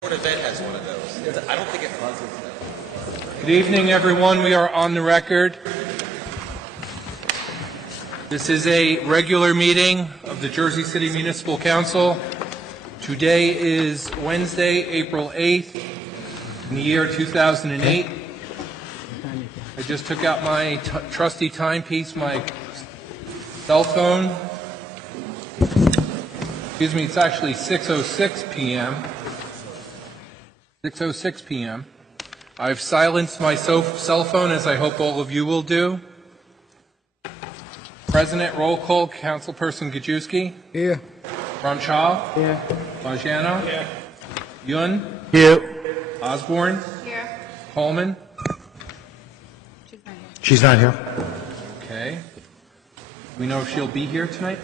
Board of Ed has one of those. I don't think it buzzes. Good evening, everyone. We are on the record. This is a regular meeting of the Jersey City Municipal Council. Today is Wednesday, April 8th, in the year 2008. I just took out my trusty timepiece, my cell phone. Excuse me, it's actually 6:06 p.m. 6:06 p.m. I've silenced my cell phone, as I hope all of you will do. President, roll call. Councilperson Gajewski. Here. Ramchal. Here. Bajano. Yeah. Yun. Here. Osborne. Here. Coleman. She's not here. Okay. We know if she'll be here tonight?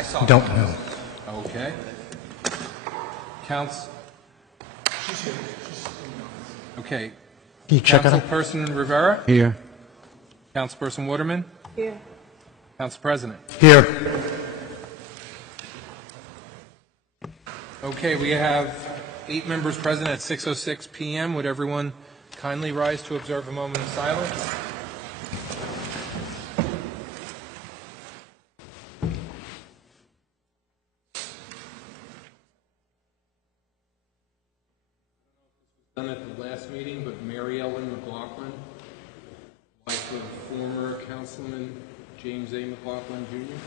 I saw. Don't know. Okay. Counts. Okay. Can you check on her? Councilperson Rivera. Here. Councilperson Waterman. Here. Council President. Here. Okay, we have 8 members present at 6:06 p.m. Would everyone kindly rise to observe a moment of silence? Done at the last meeting, but Mary Ellen McLaughlin, wife of former Councilman James A. McLaughlin, Jr.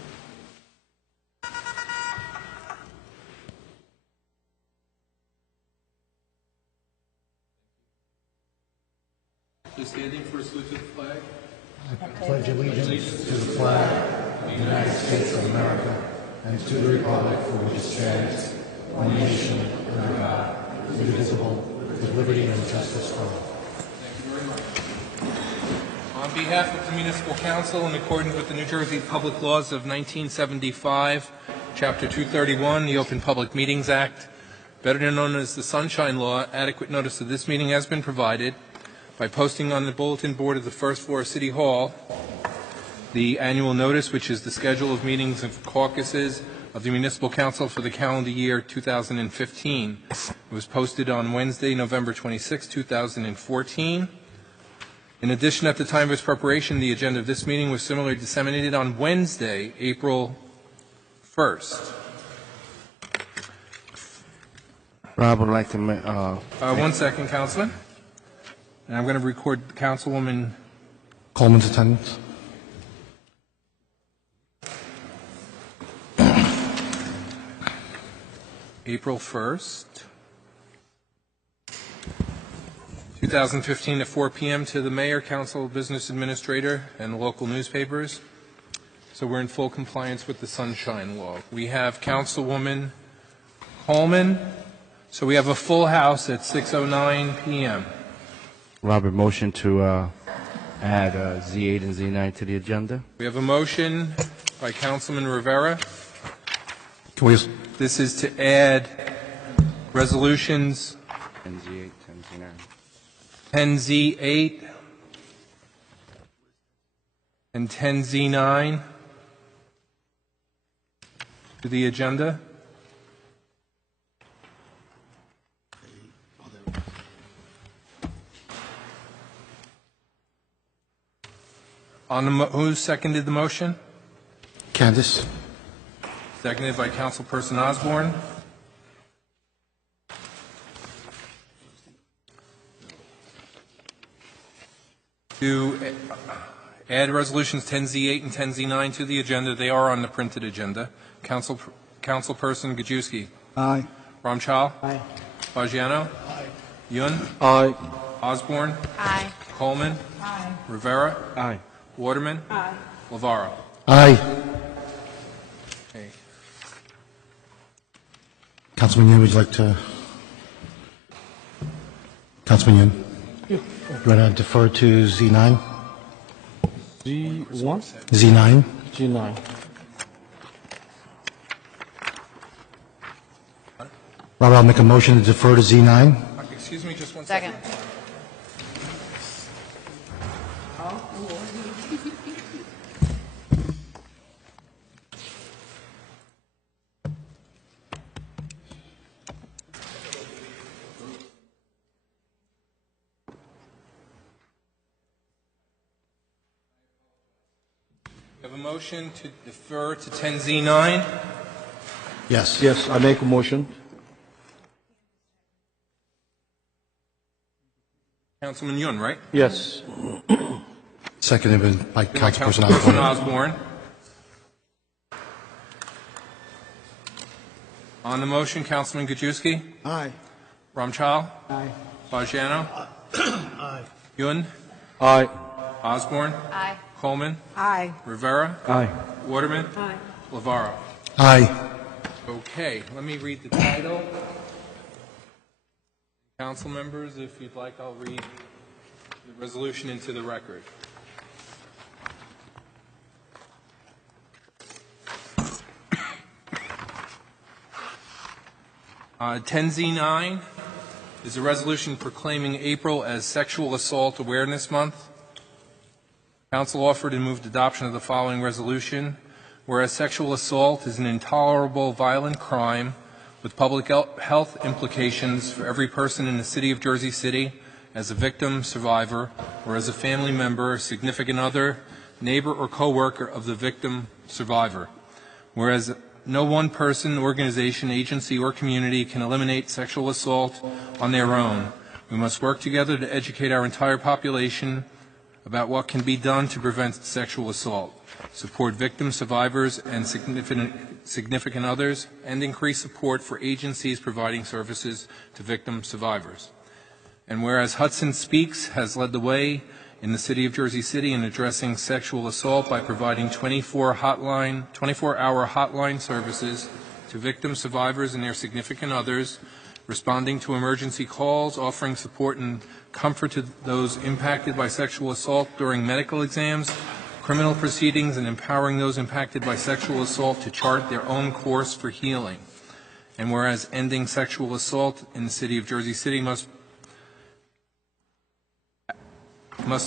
Please standing for a salute to the flag. Pledge allegiance to the flag of the United States of America and to the republic for which it stands, one nation, under God, indivisible, with liberty and justice for all. Thank you very much. On behalf of the Municipal Council, in accordance with the New Jersey Public Laws of 1975, Chapter 231, the Open Public Meetings Act, better known as the Sunshine Law, adequate notice of this meeting has been provided by posting on the bulletin board of the first floor of City Hall the annual notice, which is the schedule of meetings and caucuses of the Municipal Council for the calendar year 2015. It was posted on Wednesday, November 26, 2014. In addition, at the time of its preparation, the agenda of this meeting was similarly disseminated on Wednesday, April 1st. Rob would like to One second, Councilman. And I'm going to record Councilwoman Coleman's attendance. April 1st, 2015 at 4 p.m. to the Mayor, Council, Business Administrator, and local newspapers. So we're in full compliance with the Sunshine Law. We have Councilwoman Coleman. So we have a full house at 6:09 p.m. Robert, motion to add Z8 and Z9 to the agenda. We have a motion by Councilman Rivera. Can we? This is to add resolutions 10Z8, 10Z9. 10Z8 and 10Z9 to the agenda. Who seconded the motion? Candace. Seconded by Councilperson Osborne. To add resolutions 10Z8 and 10Z9 to the agenda, they are on the printed agenda. Councilperson Gajewski. Aye. Ramchal. Aye. Bajano. Aye. Yun. Aye. Osborne. Aye. Coleman. Aye. Rivera. Aye. Waterman. Aye. Lavaro. Aye. Okay. Councilman Yin, would you like to? Councilman Yin, you want to defer to Z9? G1? Z9? G9. Robert, I'll make a motion to defer to Z9. Excuse me just one second. Second. a motion to defer to 10Z9. Yes. Yes, I make a motion. Councilman Yun, right? Yes. Seconded by Councilperson Councilperson Osborne. Osborne. On the motion, Councilman Gajewski? Aye. Ramchal? Aye. Bajano? Aye. Yun? Aye. Osborne? Aye. Coleman? Aye. Rivera? Aye. Waterman? Aye. Lavaro? Aye. Okay, let me read the title. Council members, if you'd like, I'll read the resolution into the record. Uh, 10Z9 is a resolution proclaiming April as Sexual Assault Awareness Month. Council offered and moved adoption of the following resolution. Whereas sexual assault is an intolerable, violent crime with public health implications for every person in the city of Jersey City as a victim, survivor, or as a family member, significant other, neighbor, or coworker of the victim, survivor. Whereas no one person, organization, agency, or community can eliminate sexual assault on their own. We must work together to educate our entire population about what can be done to prevent sexual assault, support victim survivors and significant others, and increase support for agencies providing services to victim survivors. And whereas Hudson Speaks has led the way in the city of Jersey City in addressing sexual assault by providing 24-hour hotline services to victim survivors and their significant others, responding to emergency calls, offering support and comfort to those impacted by sexual assault during medical exams, criminal proceedings, and empowering those impacted by sexual assault to chart their own course for healing. And whereas ending sexual assault in the city of Jersey City must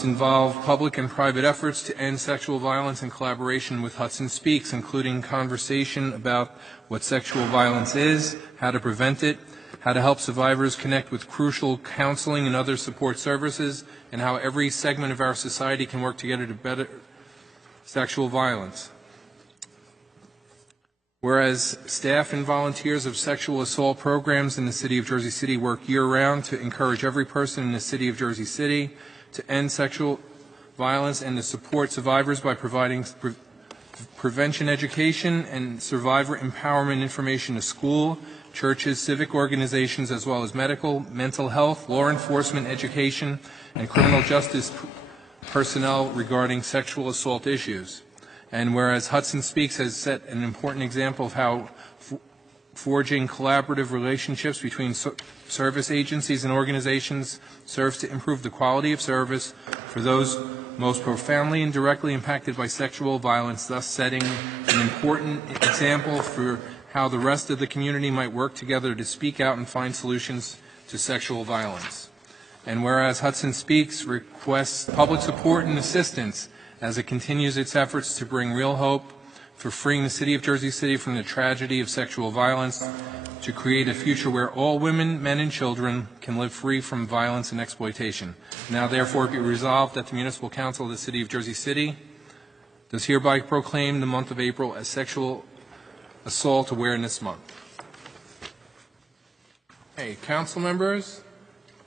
involve public and private efforts to end sexual violence in collaboration with Hudson Speaks, including conversation about what sexual violence is, how to prevent it, how to help survivors connect with crucial counseling and other support services, and how every segment of our society can work together to better sexual violence. Whereas staff and volunteers of sexual assault programs in the city of Jersey City work year-round to encourage every person in the city of Jersey City to end sexual violence and to support survivors by providing prevention education and survivor empowerment information to school, churches, civic organizations, as well as medical, mental health, law enforcement, education, and criminal justice personnel regarding sexual assault issues. And whereas Hudson Speaks has set an important example of how forging collaborative relationships between service agencies and organizations serves to improve the quality of service for those most profoundly and directly impacted by sexual violence, thus setting an important example for how the rest of the community might work together to speak out and find solutions to sexual violence. And whereas Hudson Speaks requests public support and assistance as it continues its efforts to bring real hope for freeing the city of Jersey City from the tragedy of sexual violence, to create a future where all women, men, and children can live free from violence and exploitation. Now therefore be resolved that the Municipal Council of the City of Jersey City does hereby proclaim the month of April as Sexual Assault Awareness Month. Hey, council members,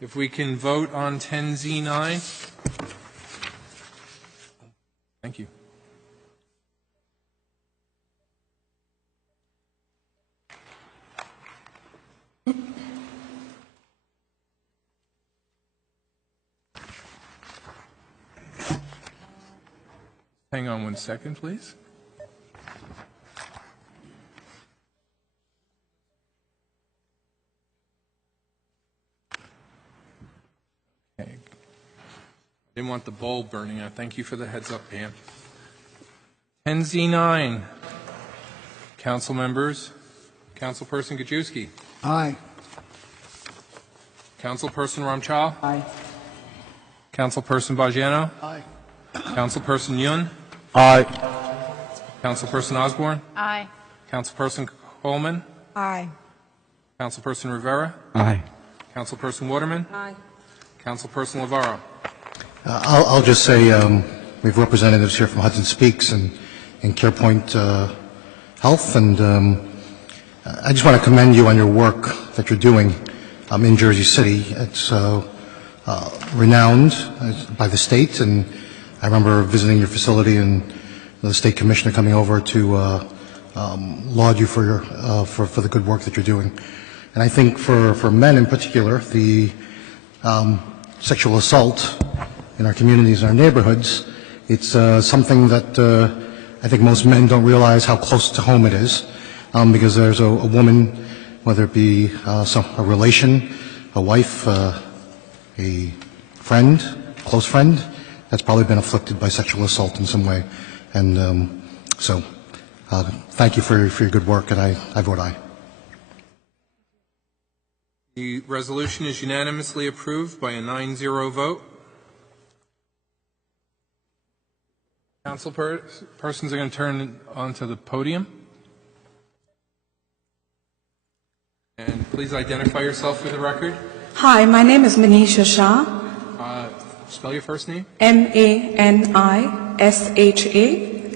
if we can vote on 10Z9. Thank you. Hang on 1 second, please. Okay. Didn't want the bulb burning out. Thank you for the heads up, Pam. 10Z9. Council members. Councilperson Gajewski. Aye. Councilperson Ramchal. Aye. Councilperson Bajano. Aye. Councilperson Yun. Aye. Councilperson Osborne. Aye. Councilperson Coleman. Aye. Councilperson Rivera. Aye. Councilperson Waterman. Aye. Councilperson Lavaro. I'll just say we have representatives here from Hudson Speaks, and CarePoint Health, and I just want to commend you on your work that you're doing in Jersey City. It's renowned by the state, and I remember visiting your facility and the state commissioner coming over to laud you for your for the good work that you're doing. And I think for men in particular, the sexual assault in our communities, in our neighborhoods, it's something that I think most men don't realize how close to home it is, because there's a woman, whether it be a relation, a wife, a friend, close friend, that's probably been afflicted by sexual assault in some way. And so thank you for your good work, and I vote aye. The resolution is unanimously approved by a 9-0 vote. Council persons are going to turn onto the podium. And please identify yourself for the record. Hi, my name is Manisha Shah. Spell your first name. M-A-N-I-S-H-A.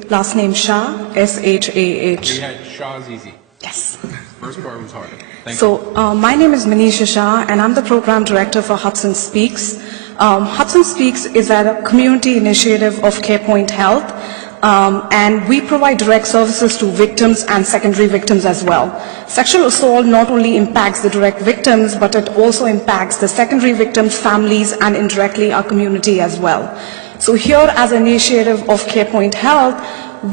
Last name Shah, S-H-A-H. We had Shah's easy. Yes. First part was harder. Thank you. So, my name is Manisha Shah, and I'm the program director for Hudson Speaks. Hudson Speaks is a community initiative of CarePoint Health, and we provide direct services to victims and secondary victims as well. Sexual assault not only impacts the direct victims, but it also impacts the secondary victims' families and indirectly our community as well. So here, as an initiative of CarePoint Health,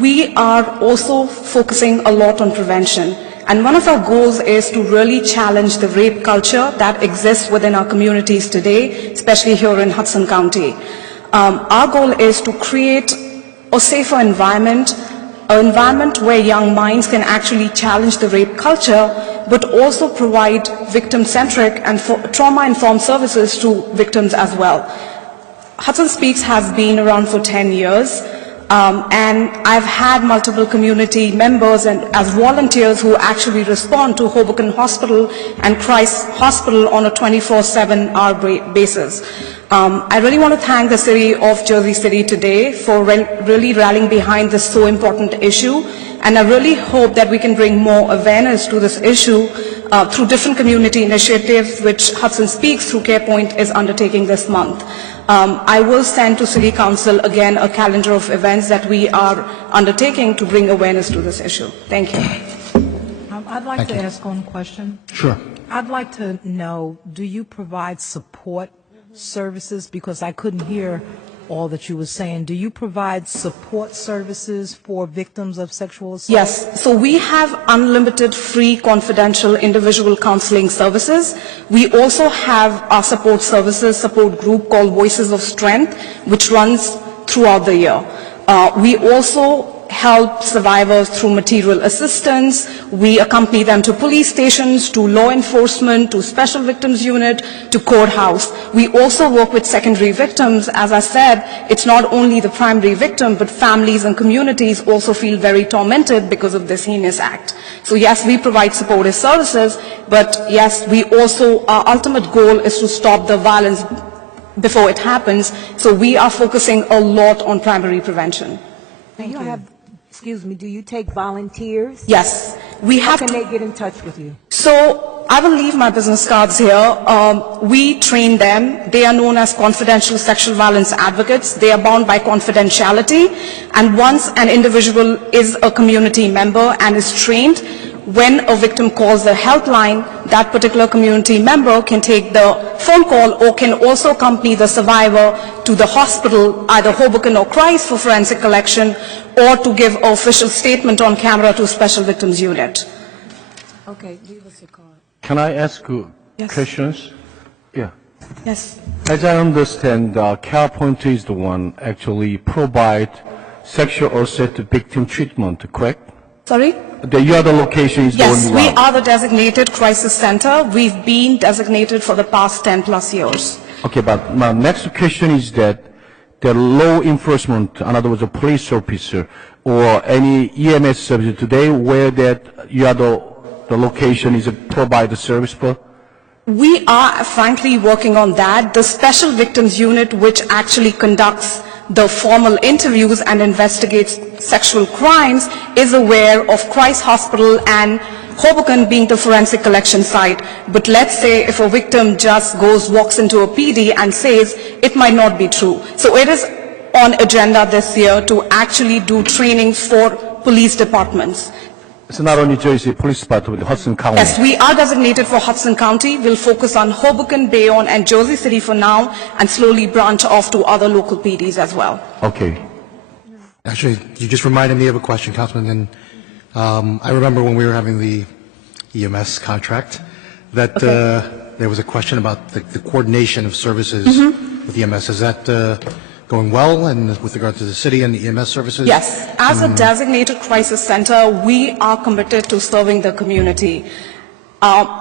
we are also focusing a lot on prevention. And one of our goals is to really challenge the rape culture that exists within our communities today, especially here in Hudson County. Our goal is to create a safer environment, an environment where young minds can actually challenge the rape culture, but also provide victim-centric and trauma-informed services to victims as well. Hudson Speaks has been around for 10 years. And I've had multiple community members and as volunteers who actually respond to Hoboken Hospital and Christ Hospital on a 24/7 basis. I really want to thank the city of Jersey City today for really rallying behind this so important issue, and I really hope that we can bring more awareness to this issue through different community initiatives which Hudson Speaks through CarePoint is undertaking this month. I will send to City Council again a calendar of events that we are undertaking to bring awareness to this issue. Thank you. I'd like to ask one question. Sure. I'd like to know, do you provide support services? Because I couldn't hear all that you were saying. Do you provide support services for victims of sexual assault? Yes. So we have unlimited free confidential individual counseling services. We also have our support services support group called Voices of Strength, which runs throughout the year. We also help survivors through material assistance. We accompany them to police stations, to law enforcement, to special victims unit, to courthouse. We also work with secondary victims. As I said, it's not only the primary victim, but families and communities also feel very tormented because of this heinous act. So yes, we provide supportive services, but yes, we also, our ultimate goal is to stop the violence before it happens. So we are focusing a lot on primary prevention. Thank you. Excuse me, do you take volunteers? Yes, we have. How can they get in touch with you? So I will leave my business cards here. We train them. They are known as confidential sexual violence advocates. They are bound by confidentiality. And once an individual is a community member and is trained, when a victim calls the helpline, that particular community member can take the phone call or can also accompany the survivor to the hospital, either Hoboken or Christ, for forensic collection, or to give an official statement on camera to Special Victims Unit. Okay, leave us your card. Can I ask Yes. questions? Yeah. Yes. As I understand, CarePoint is the one actually provide sexual assault victim treatment, correct? Sorry? The other location is the Yes, only we one. are the designated crisis center. We've been designated for the past 10 plus years. Okay, but my next question is that the law enforcement, in other words, a police officer or any EMS service today, where that you are the location is a provide service for? We are frankly working on that. The Special Victims Unit, which actually conducts the formal interviews and investigates sexual crimes is aware of Christ Hospital and Hoboken being the forensic collection site. But let's say if a victim just walks into a PD and says it might not be true. So it is on agenda this year to actually do training for police departments. It's not only Jersey Police Department, Hudson County. Yes, we are designated for Hudson County. We'll focus on Hoboken, Bayonne, and Jersey City for now, and slowly branch off to other local PDs as well. Okay. Actually, you just reminded me of a question, Councilman. And I remember when we were having the EMS contract that there was a question about the coordination of services with EMS. Is that going well, and with regard to the city and the EMS services? Yes, as a designated crisis center, we are committed to serving the community.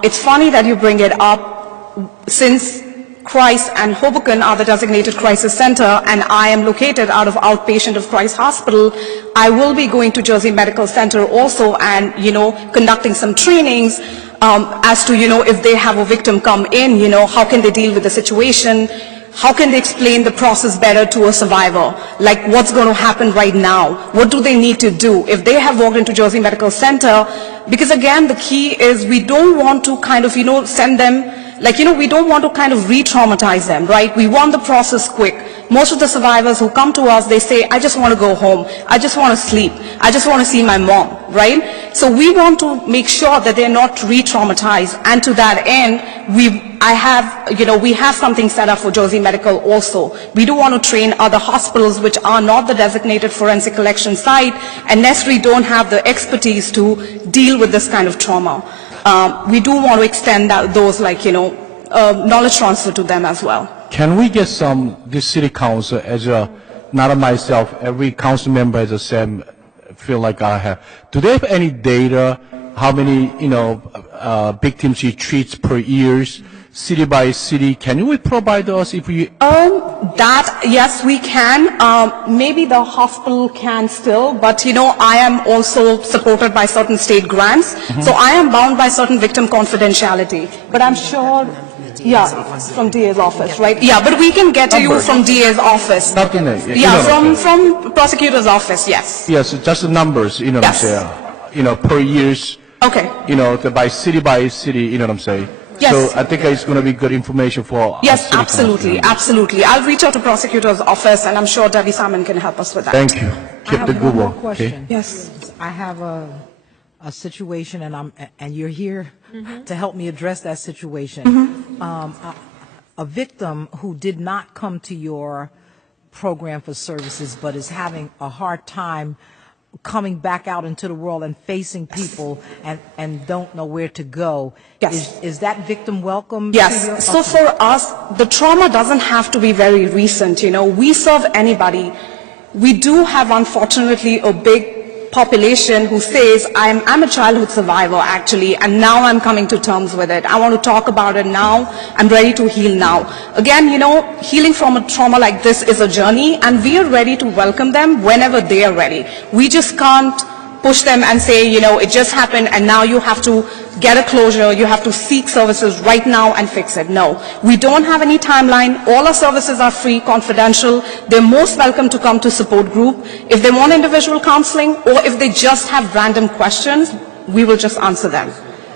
It's funny that you bring it up, since Christ and Hoboken are the designated crisis center, and I am located out of outpatient of Christ Hospital. I will be going to Jersey Medical Center also, and conducting some trainings as to if they have a victim come in, how can they deal with the situation. How can they explain the process better to a survivor? Like, what's going to happen right now? What do they need to do if they have walked into Jersey Medical Center? Because again, the key is we don't want to kind of, send them, we don't want to kind of re-traumatize them, right? We want the process quick. Most of the survivors who come to us, they say, I just want to go home. I just want to sleep. I just want to see my mom, right? So we want to make sure that they're not re-traumatized. And to that end, we have something set up for Jersey Medical also. We do want to train other hospitals which are not the designated forensic collection site and necessarily don't have the expertise to deal with this kind of trauma. We do want to extend those knowledge transfer to them as well. Can we get this city council as not myself, every council member has the same feel like I have. Do they have any data, how many, victims he treats per year, city by city? Can you provide us if we... Yes, we can. Maybe the hospital can still, but I am also supported by certain state grants. So I am bound by certain victim confidentiality. But I'm sure... Yeah, from DA's office, right? Yeah, but we can get to you from DA's office. Nothing. From prosecutor's office, yes. Yes, just the numbers, what I'm saying. Per years. Okay. By city, you know what I'm saying? Yes. So I think it's going to be good information for Yes, absolutely, absolutely. I'll reach out to prosecutor's office, and I'm sure Debbie Salmon can help us with that. Thank you. Keep the good work. Question. Yes. I have a situation, and you're here to help me address that situation. A victim who did not come to your program for services, but is having a hard time coming back out into the world and facing people and don't know where to go. Yes. Is that victim welcome? Yes. So for us, the trauma doesn't have to be very recent. We serve anybody. We do have, unfortunately, a big population who says, I'm a childhood survivor actually, and now I'm coming to terms with it. I want to talk about it now. I'm ready to heal now. Again, healing from a trauma like this is a journey, and we are ready to welcome them whenever they are ready. We just can't push them and say, it just happened and now you have to get a closure, you have to seek services right now and fix it. No, we don't have any timeline. All our services are free, confidential. They're most welcome to come to support group. If they want individual counseling or if they just have random questions, we will just answer them.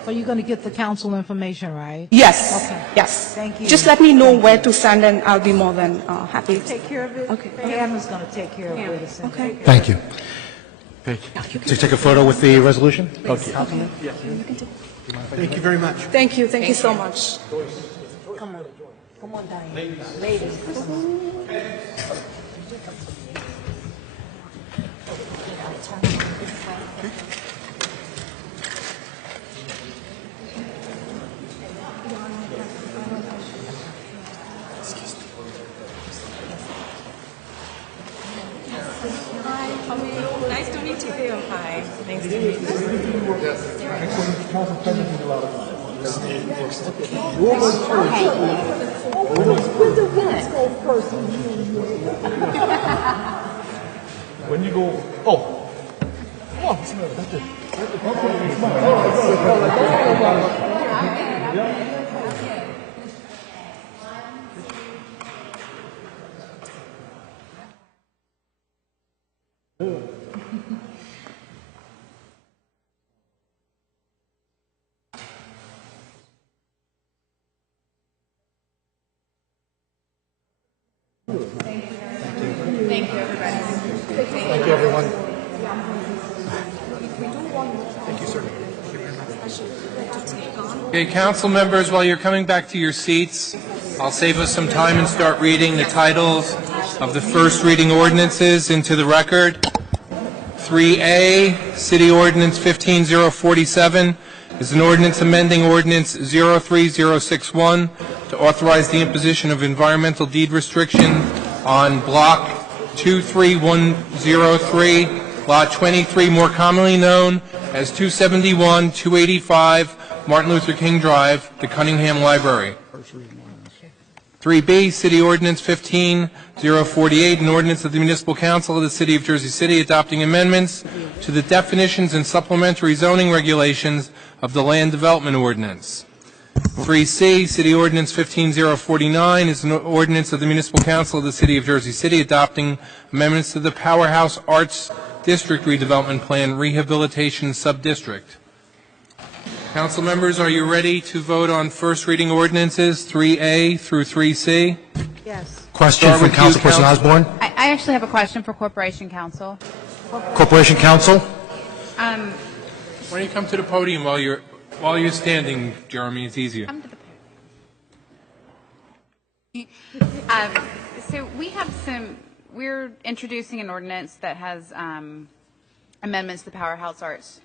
So you're going to get the council information, right? Yes. Okay. Yes. Thank you. Just let me know where to send and I'll be more than happy. Take care of it. Okay. Pam's going to take care of it. Okay. Thank you. To take a photo with the resolution? Okay. Thank you very much. Thank you. Thank you so much. Come on, Diane. Ladies. Nice to meet you. Hi. Nice to meet you. When you go, oh. Thank you, everybody. Thank you, everyone. Thank you, sir. Okay, council members, while you're coming back to your seats, I'll save us some time and start reading the titles of the first reading ordinances into the record. 3A, City Ordinance 15047, is an ordinance amending Ordinance 03061 to authorize the imposition of environmental deed restriction on Block 23103, Lot 23, more commonly known as 271, 285, Martin Luther King Drive, the Cunningham Library. 3B, City Ordinance 15048, an ordinance of the Municipal Council of the City of Jersey City adopting amendments to the definitions and supplementary zoning regulations of the Land Development Ordinance. 3C, City Ordinance 15049, is an ordinance of the Municipal Council of the City of Jersey City adopting amendments to the Powerhouse Arts District Redevelopment Plan Rehabilitation Subdistrict. Council members, are you ready to vote on first reading ordinances 3A through 3C? Yes. Question Start from with you, Councilperson Council. Osborne. I actually have a question for Corporation Council. Corporation Council. Why don't you come to the podium while you're standing, Jeremy? It's easier. Come to the podium. So we're introducing an ordinance that has amendments to the Powerhouse Arts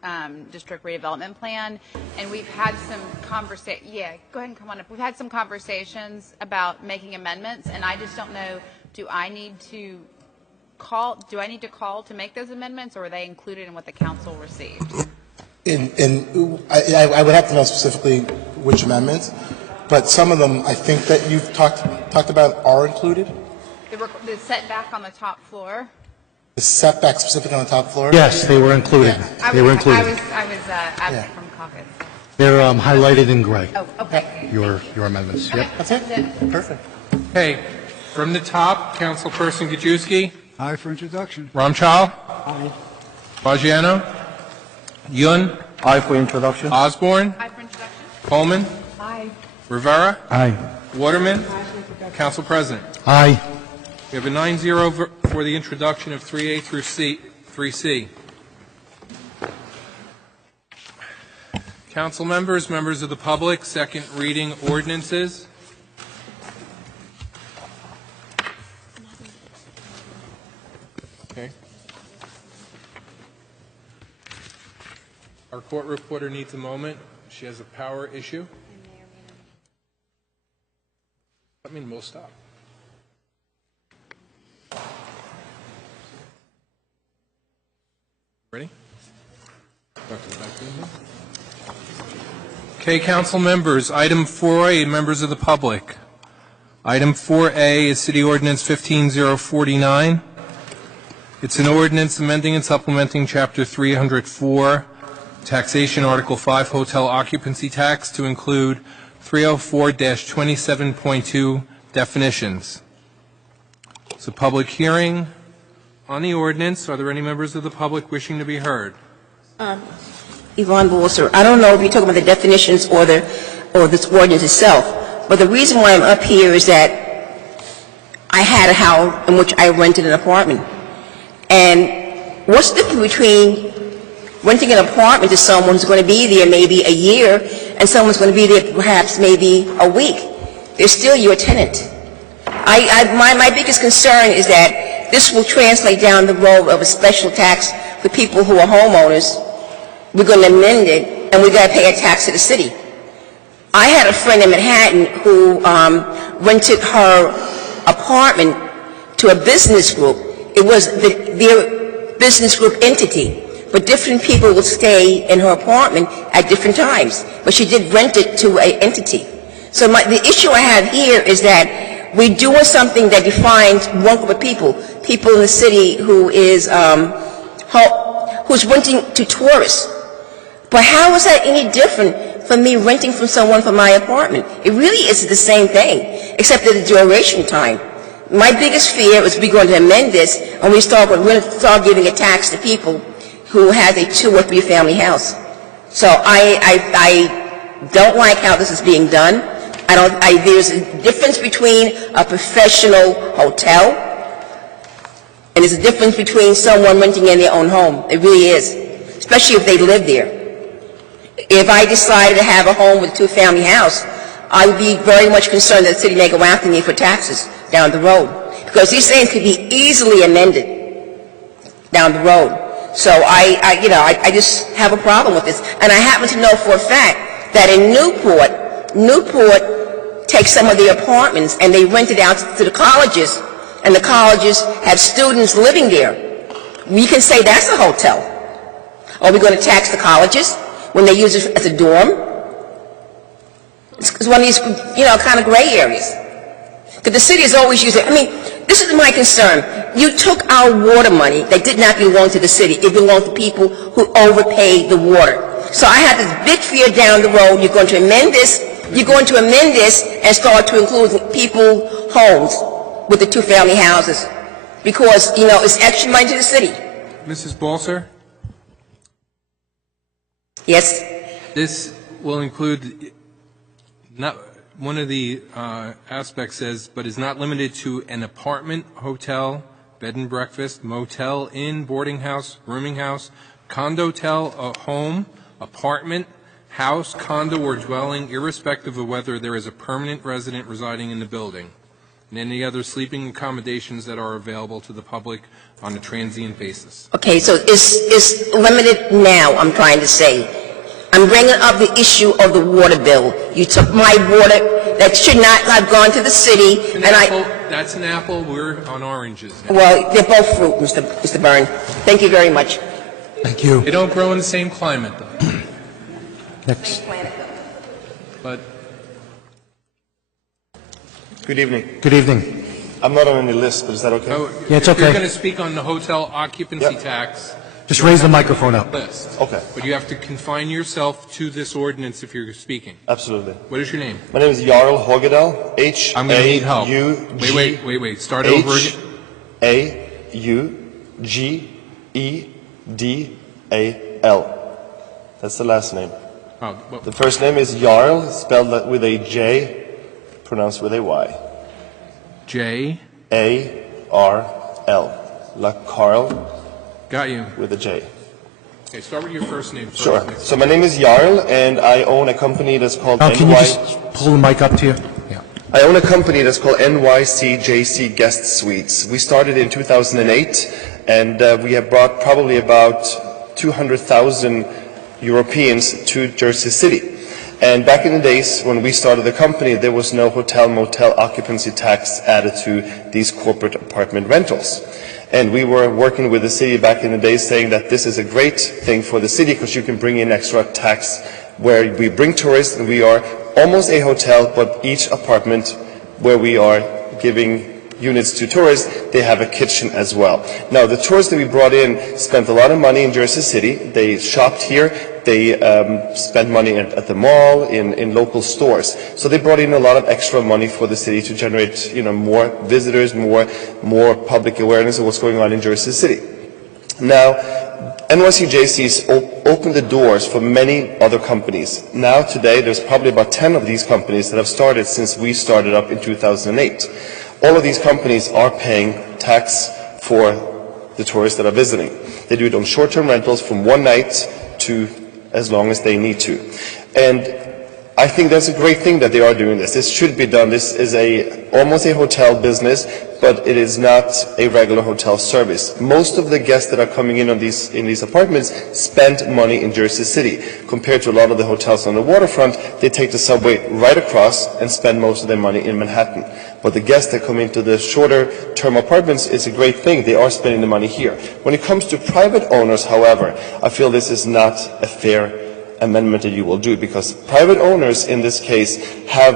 District Redevelopment Plan, and we've had some conversations. Yeah, go ahead and come on up. We've had some conversations about making amendments, and I just don't know. Do I need to call to make those amendments, or are they included in what the council received? I would have to know specifically which amendments, but some of them I think that you've talked about are included. The setback on the top floor. The setback specifically on the top floor? Yes, they were included. Yeah. They were included. I was absent from caucus. They're highlighted in gray. Oh, okay. Your amendments. Yep. That's it? Perfect. Okay, from the top, Councilperson Gajewski. Aye for introduction. Ramchal. Aye. Fagiano. Yun. Aye for introduction. Osborne. Aye for introduction. Coleman. Aye. Rivera. Aye. Waterman. Council President. Aye. We have a 9-0 for the introduction of 3A through 3C. Council members, members of the public, second reading ordinances. Okay. Our court reporter needs a moment. She has a power issue. I mean, we'll stop. Ready? Okay, council members, item 4A, members of the public. Item 4A is City Ordinance 15049. It's an ordinance amending and supplementing Chapter 304, Taxation, Article 5, Hotel Occupancy Tax, to include 304-27.2 definitions. It's a public hearing on the ordinance. Are there any members of the public wishing to be heard? Yvonne Bolser. I don't know if you're talking about the definitions or this ordinance itself, but the reason why I'm up here is that I had a house in which I rented an apartment. And what's the difference between renting an apartment to someone who's going to be there maybe a year and someone's going to be there perhaps maybe a week? They're still your tenant. My biggest concern is that this will translate down the road of a special tax for people who are homeowners. We're going to amend it, and we're going to pay a tax to the city. I had a friend in Manhattan who rented her apartment to a business group. It was their business group entity, but different people would stay in her apartment at different times. But she did rent it to an entity. So the issue I have here is that we're doing something that defines one group of people in the city who's renting to tourists. But how is that any different from me renting from someone for my apartment? It really is the same thing, except that the duration time. My biggest fear is we're going to amend this and we're going to start giving a tax to people who have a 2 or 3 family house. So I don't like how this is being done. there's a difference between a professional hotel and there's a difference between someone renting in their own home. It really is, especially if they live there. If I decided to have a home with a two-family house, I would be very much concerned that the city may go after me for taxes down the road, because these things could be easily amended down the road. So I just have a problem with this. And I happen to know for a fact that in Newport takes some of the apartments and they rent it out to the colleges, and the colleges have students living there. We can say that's a hotel. Are we going to tax the colleges when they use it as a dorm? It's one of these, kind of gray areas. Because the city has always used it. I mean, this is my concern. You took our water money that did not belong to the city. It belonged to people who overpaid the water. So I have this big fear down the road. You're going to amend this. You're going to amend this and start to include people homes with the two-family houses, because it's extra money to the city. Mrs. Balser? Yes. This will include, not one of the aspects says, but is not limited to an apartment, hotel, bed and breakfast, motel, inn, boarding house, rooming house, condotel, a home, apartment, house, condo, or dwelling, irrespective of whether there is a permanent resident residing in the building, and any other sleeping accommodations that are available to the public on a transient basis. Okay, so it's limited now, I'm trying to say. I'm bringing up the issue of the water bill. You took my water that should not have gone to the city, That's an apple, we're on oranges now. Well, they're both fruit, Mr. Byrne. Thank you very much. Thank you. They don't grow in the same climate, though. Next. But Good evening. Good evening. I'm not on any list, but is that okay? Yeah, it's if you're okay. going to speak on the hotel occupancy tax, Just raise the microphone up. list. Okay. But you have to confine yourself to this ordinance if you're speaking. Absolutely. What is your name? My name is Jarl Hogedal. H. I'm going to need help. Wait. Start over again. H-A-U-G-E-D-A-L. That's the last name. Oh, well, The first name is Jarl, spelled with a J, pronounced with a Y. J. A-R-L. Like Carl Got you. with a J. Okay, start with your first name first. Sure. So my name is Jarl, and I own a company that's called Can you NY. just pull the mic up to you? Yeah. I own a company that's called NYCJC Guest Suites. We started in 2008, and we have brought probably about 200,000 Europeans to Jersey City. And back in the days when we started the company, there was no hotel-motel occupancy tax added to these corporate apartment rentals. And we were working with the city back in the days saying that this is a great thing for the city because you can bring in extra tax where we bring tourists and we are almost a hotel, but each apartment where we are giving units to tourists, they have a kitchen as well. Now, the tourists that we brought in spent a lot of money in Jersey City. They shopped here. They spent money at the mall, in local stores. So they brought in a lot of extra money for the city to generate, more visitors, more public awareness of what's going on in Jersey City. Now, NYCJC's opened the doors for many other companies. Now, today, there's probably about 10 of these companies that have started since we started up in 2008. All of these companies are paying tax for the tourists that are visiting. They do it on short-term rentals from one night to as long as they need to. And I think that's a great thing that they are doing this. This should be done. This is almost a hotel business, but it is not a regular hotel service. Most of the guests that are coming in these apartments spend money in Jersey City. Compared to a lot of the hotels on the waterfront, they take the subway right across and spend most of their money in Manhattan. But the guests that come into the shorter term apartments, it's a great thing. They are spending the money here. When it comes to private owners, however, I feel this is not a fair amendment that you will do, because private owners in this case have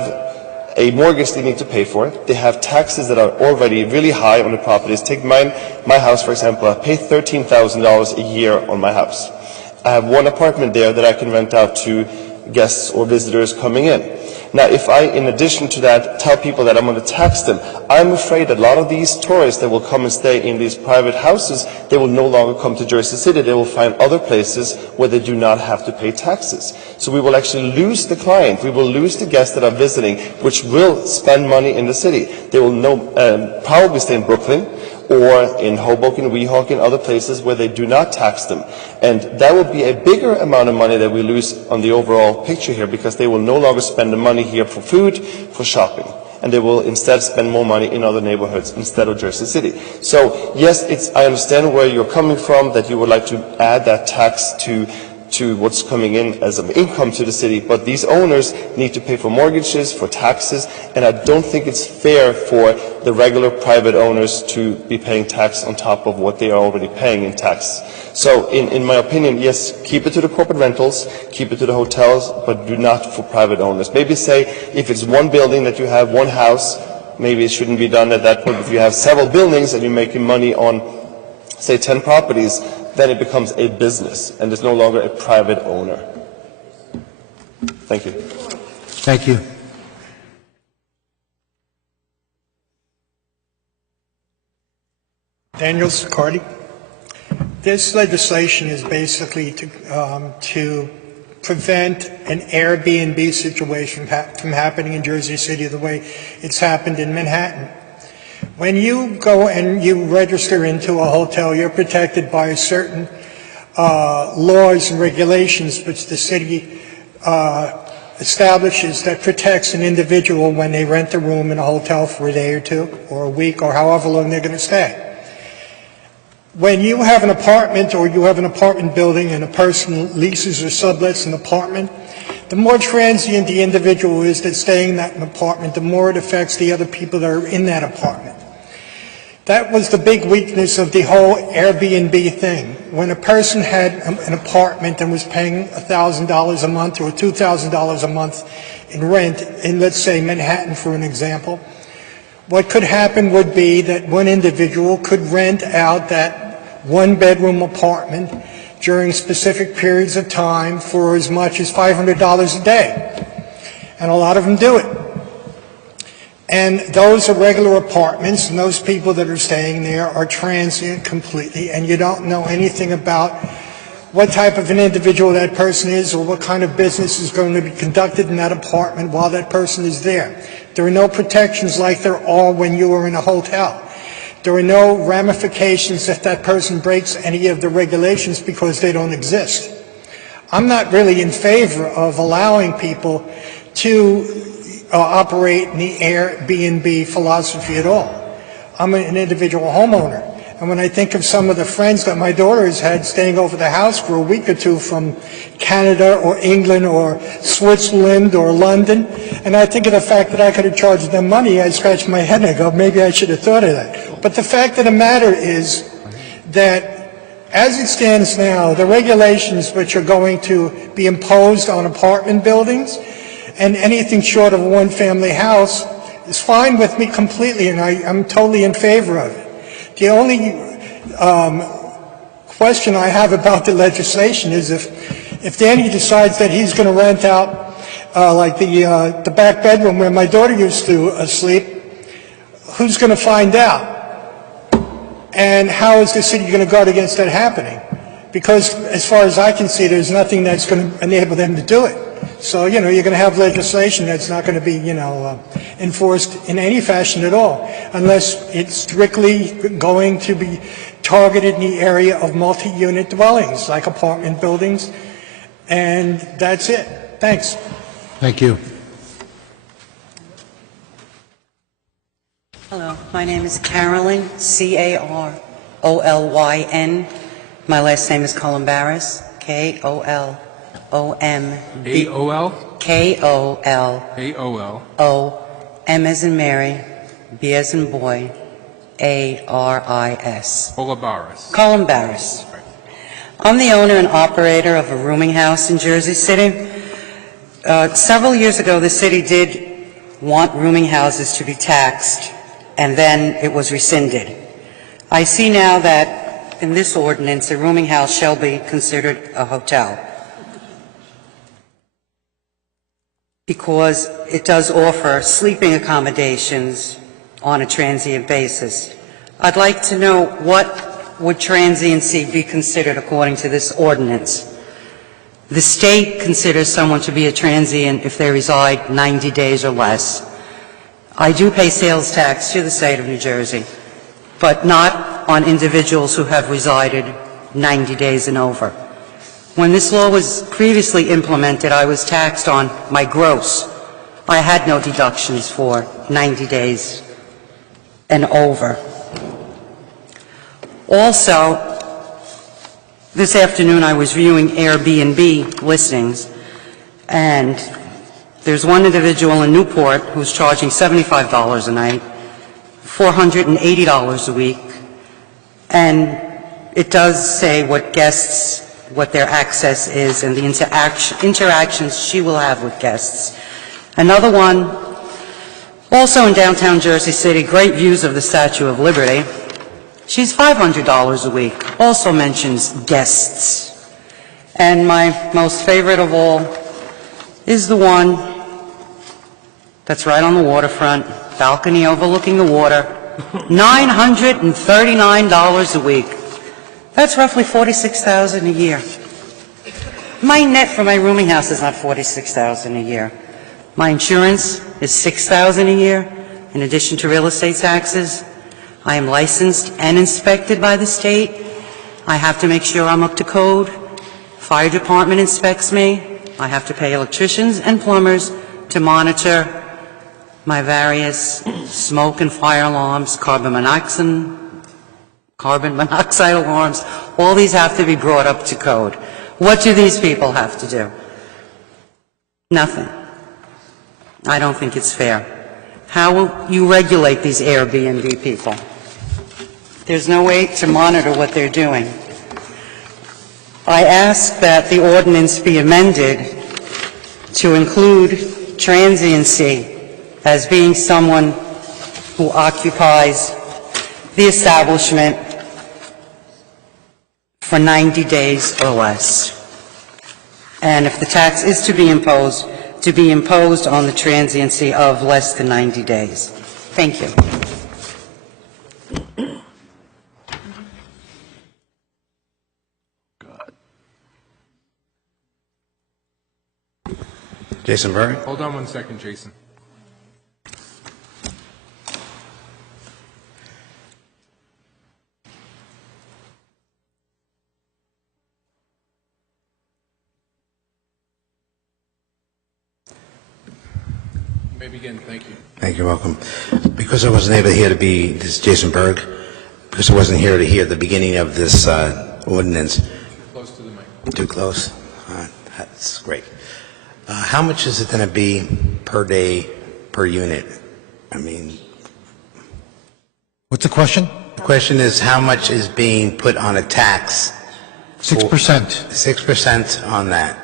a mortgage they need to pay for. They have taxes that are already really high on the properties. Take my house, for example. I pay $13,000 a year on my house. I have one apartment there that I can rent out to guests or visitors coming in. Now, if I, in addition to that, tell people that I'm going to tax them, I'm afraid that a lot of these tourists that will come and stay in these private houses, they will no longer come to Jersey City. They will find other places where they do not have to pay taxes. So we will actually lose the client. We will lose the guests that are visiting, which will spend money in the city. They will probably stay in Brooklyn, or in Hoboken, Weehawken, other places where they do not tax them. And that will be a bigger amount of money that we lose on the overall picture here, because they will no longer spend the money here for food, for shopping. And they will instead spend more money in other neighborhoods instead of Jersey City. So yes, I understand where you're coming from, that you would like to add that tax to what's coming in as an income to the city, but these owners need to pay for mortgages, for taxes, and I don't think it's fair for the regular private owners to be paying tax on top of what they are already paying in tax. So in my opinion, yes, keep it to the corporate rentals, keep it to the hotels, but do not for private owners. Maybe say if it's one building that you have, one house, maybe it shouldn't be done at that point. If you have several buildings and you're making money on, say, 10 properties, then it becomes a business, and there's no longer a private owner. Thank you. Thank you. Daniel Sicardi. This legislation is basically to prevent an Airbnb situation from happening in Jersey City the way it's happened in Manhattan. When you go and you register into a hotel, you're protected by certain laws and regulations which the city establishes that protects an individual when they rent a room in a hotel for a day or two or a week or however long they're going to stay. When you have an apartment or you have an apartment building and a person leases or sublets an apartment, the more transient the individual is that's staying in that apartment, the more it affects the other people that are in that apartment. That was the big weakness of the whole Airbnb thing. When a person had an apartment and was paying $1,000 a month or $2,000 a month in rent, in, let's say, Manhattan, for an example, what could happen would be that one individual could rent out that one-bedroom apartment during specific periods of time for as much as $500 a day. And a lot of them do it. And those are regular apartments, and those people that are staying there are transient completely, and you don't know anything about what type of an individual that person is or what kind of business is going to be conducted in that apartment while that person is there. There are no protections like there are when you are in a hotel. There are no ramifications if that person breaks any of the regulations because they don't exist. I'm not really in favor of allowing people to operate in the Airbnb philosophy at all. I'm an individual homeowner. And when I think of some of the friends that my daughter has had staying over the house for a week or two from Canada or England or Switzerland or London, and I think of the fact that I could have charged them money, I scratch my head and I go, maybe I should have thought of that. But the fact of the matter is that as it stands now, the regulations which are going to be imposed on apartment buildings and anything short of a one-family house is fine with me completely, and I'm totally in favor of it. The only question I have about the legislation is if Danny decides that he's going to rent out like the back bedroom where my daughter used to sleep, who's going to find out? And how is the city going to guard against that happening? Because as far as I can see, there's nothing that's going to enable them to do it. So, you're going to have legislation that's not going to be, enforced in any fashion at all, unless it's strictly going to be targeted in the area of multi-unit dwellings, like apartment buildings, and that's it. Thanks. Thank you. Hello, my name is Carolyn, C-A-R-O-L-Y-N. My last name is Columbaris, K-O-L-O-M-B. A-O-L? K-O-L. A-O-L. O, M as in Mary, B as in boy, A-R-I-S. Columbaris. Columbaris. I'm the owner and operator of a rooming house in Jersey City. Several years ago, the city did want rooming houses to be taxed, and then it was rescinded. I see now that in this ordinance, a rooming house shall be considered a hotel. because it does offer sleeping accommodations on a transient basis. I'd like to know what would transiency be considered according to this ordinance. The state considers someone to be a transient if they reside 90 days or less. I do pay sales tax to the state of New Jersey, but not on individuals who have resided 90 days and over. When this law was previously implemented, I was taxed on my gross. I had no deductions for 90 days and over. Also, this afternoon I was viewing Airbnb listings, and there's one individual in Newport who's charging $75 a night, $480 a week, and it does say what guests, what their access is and the interactions she will have with guests. Another one, also in downtown Jersey City, great views of the Statue of Liberty. She's $500 a week, also mentions guests. And my most favorite of all is the one that's right on the waterfront, balcony overlooking the water, $939 a week. That's roughly $46,000 a year. My net for my rooming house is not $46,000 a year. My insurance is $6,000 a year, in addition to real estate taxes. I am licensed and inspected by the state. I have to make sure I'm up to code. Fire department inspects me. I have to pay electricians and plumbers to monitor my various smoke and fire alarms, carbon monoxide alarms. All these have to be brought up to code. What do these people have to do? Nothing. I don't think it's fair. How will you regulate these Airbnb people? There's no way to monitor what they're doing. I ask that the ordinance be amended to include transiency as being someone who occupies the establishment for 90 days or less. And if the tax is to be imposed on the transiency of less than 90 days. Thank you. Jason Berg. Hold on one second, Jason. You may begin. Thank you. Thank you. Welcome. Because I wasn't able this is Jason Berg, because I wasn't here to hear the beginning of this ordinance. Close to the mic. Too close? That's great. How much is it going to be per day, per unit? I mean... What's the question? The question is how much is being put on a tax? 6%. 6% on that.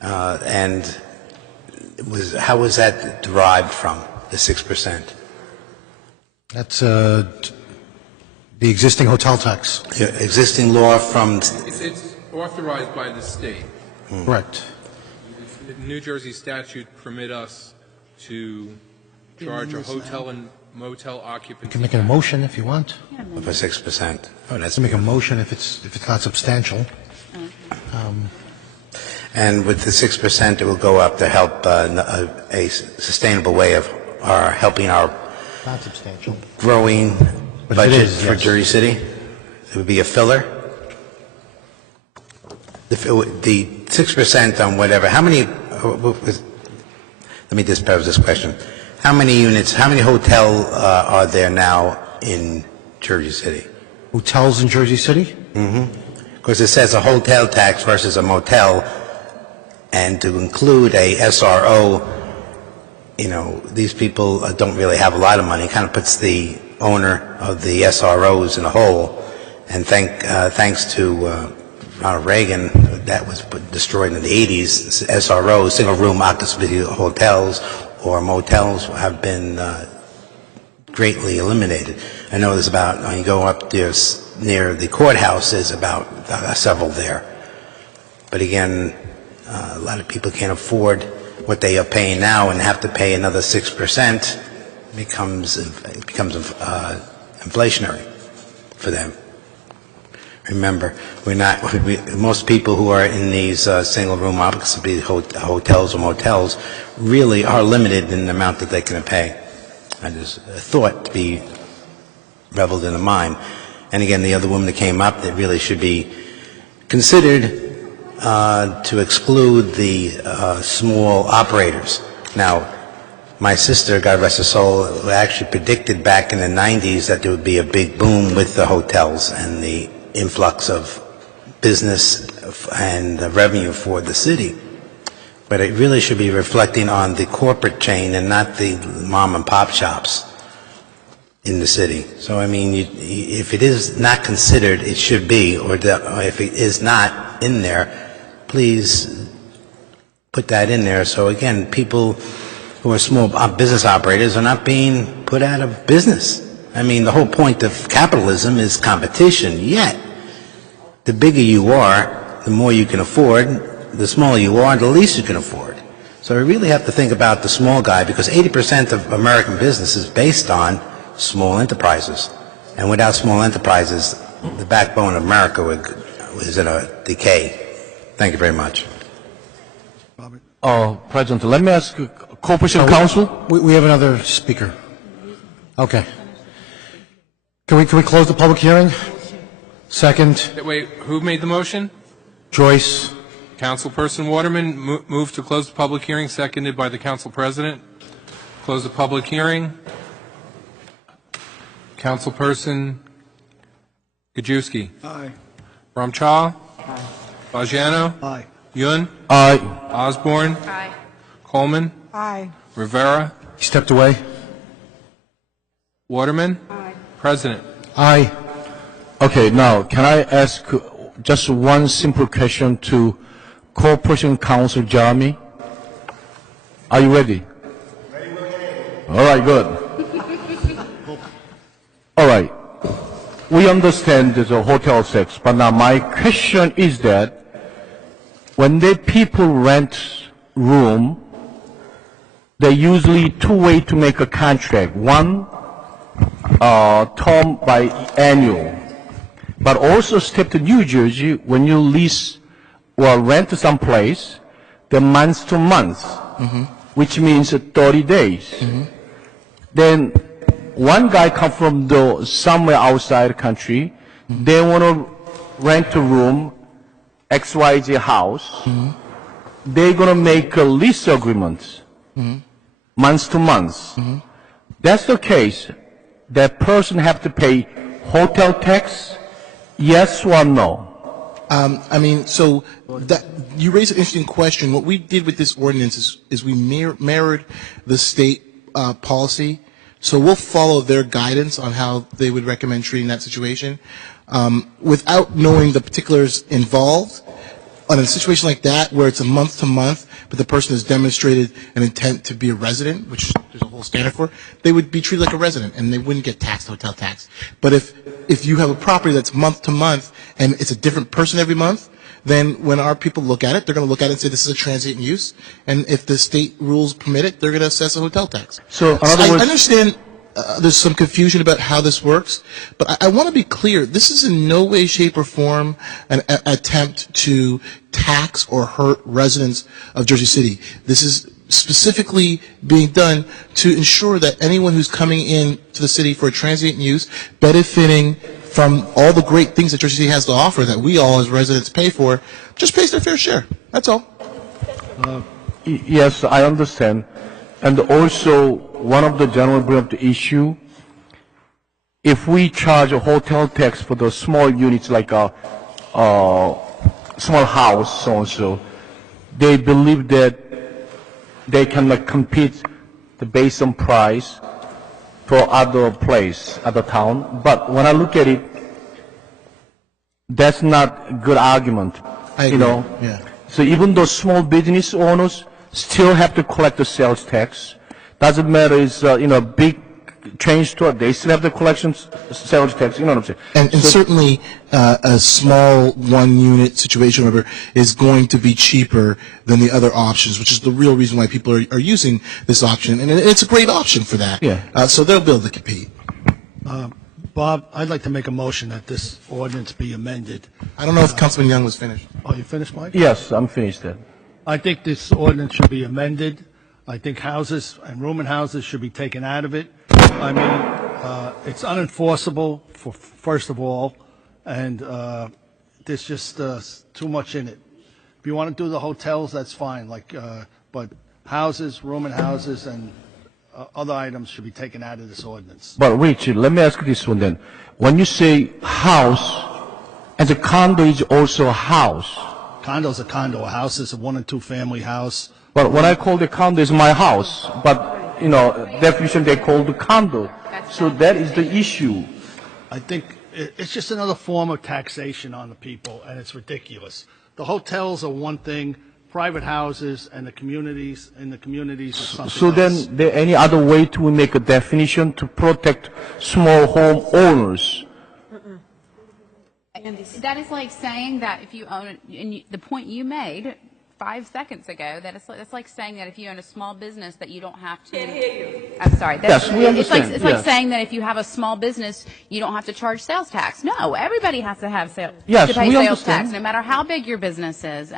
And how was that derived from, the 6%? That's the existing hotel tax. Existing law from... It's authorized by the state. Correct. The New Jersey statute permit us to charge a hotel and motel occupancy. You can make a motion if you want. For 6%. Oh, You can make a motion if it's not substantial. And with the 6%, it will go up to help a sustainable way of helping our Not substantial. growing But budget yes. for Jersey City. It would be a filler. The 6% on whatever. How many? Let me just pose this question: how many units? How many hotel are there now in Jersey City? Hotels in Jersey City? Mm-hmm. Because it says a hotel tax versus a motel, and to include a SRO, these people don't really have a lot of money. It kind of puts the owner of the SROs in a hole. And thanks to Ronald Reagan, that was destroyed in the 80s. SROs, single-room occupancy hotels or motels, have been greatly eliminated. I know there's about, when you go up there near the courthouse, there's about several there. But again, a lot of people can't afford what they are paying now and have to pay another 6%, becomes inflationary for them. Remember, most people who are in these single-room occupancy hotels or motels really are limited in the amount that they can pay. I just thought to be reveled in the mind. And again, the other woman that came up, that really should be considered to exclude the small operators. Now, my sister, God rest her soul, actually predicted back in the 90s that there would be a big boom with the hotels and the influx of business and revenue for the city. But it really should be reflecting on the corporate chain and not the mom and pop shops in the city. So, I mean, if it is not considered, it should be, or if it is not in there, please put that in there. So, again, people who are small business operators are not being put out of business. I mean, the whole point of capitalism is competition, yet the bigger you are, the more you can afford. The smaller you are, the least you can afford. So we really have to think about the small guy, because 80% of American business is based on small enterprises. And without small enterprises, the backbone of America is in a decay. Thank you very much. President, let me ask Corporation Counsel. We have another speaker. Okay. Can we close the public hearing? Second. Wait, who made the motion? Joyce. Councilperson Waterman moved to close the public hearing, seconded by the Council President. Close the public hearing. Councilperson Gajewski. Aye. Ramchal. Aye. Bajano. Aye. Yun. Aye. Osborne. Aye. Coleman. Aye. Rivera. He stepped away. Waterman. Aye. President. Aye. Okay, now, can I ask just one simple question to Corporation Counsel Jeremy? Are you ready? All right, good. All right. We understand there's a hotel sex, but now my question is that when the people rent room, they usually two ways to make a contract. One, term by annual. But also step to New Jersey, when you lease or rent some place, the month to month, which means 30 days. Then one guy come from somewhere outside the country, they want to rent a room, XYZ house, they're going to make a lease agreement, month to month. That's the case. That person have to pay hotel tax, yes or no? I mean, so that you raise an interesting question. What we did with this ordinance is we mirrored the state policy. So we'll follow their guidance on how they would recommend treating that situation. Without knowing the particulars involved, on a situation like that where it's a month to month, but the person has demonstrated an intent to be a resident, which there's a whole standard for, they would be treated like a resident and they wouldn't get taxed hotel tax. But if you have a property that's month to month and it's a different person every month, then when our people look at it, they're going to look at it and say this is a transient use, and if the state rules permit it, they're going to assess a hotel tax. So, in other words, I understand there's some confusion about how this works, but I want to be clear. This is in no way, shape, or form an attempt to tax or hurt residents of Jersey City. This is specifically being done to ensure that anyone who's coming in to the city for a transient use, benefiting from all the great things that Jersey City has to offer that we all as residents pay for, just pays their fair share. That's all. Yes, I understand. And also, one of the gentlemen bring up the issue, if we charge a hotel tax for the small units like a small house, so they believe that they can compete based on price for other place, other town. But when I look at it, that's not a good argument. I agree. Yeah. So even though small business owners still have to collect the sales tax, doesn't matter it's big chain store, they still have the collections, sales tax, you know what I'm saying? And certainly, a small one-unit situation, whatever, is going to be cheaper than the other options, which is the real reason why people are using this option. And it's a great option for that. Yeah. So they'll be able to compete. Bob, I'd like to make a motion that this ordinance be amended. I don't know if Councilman Young was finished. Oh, you finished, Mike? Yes, I'm finished then. I think this ordinance should be amended. I think houses and rooming houses should be taken out of it. I mean, it's unenforceable, first of all, and there's just too much in it. If you want to do the hotels, that's fine, but houses, rooming houses, and other items should be taken out of this ordinance. But Richard, let me ask you this one then. When you say house, and the condo is also a house. Condo's a condo. A house is a 1 and 2 family house. But what I call the condo is my house. But, you know, definition they call the condo. So that is the issue. I think it's just another form of taxation on the people, and it's ridiculous. The hotels are one thing, private houses and the communities are something So else. then, there any other way to make a definition to protect small home owners? That is like saying that if you own, and the point you made 5 seconds ago, that it's like saying that if you own a small business that you don't have to. Can't hear you. I'm sorry. Yes, we understand. It's like saying that if you have a small business, you don't have to charge sales tax. No, everybody has to have Yes, to pay we sales understand. tax, no matter how big your business is.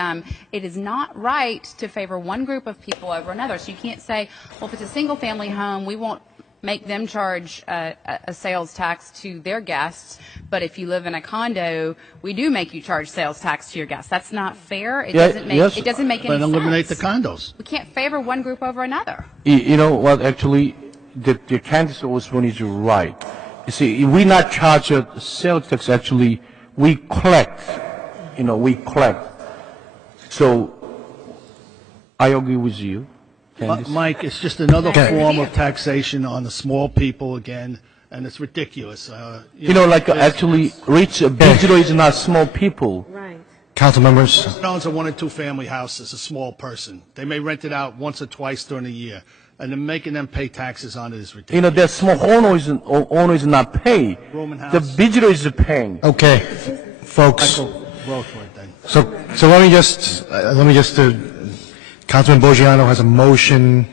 It is not right to favor one group of people over another. So you can't say, well, if it's a single-family home, we won't make them charge a sales tax to their guests, but if you live in a condo, we do make you charge sales tax to your guests. That's not fair. It doesn't make any sense. But eliminate the condos. We can't favor one group over another. You know what, actually, the Candace Osborne is right. You see, if we not charge a sales tax, actually, we collect. We collect. So, I agree with you. Mike, it's just another form of taxation on the small people again, and it's ridiculous. Actually, Rich, Bidro is not small people. Right. Council members. Owns a 1 and 2 family house is a small person. They may rent it out once or twice during the year, and then making them pay taxes on it is ridiculous. That small owner is not pay. The Bidro is paying. Okay, folks. Vote for it then. So let me just Councilman Boggiano has a motion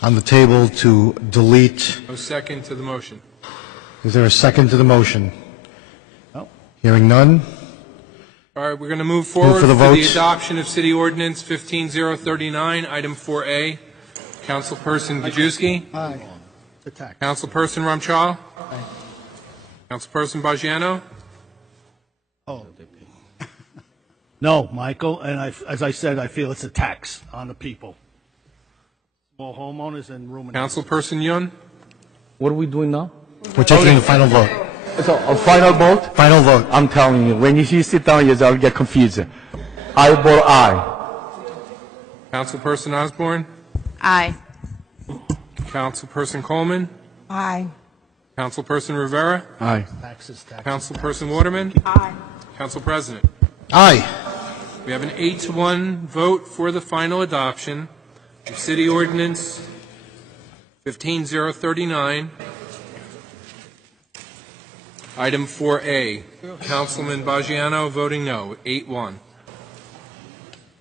on the table to delete. No second to the motion. Is there a second to the motion? No. Hearing none. All right, we're going to move forward for the to the votes. adoption of City Ordinance 15039, Item 4A. Councilperson Gajewski. Aye. The tax. Councilperson Ramchal. Aye. Councilperson Bajano. Oh. No, Michael, and as I said, I feel it's a tax on the people. Small homeowners and rooming. Councilperson Yun. What are we doing now? We're taking a final vote. So, a final vote? Final vote. I'm telling you, when you sit down, I'll get confused. I vote aye. Councilperson Osborne. Aye. Councilperson Coleman. Aye. Councilperson Rivera. Aye. Taxes. Councilperson Waterman. Aye. Council President. Aye. We have an 8-1 vote for the final adoption of City Ordinance 15039, Item 4A. Councilman Bajano voting no, 8-1.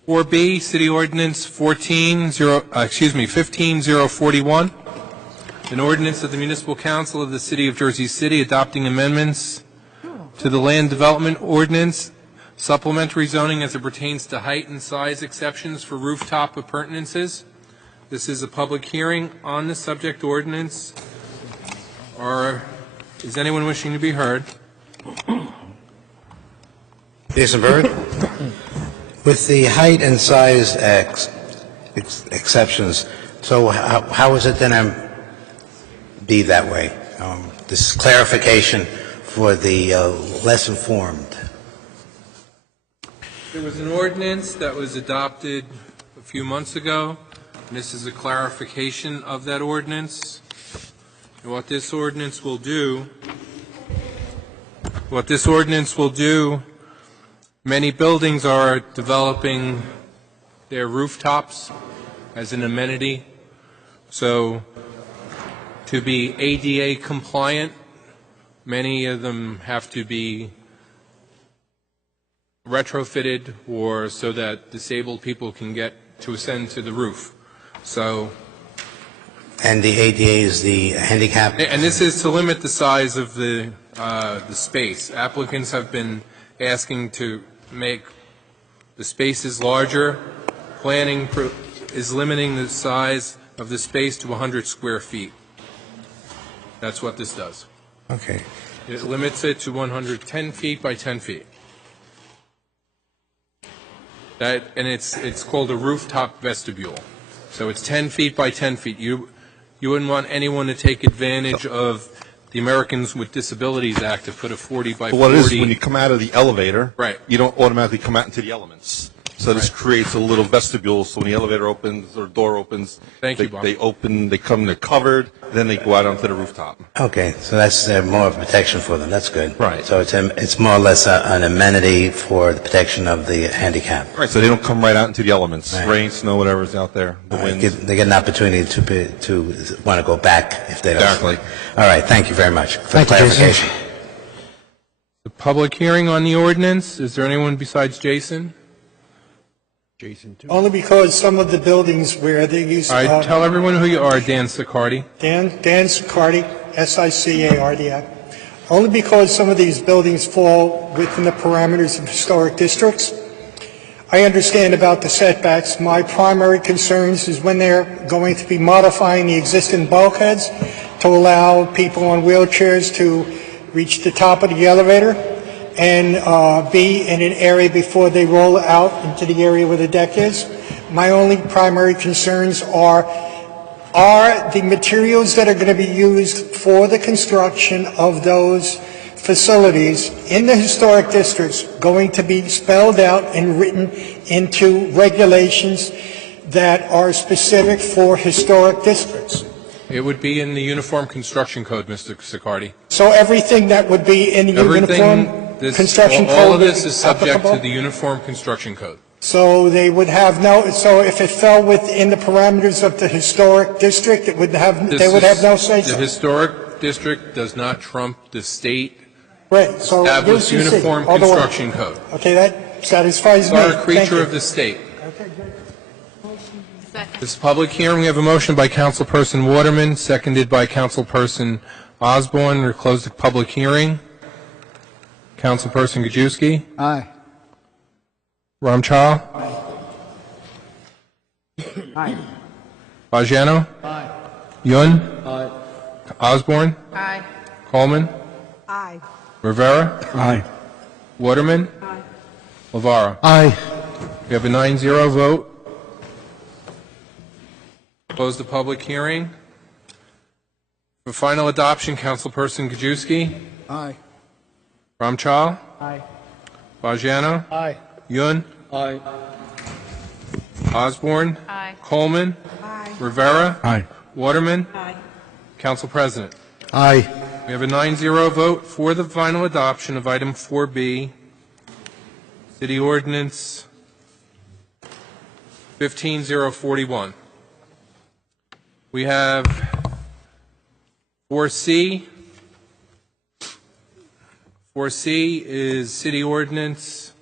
4B, City Ordinance 15041, an ordinance of the Municipal Council of the City of Jersey City adopting amendments to the Land Development Ordinance, supplementary zoning as it pertains to height and size exceptions for rooftop appurtenances. This is a public hearing on the subject ordinance. Or is anyone wishing to be heard? Jason Bird. With the height and size exceptions, so how is it going to be that way? This is clarification for the less informed. There was an ordinance that was adopted a few months ago, and this is a clarification of that ordinance. And what this ordinance will do, many buildings are developing their rooftops as an amenity. So to be ADA compliant. Many of them have to be retrofitted or so that disabled people can get to ascend to the roof. So, And the ADA is the handicap? and this is to limit the size of the space. Applicants have been asking to make the spaces larger. Planning is limiting the size of the space to 100 square feet. That's what this does. Okay. It limits it to 110 feet by 10 feet. And it's called a rooftop vestibule. So it's 10 feet by 10 feet. You wouldn't want anyone to take advantage of the Americans with Disabilities Act to put a 40 by 40. But what it is, when you come out of the elevator, right, you don't automatically come out into the elements. So this creates a little vestibule, so when the elevator opens or door opens, Thank you, Bob. they open, they come, they're covered, then they go out onto the rooftop. Okay, so that's more of a protection for them. That's good. Right. So it's more or less an amenity for the protection of the handicap. Right, so they don't come right out into the elements, Right. rain, snow, whatever's out there, the wind. They get an opportunity to want to go back if they don't. Exactly. All right, thank you very much for Thank you, Jason. clarification. The public hearing on the ordinance, is there anyone besides Jason? Only because some of the buildings where they use... All right, tell everyone who you are, Dan Sicardi. Dan Sicardi, S-I-C-A-R-D-I. Only because some of these buildings fall within the parameters of historic districts. I understand about the setbacks. My primary concerns is when they're going to be modifying the existing bulkheads to allow people on wheelchairs to reach the top of the elevator and be in an area before they roll out into the area where the deck is. My only primary concerns are the materials that are going to be used for the construction of those facilities in the historic districts going to be spelled out and written into regulations that are specific for historic districts. It would be in the Uniform Construction Code, Mr. Sicardi. So everything that would be in the Uniform Construction Code... All of this is subject applicable? to the Uniform Construction Code. So they would have so if it fell within the parameters of the historic district, they would have no say-so. The historic district does not trump the state Right, so established UCC, Uniform all the way. Construction Code. Okay, that satisfies me. It's a Thank creature you. of the state. This public hearing, we have a motion by Councilperson Waterman, seconded by Councilperson Osborne to close the public hearing. Councilperson Gajewski? Aye. Ramchal? Aye. Bajano? Aye. Yun? Aye. Osborne? Aye. Coleman? Aye. Rivera? Aye. Waterman? Aye. Lavara? Aye. We have a 9-0 vote. Close the public hearing. For final adoption, Councilperson Gajewski? Aye. Ramchal? Aye. Bajano? Aye. Yun? Aye. Osborne? Aye. Coleman? Aye. Rivera? Aye. Waterman? Aye. Council President? Aye. We have a 9-0 vote for the final adoption of item 4B, City Ordinance 15041. We have 4C. 4C is City Ordinance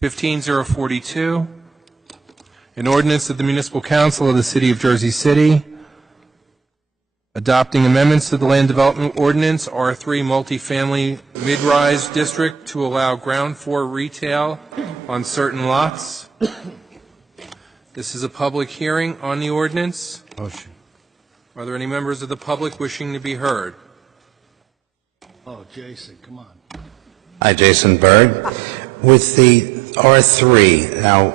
15042, an ordinance of the Municipal Council of the City of Jersey City adopting amendments to the Land Development Ordinance, R3 Multifamily Mid-Rise District to allow ground floor retail on certain lots. This is a public hearing on the ordinance. Motion. Are there any members of the public wishing to be heard? Oh, Jason, come on. Hi, Jason Berg. With the R3, now,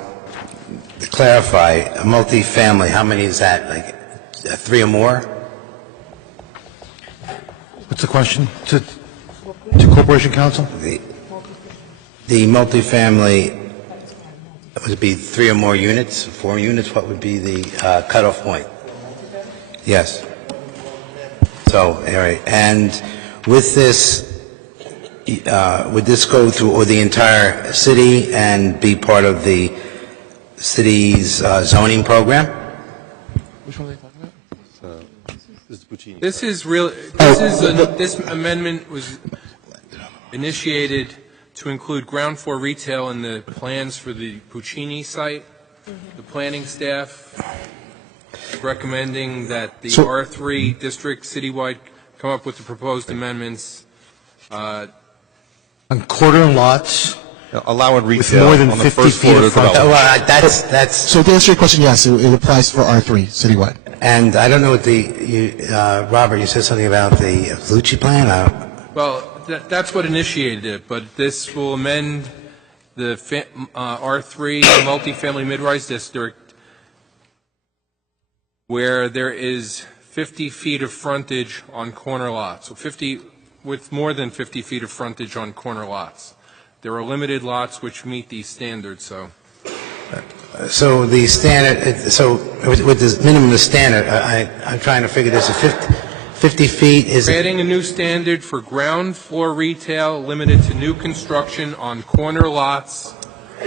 to clarify, a multifamily, how many is that? Like 3 or more? What's the question? To Corporation Counsel? The multifamily, would it be 3 or more units, 4 units? What would be the cutoff point? Yes. So, all right. And with this, would this go through the entire city and be part of the city's zoning program? Which one are they talking about? This is Puccini. This is this amendment was initiated to include ground floor retail in the plans for the Puccini site. The planning staff is recommending that the R3 district citywide come up with the proposed amendments. On quarter lots, allowing with retail more than on the 50 first feet floor of of the frontage. development. That's So to answer your question, yes, it applies for R3 citywide. and I don't know what Robert, you said something about the Lucci plan? Well, that's what initiated it, but this will amend the R3 multifamily mid-rise district where there is 50 feet of frontage on corner lots, so 50 with more than 50 feet of frontage on corner lots. There are limited lots which meet these standards, so. So the standard, so with the minimum of standard, I'm trying to figure this, 50 feet is... We're adding a new standard for ground floor retail limited to new construction on corner lots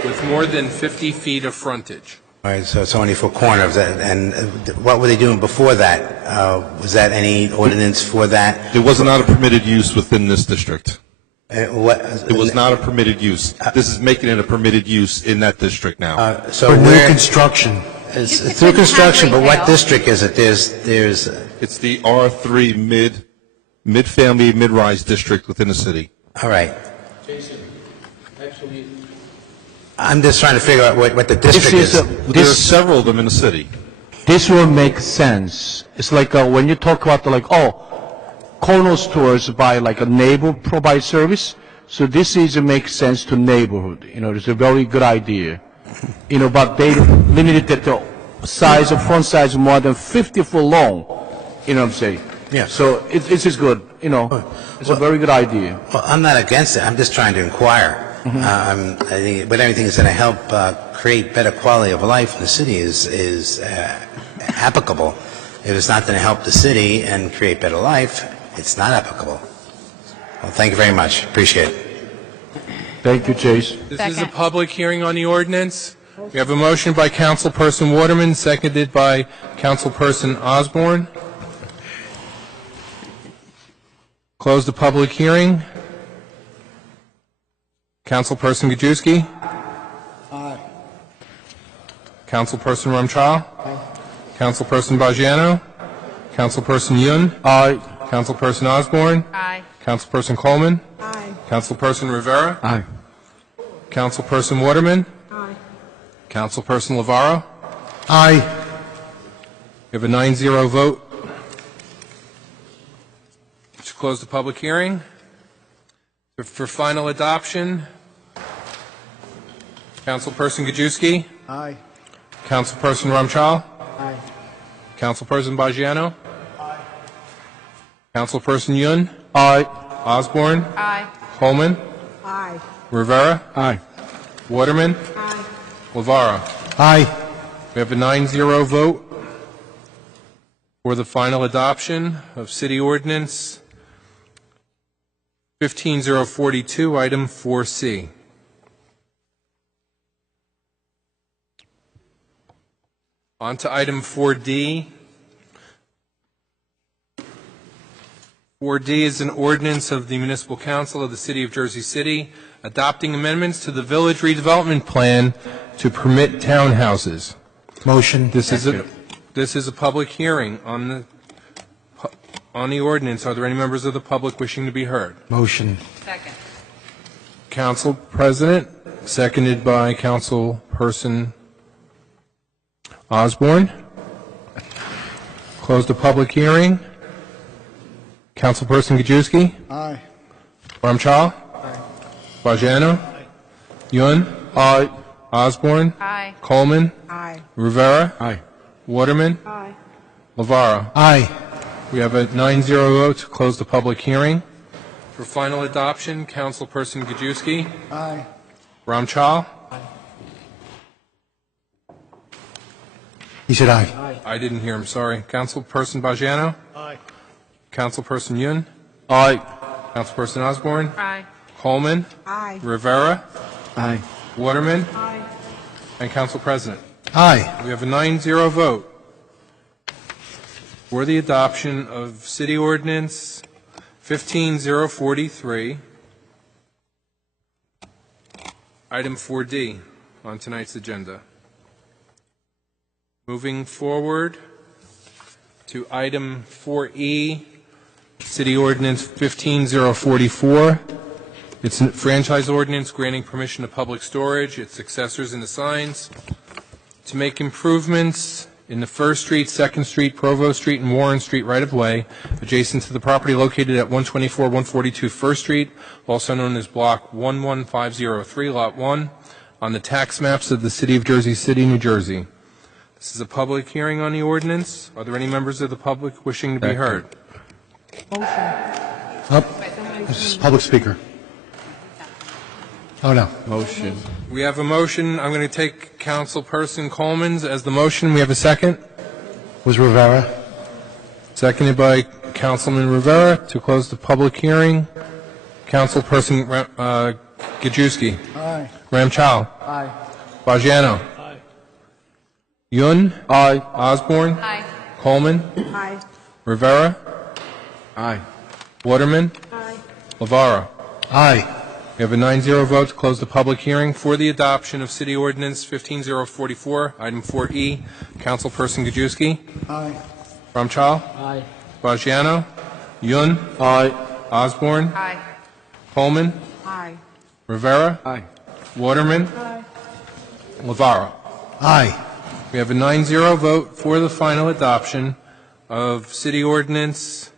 with more than 50 feet of frontage. All right, so it's only for corners, and what were they doing before that? Was that any ordinance for that? It was not a permitted use within this district. It was not a permitted use. This is making it a permitted use in that district now. for new construction. It's through construction, but what district is it? There's. It's the R3 mid-family, mid-rise district within the city. All right. Jason, actually, I'm just trying to figure out what the district is. There are several of them in the city. This will make sense. It's like when you talk about corner stores by like a neighbor provide service. So this makes sense to neighborhood. It's a very good idea. But they limited it to size of front size more than 50 foot long. You know what I'm saying? Yeah. So this is good. It's a very good idea. Well, I'm not against it. I'm just trying to inquire. I think, but anything that's going to help create better quality of life in the city is applicable. If it's not going to help the city and create better life, it's not applicable. Well, thank you very much. Appreciate it. Thank you, Chase. this is a public hearing on the ordinance. We have a motion by Councilperson Waterman, seconded by Councilperson Osborne. Close the public hearing. Councilperson Gajewski? Aye. Councilperson Ramchal? Aye. Councilperson Bajano? Councilperson Yun? Aye. Councilperson Osborne? Aye. Councilperson Coleman? Aye. Councilperson Rivera? Aye. Councilperson Waterman? Aye. Councilperson Lavaro? Aye. We have a 9-0 vote to close the public hearing. For final adoption, Councilperson Gajewski? Aye. Councilperson Ramchal? Aye. Councilperson Bajano? Aye. Councilperson Yun? Aye. Osborne? Aye. Coleman? Aye. Rivera? Aye. Waterman? Aye. Lavaro? Aye. We have a 9-0 vote for the final adoption of City Ordinance 15042, Item 4C. On to Item 4D. 4D is an ordinance of the Municipal Council of the City of Jersey City adopting amendments to the Village Redevelopment Plan to permit townhouses. Motion. This is a public hearing on the ordinance. Are there any members of the public wishing to be heard? Motion. Second. Council President, seconded by Councilperson Osborne. Close the public hearing. Councilperson Gajewski? Aye. Ramchal? Aye. Bajano? Aye. Yun? Aye. Osborne? Aye. Coleman? Aye. Rivera? Aye. Waterman? Aye. Lavaro? Aye. We have a 9-0 vote to close the public hearing. For final adoption, Councilperson Gajewski? Aye. Ramchal? He said aye. I didn't hear him, sorry. Councilperson Bajano? Aye. Councilperson Yun? Aye. Councilperson Osborne? Aye. Coleman? Aye. Rivera? Aye. Waterman? Aye. And Council President. Aye. We have a 9-0 vote for the adoption of City Ordinance 15043, item 4D on tonight's agenda. Moving forward to item 4E, City Ordinance 15044. It's a franchise ordinance granting permission to public storage, its successors and assigns, to make improvements in the 1st Street, 2nd Street, Provost Street, and Warren Street right-of-way adjacent to the property located at 124-142 1st Street, also known as Block 11503, Lot 1, on the tax maps of the City of Jersey City, New Jersey. This is a public hearing on the ordinance. Are there any members of the public wishing to be heard? This is public speaker. Oh, no. Motion. We have a motion. I'm going to take Councilperson Coleman's as the motion. We have a second. Was Rivera? Seconded by Councilman Rivera to close the public hearing. Councilperson Gajewski. Aye. Ramchal. Aye. Bajano. Aye. Yun. Aye. Osborne. Aye. Coleman. Aye. Rivera. Aye. Waterman. Aye. Lavara. Aye. We have a 9-0 vote to close the public hearing for the adoption of City Ordinance 15044, item 4E. Councilperson Gajewski. Aye. Ramchal. Aye. Bajano. Yun. Aye. Osborne. Aye. Coleman. Aye. Rivera. Aye. Waterman. Aye. Lavara. Aye. We have a 9-0 vote for the final adoption of City Ordinance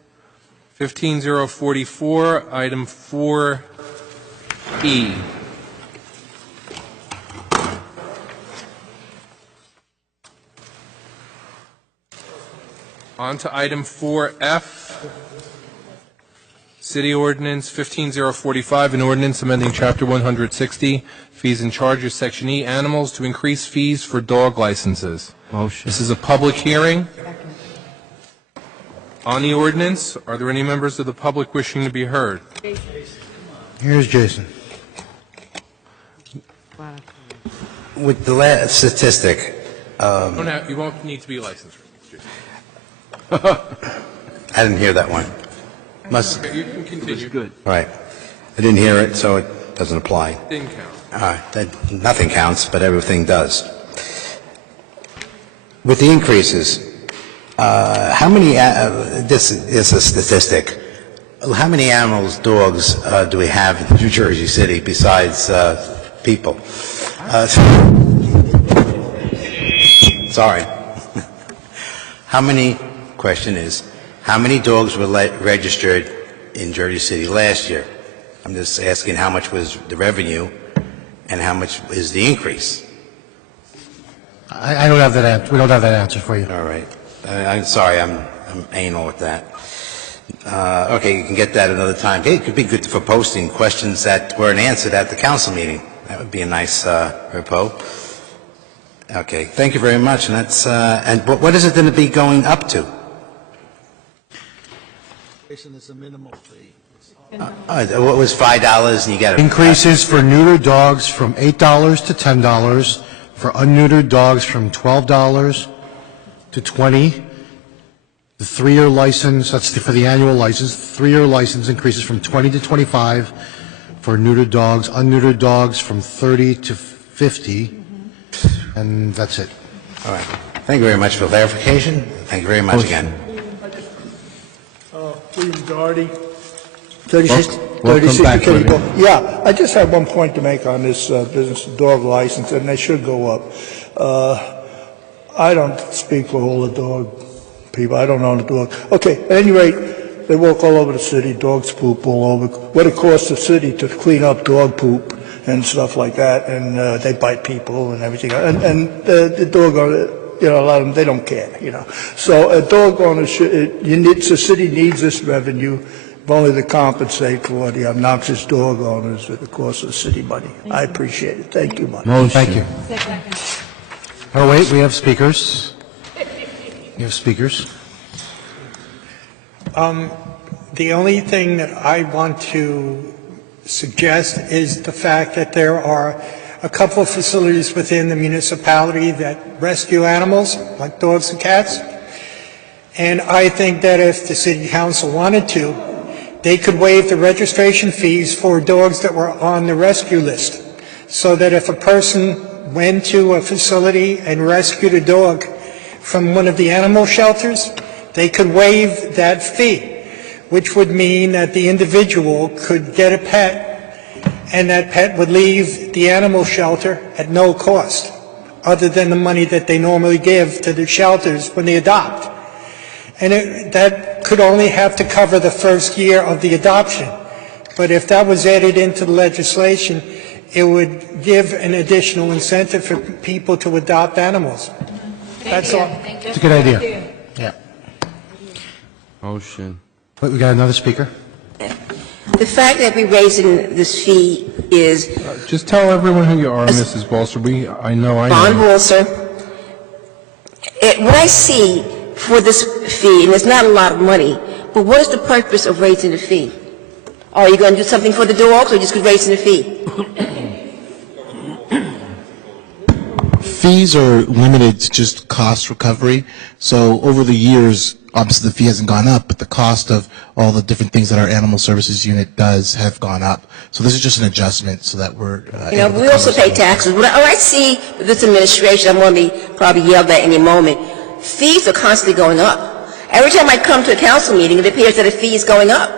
15044, item 4E. On to item 4F, City Ordinance 15045, an ordinance amending Chapter 160, Fees and Charges, Section E, Animals, to increase fees for dog licenses. Motion. This is a public hearing on the ordinance. Are there any members of the public wishing to be heard? Here's Jason. With the last statistic, You won't need to be licensed. I didn't hear that one. Must, Okay, you can continue. Good. right. I didn't hear it, so it doesn't apply. Didn't count. All right, nothing counts, but everything does. With the increases, how many, this is a statistic, how many animals, dogs, do we have in New Jersey City besides people? Sorry. How many, question is, how many dogs were registered in Jersey City last year? I'm just asking how much was the revenue and how much is the increase? I don't have that answer. We don't have that answer for you. All right. I'm sorry, I'm anal with that. Okay, you can get that another time. Hey, it could be good for posting questions that weren't answered at the council meeting. That would be a nice repo. Okay, thank you very much. And that's and what is it going to be going up to? It's a minimal fee. What was $5 and you got it? Increases for neutered dogs from $8 to $10, for unneutered dogs from $12 to $20. The 3-year license, that's for the annual license, the 3-year license increases from $20 to $25 for neutered dogs, unneutered dogs from $30 to $50, and that's it. All right. Thank you very much for clarification. Thank you very much again. William Doherty, 36 Welcome back, Kennedy William. Yeah, I just have one point to make on this business dog license, and they should go up. I don't speak for all the dog people. I don't own a dog. Okay, at any rate, they walk all over the city. Dogs poop all over. What it costs the city to clean up dog poop and stuff like that, and they bite people and everything. And the dog owner, you know, a lot of them, they don't care, you know. So a dog owner the city needs this revenue, only to compensate for the obnoxious dog owners at the cost of the city money. I appreciate it. Thank you much. Thank you. Oh, wait, we have speakers. We have speakers. The only thing that I want to suggest is the fact that there are a couple of facilities within the municipality that rescue animals, like dogs and cats. And I think that if the city council wanted to, they could waive the registration fees for dogs that were on the rescue list. So that if a person went to a facility and rescued a dog from one of the animal shelters, they could waive that fee, which would mean that the individual could get a pet, and that pet would leave the animal shelter at no cost, other than the money that they normally give to the shelters when they adopt. And that could only have to cover the first year of the adoption. But if that was added into the legislation, it would give an additional incentive for people to adopt animals. That's all. It's a good idea. Yeah. Motion. Wait, we got another speaker? The fact that we're raising this fee is Just tell everyone who you are, Mrs. Bolster. I know. Vaughn Bolster. What I see for this fee, and it's not a lot of money, but what is the purpose of raising the fee? Are you going to do something for the dogs, or just raising the fee? Fees are limited to just cost recovery. So over the years, obviously the fee hasn't gone up, but the cost of all the different things that our animal services unit does have gone up. So this is just an adjustment so that we're We also pay taxes. What I see with this administration, I'm going to be probably yelled at any moment. Fees are constantly going up. Every time I come to a council meeting, it appears that a fee is going up.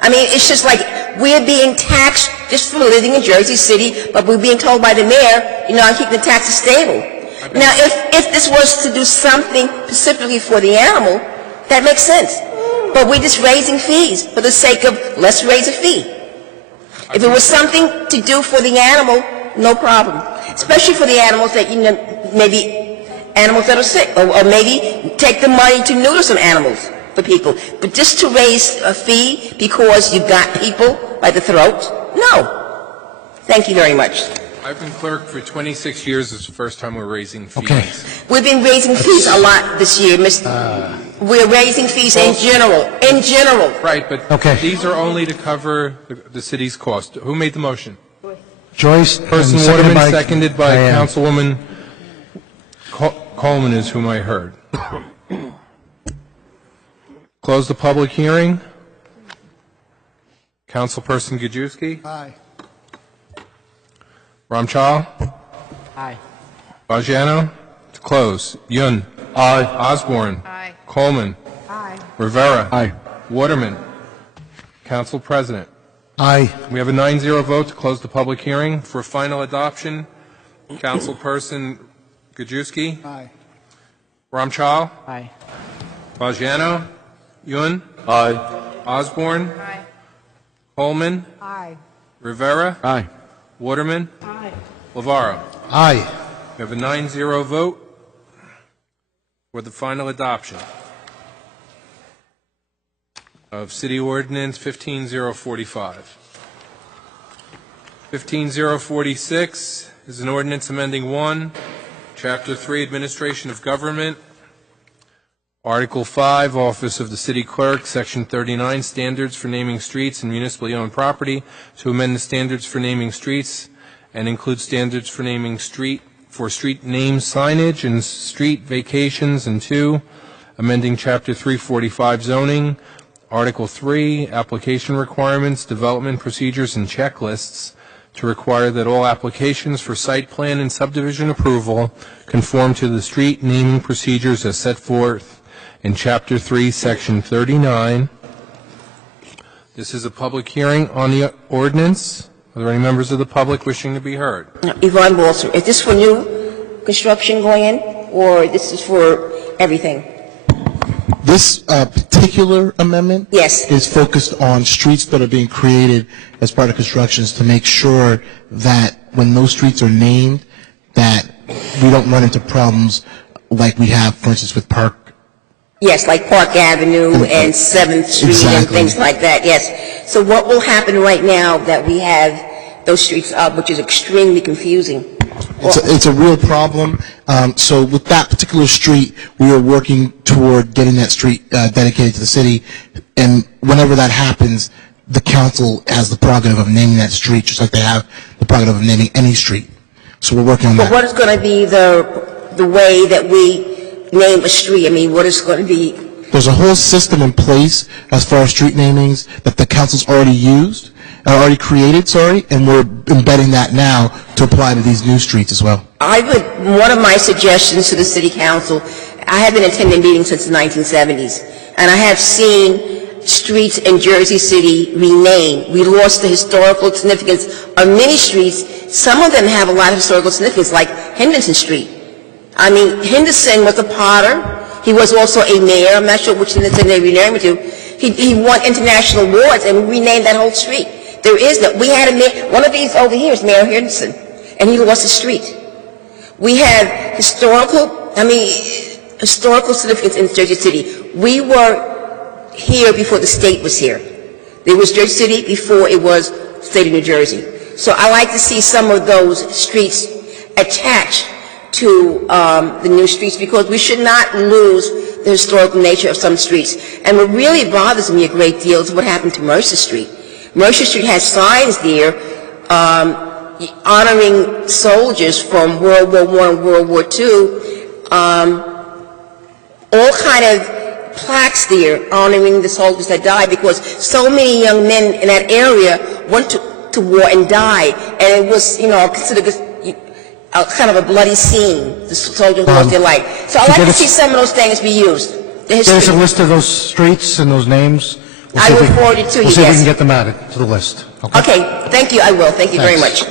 I mean, it's just like we're being taxed just for living in Jersey City, but we're being told by the mayor, I'm keeping the taxes stable. Now, if this was to do something specifically for the animal, that makes sense. But we're just raising fees for the sake of let's raise a fee. If it was something to do for the animal, no problem. Especially for the animals that, maybe animals that are sick, or maybe take the money to neuter some animals for people. But just to raise a fee because you got people by the throat, no. Thank you very much. I've been clerk for 26 years. It's the first time we're raising fees. Okay. We've been raising fees a lot this year, we're raising fees in general. In general. Right, but these are only to cover the city's cost. Who made the motion? Joyce. Person and Waterman, seconded by Diane. Councilwoman Coleman is whom I heard. Close the public hearing. Councilperson Gajewski? Aye. Ramchal? Aye. Bajano? To close. Yun? Aye. Osborne? Aye. Coleman? Aye. Rivera? Aye. Waterman? Council President? Aye. We have a 9-0 vote to close the public hearing. For final adoption, Councilperson Gajewski? Aye. Ramchal? Aye. Bajano? Yun? Aye. Osborne? Aye. Coleman? Aye. Rivera? Aye. Waterman? Aye. Lavaro? Aye. We have a 9-0 vote for the final adoption of City Ordinance 15045. 15046 is an ordinance amending 1, Chapter 3, Administration of Government, Article 5, Office of the City Clerk, Section 39, Standards for Naming Streets and Municipally Owned Property, to amend the standards for naming streets and include standards for naming street name signage and street vacations, and 2, amending Chapter 345 Zoning, Article 3, Application Requirements, Development Procedures and Checklists, to require that all applications for site plan and subdivision approval conform to the street naming procedures as set forth in Chapter 3, Section 39. This is a public hearing on the ordinance. Are there any members of the public wishing to be heard? Yvonne Walter, is this for new construction going in, or this is for everything? This particular amendment is focused on streets that are being created as part of constructions to make sure that when those streets are named, that we don't run into problems like we have, for instance, with Park. Yes, like Park Avenue and 7th Street and things like that, yes. So what will happen right now that we have those streets up, which is extremely confusing? It's a real problem. So with that particular street, we are working toward getting that street dedicated to the city. And whenever that happens, the council has the prerogative of naming that street, just like they have the prerogative of naming any street. So we're working on that. But what is going to be the way that we name a street? I mean, what is going to be there's a whole system in place as far as street namings that the council's already used, already created, and we're embedding that now to apply to these new streets as well. One of my suggestions to the city council, I have been attending meetings since the 1970s, and I have seen streets in Jersey City renamed. We lost the historical significance of many streets. Some of them have a lot of historical significance, like Henderson Street. I mean, Henderson was a potter. He was also a mayor. I'm not sure which Henderson they renamed him to. He won international awards, and we renamed that whole street. There is no, we had a mayor, one of these over here is Mayor Henderson, and he lost the street. We have historical significance in Jersey City. We were here before the state was here. There was Jersey City before it was state of New Jersey. So I like to see some of those streets attached to the new streets, because we should not lose the historical nature of some streets. And what really bothers me a great deal is what happened to Mercer Street. Mercer Street has signs there honoring soldiers from World War I and World War II, all kind of plaques there honoring the soldiers that died, because so many young men in that area went to war and died, and it was, considered kind of a bloody scene. The soldiers lost their life. So I'd like to see some of those things be used. Get us a list of those streets and those names. I will forward it to you, We'll see if we yes. can get them added to the list. Okay, thank you, I will. Thank you very much.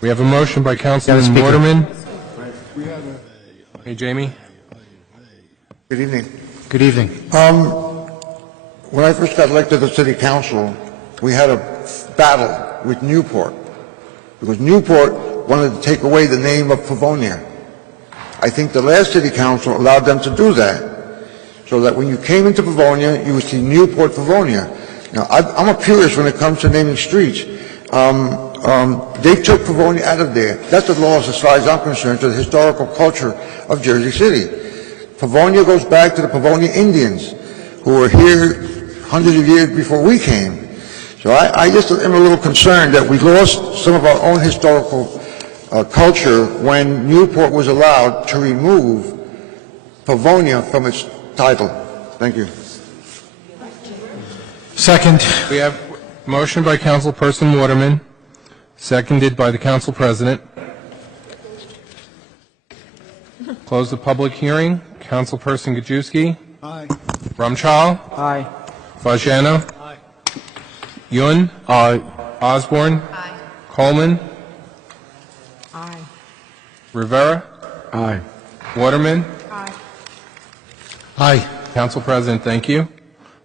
We have a motion by Councilman Waterman. Hey, Jamie. Good evening. Good evening. When I first got elected to the city council, we had a battle with Newport, because Newport wanted to take away the name of Pavonia. I think the last city council allowed them to do that, so that when you came into Pavonia, you would see Newport Pavonia. Now, I'm a purist when it comes to naming streets. They took Pavonia out of there. That's the loss, as far as I'm concerned, to the historical culture of Jersey City. Pavonia goes back to the Pavonia Indians, who were here hundreds of years before we came. So I just am a little concerned that we lost some of our own historical culture when Newport was allowed to remove Pavonia from its title. Thank you. Second. We have motion by Councilperson Waterman, seconded by the Council President. Close the public hearing. Councilperson Gajewski. Aye. Ramchal. Aye. Fajano. Aye. Yun. Aye. Osborne. Aye. Coleman. Aye. Rivera. Aye. Waterman. Aye. Aye. Council President, thank you.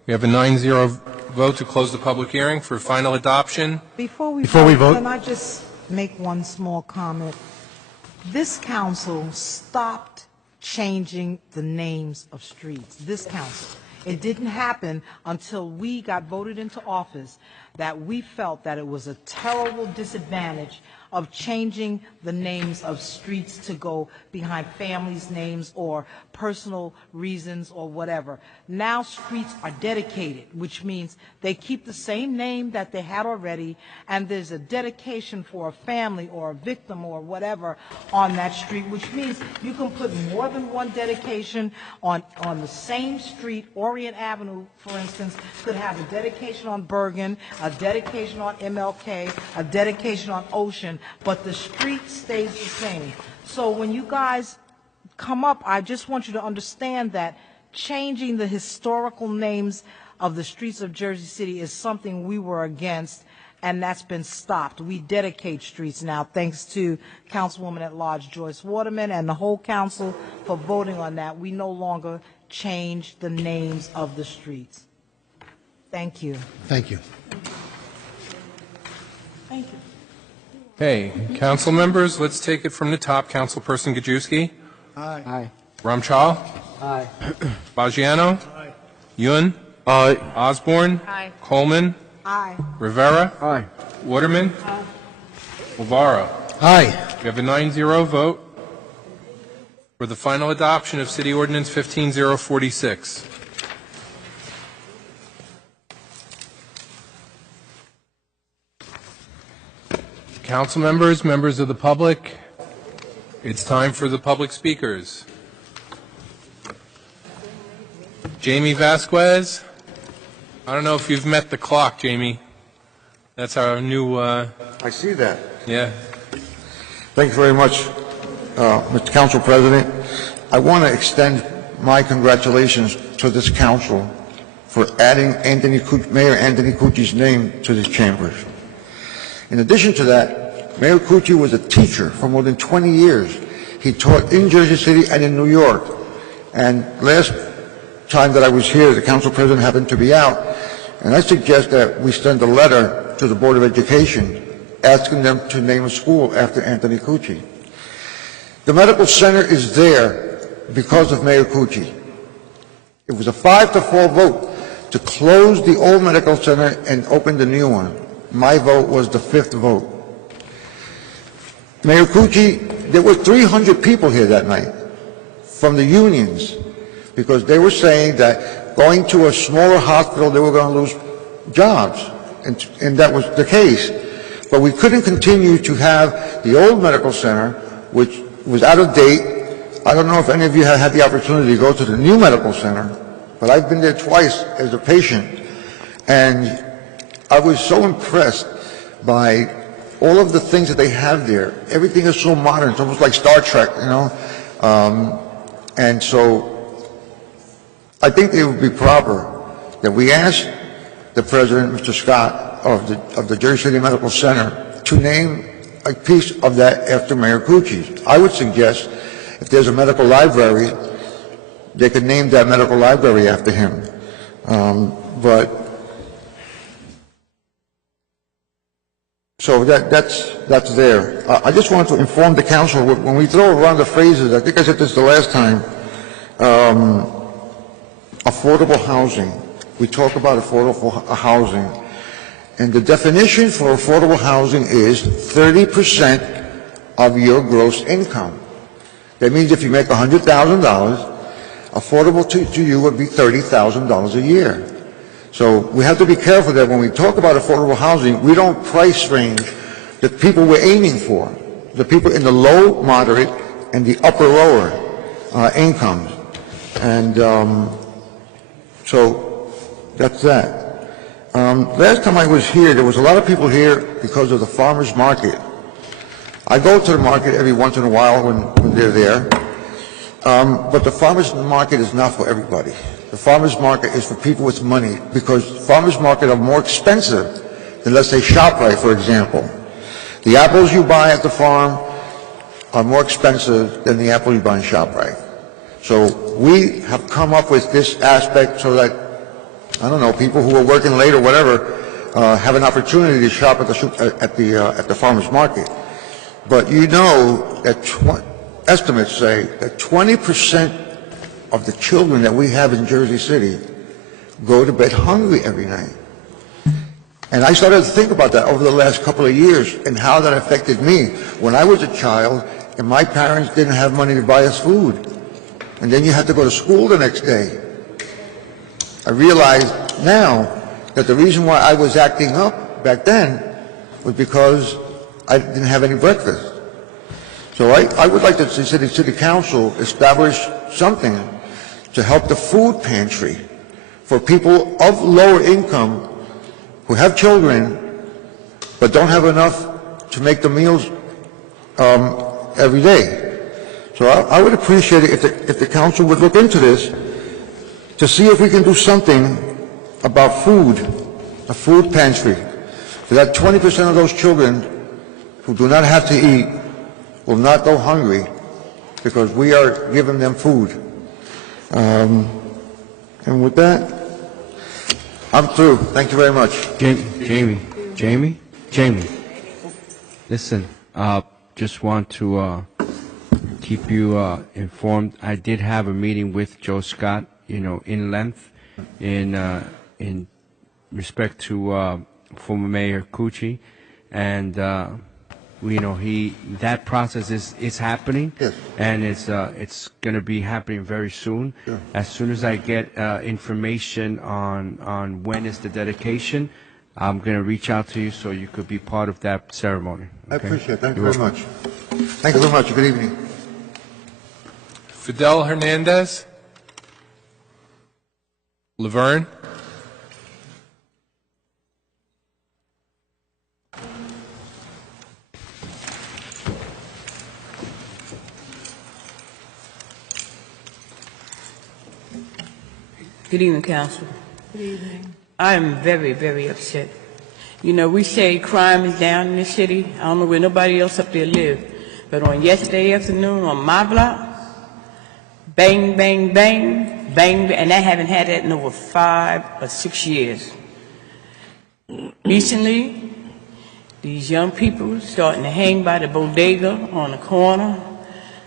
We have a 9-0 vote to close the public hearing for final adoption. Before we Before we vote. can I just make one small comment? This council stopped changing the names of streets. This council. It didn't happen until we got voted into office that we felt that it was a terrible disadvantage of changing the names of streets to go behind families' names or personal reasons or whatever. Now streets are dedicated, which means they keep the same name that they had already, and there's a dedication for a family or a victim or whatever on that street, which means you can put more than one dedication on the same street. Orient Avenue, for instance, could have a dedication on Bergen, a dedication on MLK, a dedication on Ocean, but the street stays the same. So when you guys come up, I just want you to understand that changing the historical names of the streets of Jersey City is something we were against, and that's been stopped. We dedicate streets now, thanks to Councilwoman at Large Joyce Waterman and the whole council for voting on that. We no longer change the names of the streets. Thank you. Thank you. Thank you. Okay, council members, let's take it from the top. Councilperson Gajewski. Aye. Aye. Ramchal. Aye. Bajiano. Aye. Yun. Aye. Osborne. Aye. Coleman. Aye. Rivera. Aye. Waterman. Guevara. Aye. We have a 9-0 vote for the final adoption of City Ordinance 15046. Council members, members of the public, it's time for the public speakers. Jamie Vasquez. I don't know if you've met the clock, Jamie. That's our new, I see that. Yeah. Thank you very much, Mr. Council President. I want to extend my congratulations to this council for adding Mayor Anthony Cucci's name to this chamber. In addition to that, Mayor Cucci was a teacher for more than 20 years. He taught in Jersey City and in New York. And last time that I was here, the council president happened to be out, and I suggest that we send a letter to the Board of Education asking them to name a school after Anthony Cucci. The medical center is there because of Mayor Cucci. It was a 5-4 vote to close the old medical center and open the new one. My vote was the 5th vote. Mayor Cucci, there were 300 people here that night from the unions because they were saying that going to a smaller hospital, they were going to lose jobs, and that was the case. But we couldn't continue to have the old medical center, which was out of date. I don't know if any of you have had the opportunity to go to the new medical center, but I've been there twice as a patient, and I was so impressed by all of the things that they have there. Everything is so modern. It's almost like Star Trek, you know. And so I think it would be proper that we ask the president, Mr. Scott, of the Jersey City Medical Center, to name a piece of that after Mayor Cucci. I would suggest if there's a medical library, they could name that medical library after him. So that's there. I just wanted to inform the council, when we throw around the phrases, I think I said this the last time, affordable housing. We talk about affordable housing. And the definition for affordable housing is 30% of your gross income. That means if you make $100,000, affordable to you would be $30,000 a year. So we have to be careful that when we talk about affordable housing, we don't price range the people we're aiming for, the people in the low, moderate, and the upper lower incomes. And so that's that. Last time I was here, there was a lot of people here because of the farmers market. I go to the market every once in a while when they're there, but the farmers market is not for everybody. The farmers market is for people with money because farmers market are more expensive than, let's say, ShopRite, for example. The apples you buy at the farm are more expensive than the apple you buy in ShopRite. So we have come up with this aspect so that, I don't know, people who are working late or whatever have an opportunity to shop at the farmers market. But you know that estimates say that 20% of the children that we have in Jersey City go to bed hungry every night. And I started to think about that over the last couple of years and how that affected me when I was a child and my parents didn't have money to buy us food. And then you had to go to school the next day. I realize now that the reason why I was acting up back then was because I didn't have any breakfast. So I would like to see City Council establish something to help the food pantry for people of lower income who have children but don't have enough to make the meals every day. So I would appreciate it if the council would look into this to see if we can do something about food, a food pantry, so that 20% of those children who do not have to eat will not go hungry because we are giving them food. And with that, I'm through. Thank you very much. Jamie, listen, just want to keep you informed. I did have a meeting with Joe Scott, in length, in respect to former Mayor Cucci, and that process is happening, yes. And it's going to be happening very soon. Sure. As soon as I get information on when is the dedication, I'm going to reach out to you so you could be part of that ceremony. Okay? I appreciate it. Thank you very much. Thank you very much. Good evening. Fidel Hernandez. Laverne? Good evening, Council. Good evening. I am very, very upset. You know, we say crime is down in the city. I don't know where nobody else up there live. But on yesterday afternoon on my block, bang, bang, bang, bang, bang, and I haven't had that in over 5 or 6 years. Recently, these young people starting to hang by the bodega on the corner.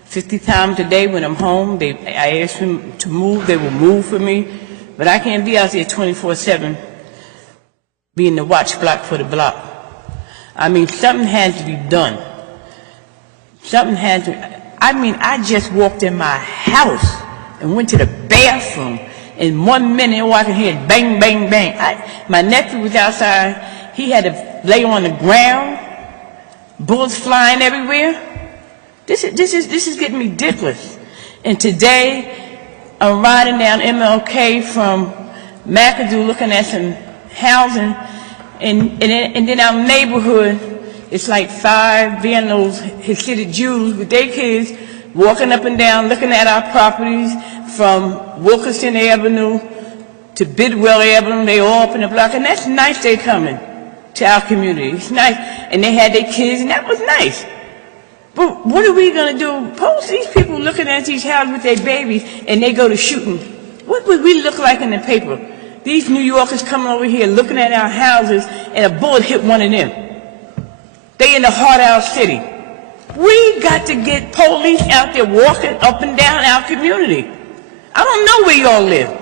50 times a day when I'm home, I ask them to move, they will move for me. But I can't be out there 24/7 being the watch block for the block. I mean, something had to be done. Something had to, I mean, I just walked in my house and went to the bathroom. In 1 minute, all I could hear is bang, bang, bang. My nephew was outside. He had to lay on the ground, bullets flying everywhere. This is getting ridiculous. And today, I'm riding down MLK from McAdoo looking at some housing, and then our neighborhood, it's like 5 being those Hasidic Jews with their kids walking up and down looking at our properties from Wilkerson Avenue to Bidwell Avenue. They all up in the block, and that's nice they coming to our community. It's nice. And they had their kids, and that was nice. But what are we going to do? Post these people looking at these houses with their babies and they go to shooting. What would we look like in the paper? These New Yorkers coming over here looking at our houses and a bullet hit one of them. They in the heart of our city. We got to get police out there walking up and down our community. I don't know where y'all live.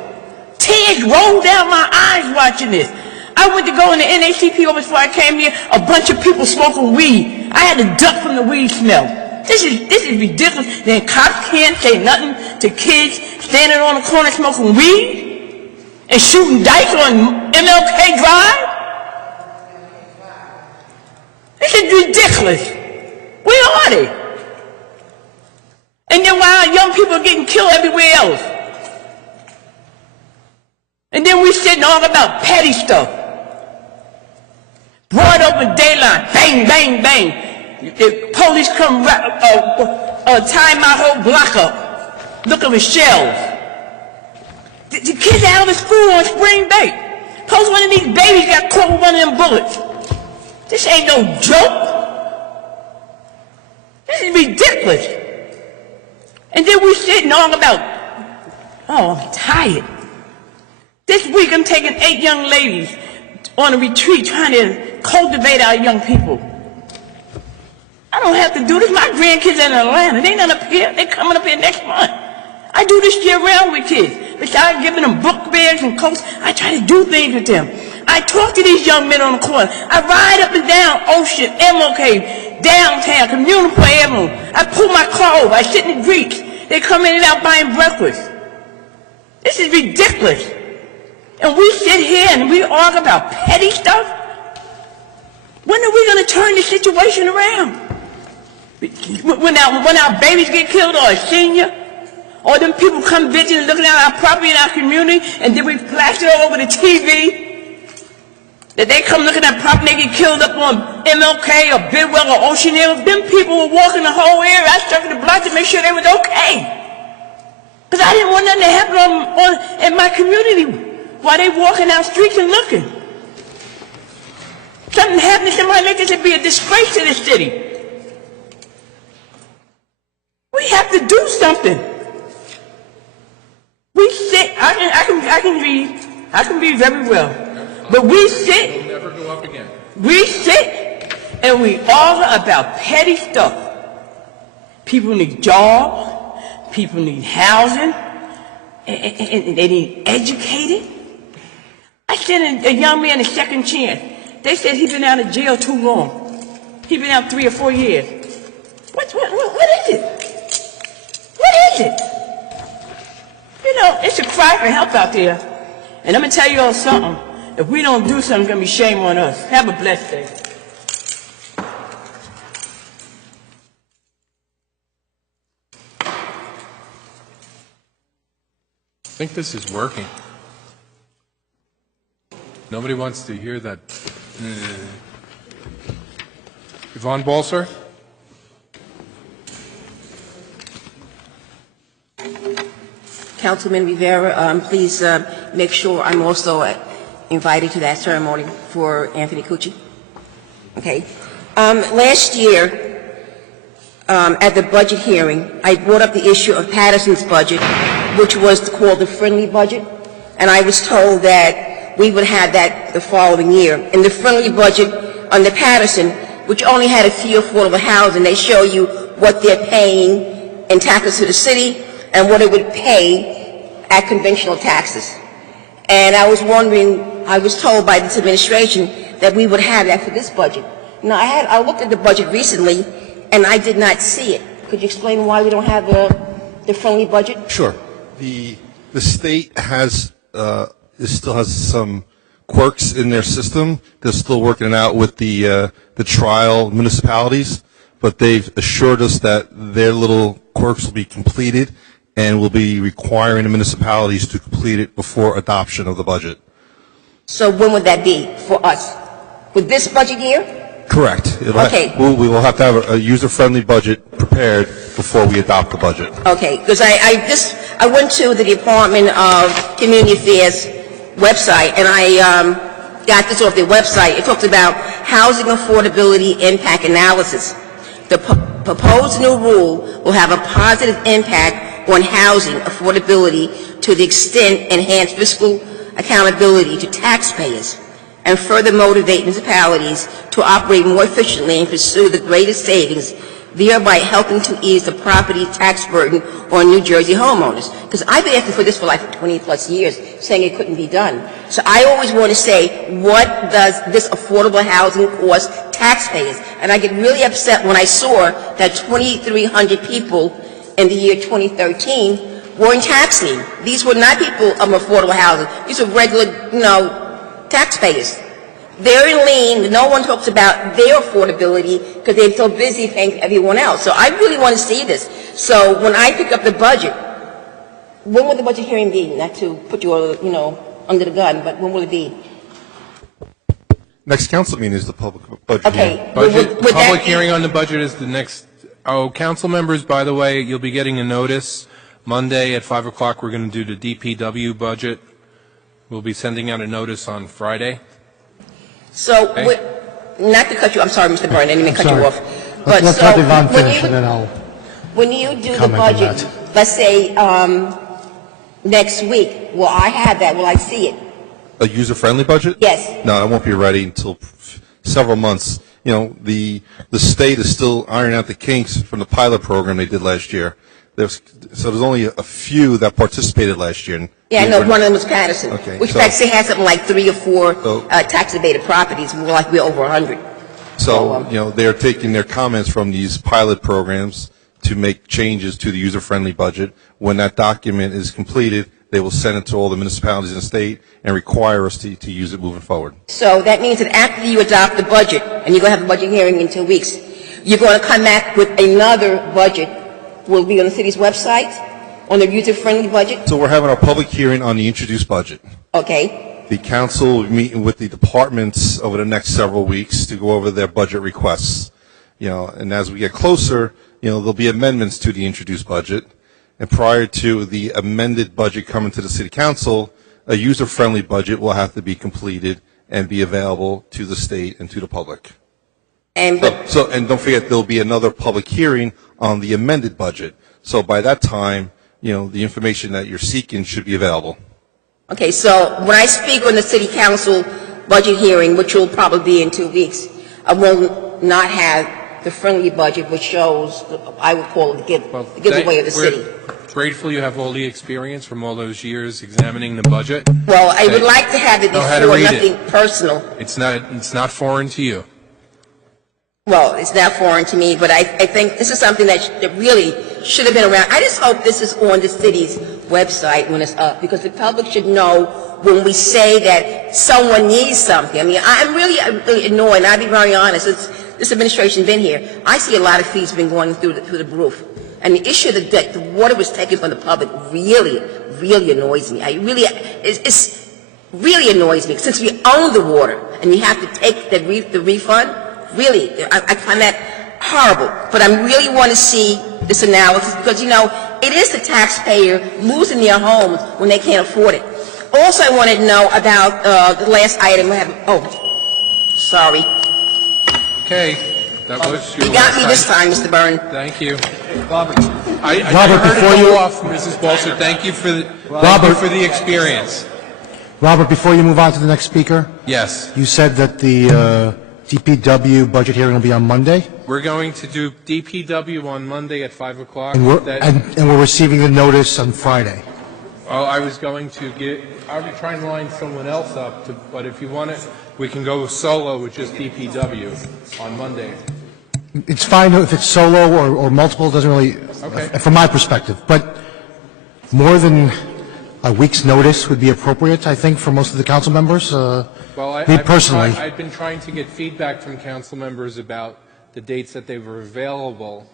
Tears rolled down my eyes watching this. I went to go in the NACP office before I came here, a bunch of people smoking weed. I had to duck from the weed smell. This is ridiculous. Then cops can't say nothing to kids standing on the corner smoking weed and shooting dice on MLK Drive. This is ridiculous. Where are they? And then while young people are getting killed everywhere else. And then we sitting all about petty stuff. Broad open daylight, bang, bang, bang. The police come tie my whole block up, looking for shells. The kids out of school on spring break. Suppose one of these babies got caught with one of them bullets. This ain't no joke. This is ridiculous. And then we sitting all about, oh, I'm tired. This week I'm taking 8 young ladies on a retreat trying to cultivate our young people. I don't have to do this. My grandkids are in Atlanta. They not up here. They're coming up here next month. I do this year round with kids. Besides giving them book bags and coats, I try to do things with them. I talk to these young men on the corner. I ride up and down Ocean, MLK, downtown, Community Avenue. I pull my car over. I sit in the Greeks. They come in and out buying breakfast. This is ridiculous. And we sit here and we argue about petty stuff. When are we going to turn this situation around? When our babies get killed or a senior? Or them people come visiting looking at our property in our community and then we plaster it all over the TV? That they come looking at property and they get killed up on MLK or Bidwell or Ocean Hill? Them people were walking the whole area. I circled the block to make sure they was okay. Because I didn't want nothing to happen in my community while they walking down streets and looking. Something happened to somebody like this, it'd be a disgrace to this city. We have to do something. We sit, I can read very well. But we sit, We'll never go up again. we sit and we argue about petty stuff. People need jobs, people need housing, and they need educated. I sent a young man a second chance. They said he's been out of jail too long. He's been out 3 or 4 years. What is it? What is it? You know, it's a cry for help out there. And I'm going to tell you all something. If we don't do something, it's going to be shame on us. Have a blessed day. I think this is working. Nobody wants to hear that. Yvonne Balser? Councilman Rivera, please make sure I'm also invited to that ceremony for Anthony Cucci. Okay. Last year, at the budget hearing, I brought up the issue of Patterson's budget, which was called the friendly budget, and I was told that we would have that the following year. In the friendly budget under Patterson, which only had a few affordable housing, they show you what they're paying in taxes to the city and what it would pay at conventional taxes. And I was wondering, I was told by this administration that we would have that for this budget. Now, I looked at the budget recently, and I did not see it. Could you explain why we don't have the friendly budget? Sure. The state has still has some quirks in their system. They're still working it out with the trial municipalities, but they've assured us that their little quirks will be completed and will be requiring the municipalities to complete it before adoption of the budget. So when would that be for us? With this budget year? Correct. Okay. We will have to have a user-friendly budget prepared before we adopt the budget. Okay, because I went to the Department of Community Affairs website, and I got this off their website. It talks about housing affordability impact analysis. The proposed new rule will have a positive impact on housing affordability to the extent enhanced fiscal accountability to taxpayers and further motivate municipalities to operate more efficiently and pursue the greatest savings, thereby helping to ease the property tax burden on New Jersey homeowners. Because I've been asking for this for like 20 plus years, saying it couldn't be done. So I always want to say, what does this affordable housing cost taxpayers? And I get really upset when I saw that 2,300 people in the year 2013 were in tax lien. These were not people of affordable housing. These were regular, taxpayers. They're in lien. No one talks about their affordability because they're so busy paying for everyone else. So I really want to see this. So when I pick up the budget, when will the budget hearing be? Not to put you all, under the gun, but when will it be? Next council meeting is the public budget Okay. hearing. Public hearing on the budget is the next. Oh, council members, by the way, you'll be getting a notice Monday at 5 o'clock. We're going to do the DPW budget. We'll be sending out a notice on Friday. So, Okay. not to cut you, I'm sorry, Mr. Byrne, I didn't mean to cut you off. Let's so let Yvonne finish, and then I'll when you do the comment on budget, that. let's say next week, will I have that? Will I see it? A user-friendly budget? Yes. No, it won't be ready until several months. The state is still ironing out the kinks from the pilot program they did last year. There's only a few that participated last year. Yeah, I know one of them was Patterson, Okay, which so- actually has something like 3 or 4 So- tax-abated properties. We're over 100. So, they're taking their comments from these pilot programs to make changes to the user-friendly budget. When that document is completed, they will send it to all the municipalities in the state and require us to use it moving forward. So that means that after you adopt the budget, and you're going to have a budget hearing in 2 weeks, you're going to come back with another budget. Will it be on the city's website, on the user-friendly budget? So we're having our public hearing on the introduced budget. Okay. The council will be meeting with the departments over the next several weeks to go over their budget requests. And as we get closer, there'll be amendments to the introduced budget. And prior to the amended budget coming to the city council, a user-friendly budget will have to be completed and be available to the state and to the public. And don't forget, there'll be another public hearing on the amended budget. So by that time, the information that you're seeking should be available. Okay, so when I speak on the city council budget hearing, which will probably be in 2 weeks, I will not have the friendly budget, which shows, I would call it the giveaway of the city. We're grateful you have all the experience from all those years examining the budget. Well, I would like to have it Know how to before, read nothing it. personal. It's not foreign to you. Well, it's not foreign to me, but I think this is something that really should have been around. I just hope this is on the city's website when it's up, because the public should know when we say that someone needs something. I mean, I'm really annoyed, and I'll be very honest. This administration's been here. I see a lot of fees been going through the roof. And the issue that the water was taken from the public really, really annoys me. really annoys me, since we own the water and you have to take the refund, really, I find that horrible. But I really want to see this analysis because, you know, it is the taxpayer losing their homes when they can't afford it. Also, I wanted to know about the last item. Sorry. Okay, that was your You got last me this item. time, Mr. Byrne. Thank you. Robert. I Robert, never heard before it you- go off, Mrs. Bolster. Thank you for the experience. Robert, before you move on to the next speaker, Yes, you said that the DPW budget hearing will be on Monday, we're going to do DPW on Monday at 5 o'clock. and we're, That- and we're receiving the notice on Friday. Oh, I was going to I was trying to line someone else up, but if you want it, we can go solo with just DPW on Monday. It's fine if it's solo or multiple, it doesn't really, Okay. from my perspective, but more than a week's notice would be appropriate, I think, for most of the council members. Well, Me personally. I've been trying to get feedback from council members about the dates that they were available.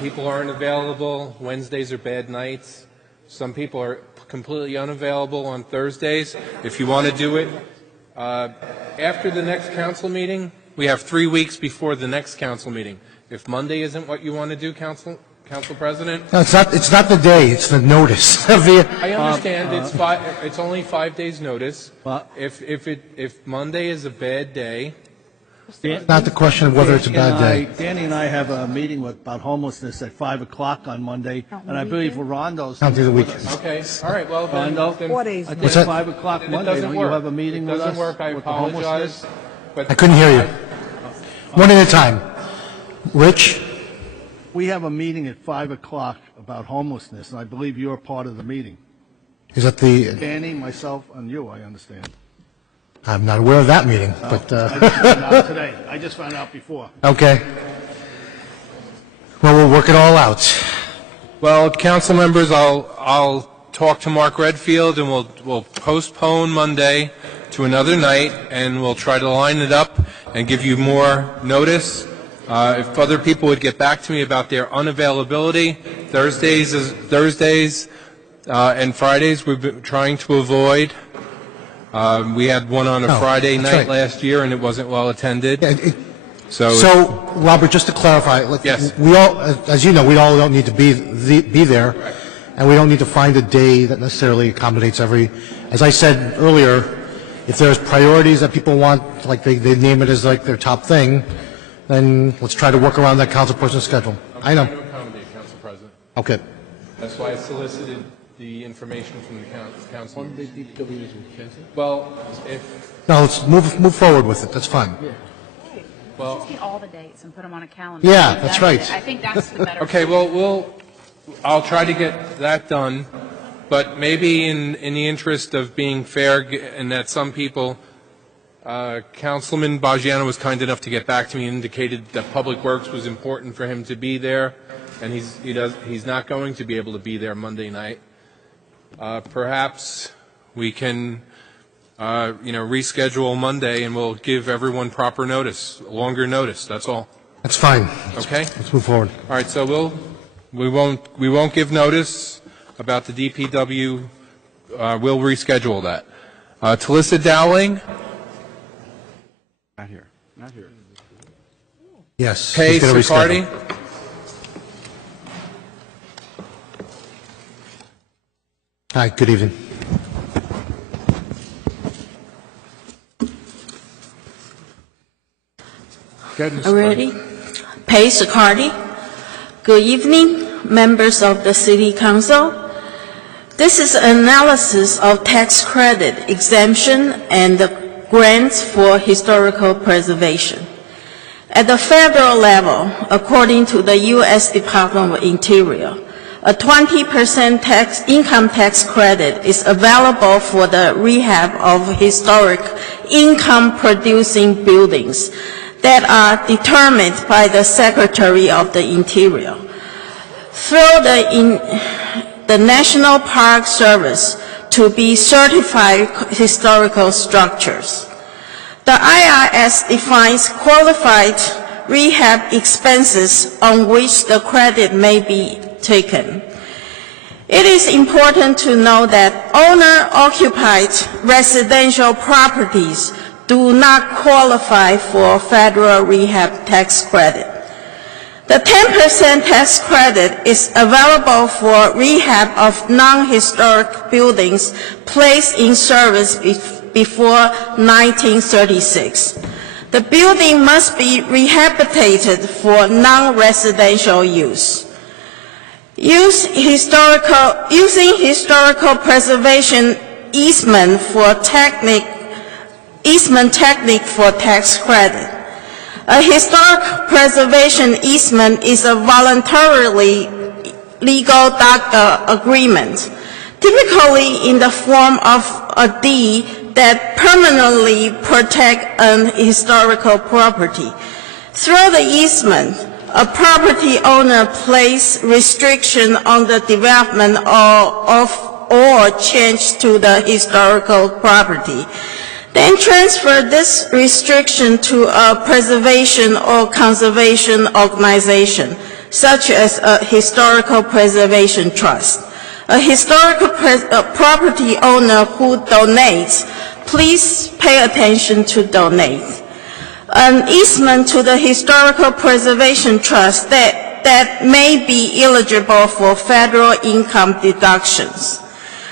People aren't available. Wednesdays are bad nights. Some people are completely unavailable on Thursdays. If you want to do it after the next council meeting, we have 3 weeks before the next council meeting. If Monday isn't what you want to do, Council President, No, it's not the day, it's the notice of the, I understand it's only 5 days' notice. If Monday is a bad day, it's not the question of whether it's a bad day. Danny and I have a meeting about homelessness at 5 o'clock on Monday, and I believe Rondo's. Not through the weekend. okay, all right, well, then, Rondo? then 4 days. I think What's that? 5 o'clock it Monday, doesn't don't you work. have a meeting with us? It doesn't work, I with the homelessness? apologize. But I couldn't hear you. One at a time. Rich? We have a meeting at 5 o'clock about homelessness, and I believe you're part of the meeting. Is that the, Danny, myself, and you, I understand. I'm not aware of that meeting, but, I just found out today. I just found out before. okay. Well, we'll work it all out. Well, council members, I'll talk to Mark Redfield, and we'll postpone Monday to another night, and we'll try to line it up and give you more notice. If other people would get back to me about their unavailability, Thursdays and Fridays we've been trying to avoid. We had one on a No, Friday that's night right. last year, and it wasn't well attended. So, So, Robert, just to clarify, Yes. we all, as you know, we all don't need to be there, and we don't need to find a day that necessarily accommodates every, as I said earlier, if there's priorities that people want, like they name it as like their top thing, then let's try to work around that council person's schedule. I know. I'm trying to accommodate, Council President. Okay. That's why I solicited the information from the council. Well, if No, let's move forward with it, that's fine. well. Just get all the dates and put them on a calendar. Yeah, that's right. I think that's the better. Okay, well, I'll try to get that done, but maybe in the interest of being fair, and that some people, Councilman Baggiano was kind enough to get back to me and indicated that Public Works was important for him to be there, and he's not going to be able to be there Monday night. Perhaps we can, reschedule Monday, and we'll give everyone proper notice, longer notice. That's all. That's fine. Okay. Let's move forward. All right, so we won't give notice about the DPW. We'll reschedule that. Talissa Dowling, Not here. Not here. Yes. Kay let's get it Sicardi, rescheduled. Hi, good evening. Ready? Pay Sicardi. Good evening, members of the City Council. This is an analysis of tax credit exemption and the grants for historical preservation. At the federal level, according to the U.S. Department of Interior, a 20% income tax credit is available for the rehab of historic income-producing buildings that are determined by the Secretary of the Interior through the National Park Service to be certified historical structures. The IRS defines qualified rehab expenses on which the credit may be taken. It is important to know that owner-occupied residential properties do not qualify for federal rehab tax credit. The 10% tax credit is available for rehab of non-historic buildings placed in service before 1936. The building must be rehabilitated for non-residential use. Using historical preservation easement technique for tax credit. A historic preservation easement is a voluntarily legal agreement, typically in the form of a deed that permanently protects an historical property. Through the easement, a property owner places restriction on the development or change to the historical property, then transfer this restriction to a preservation or conservation organization, such as a historical preservation trust. A historical property owner who donates, please pay attention to donate. An easement to the historical preservation trust that may be eligible for federal income deductions.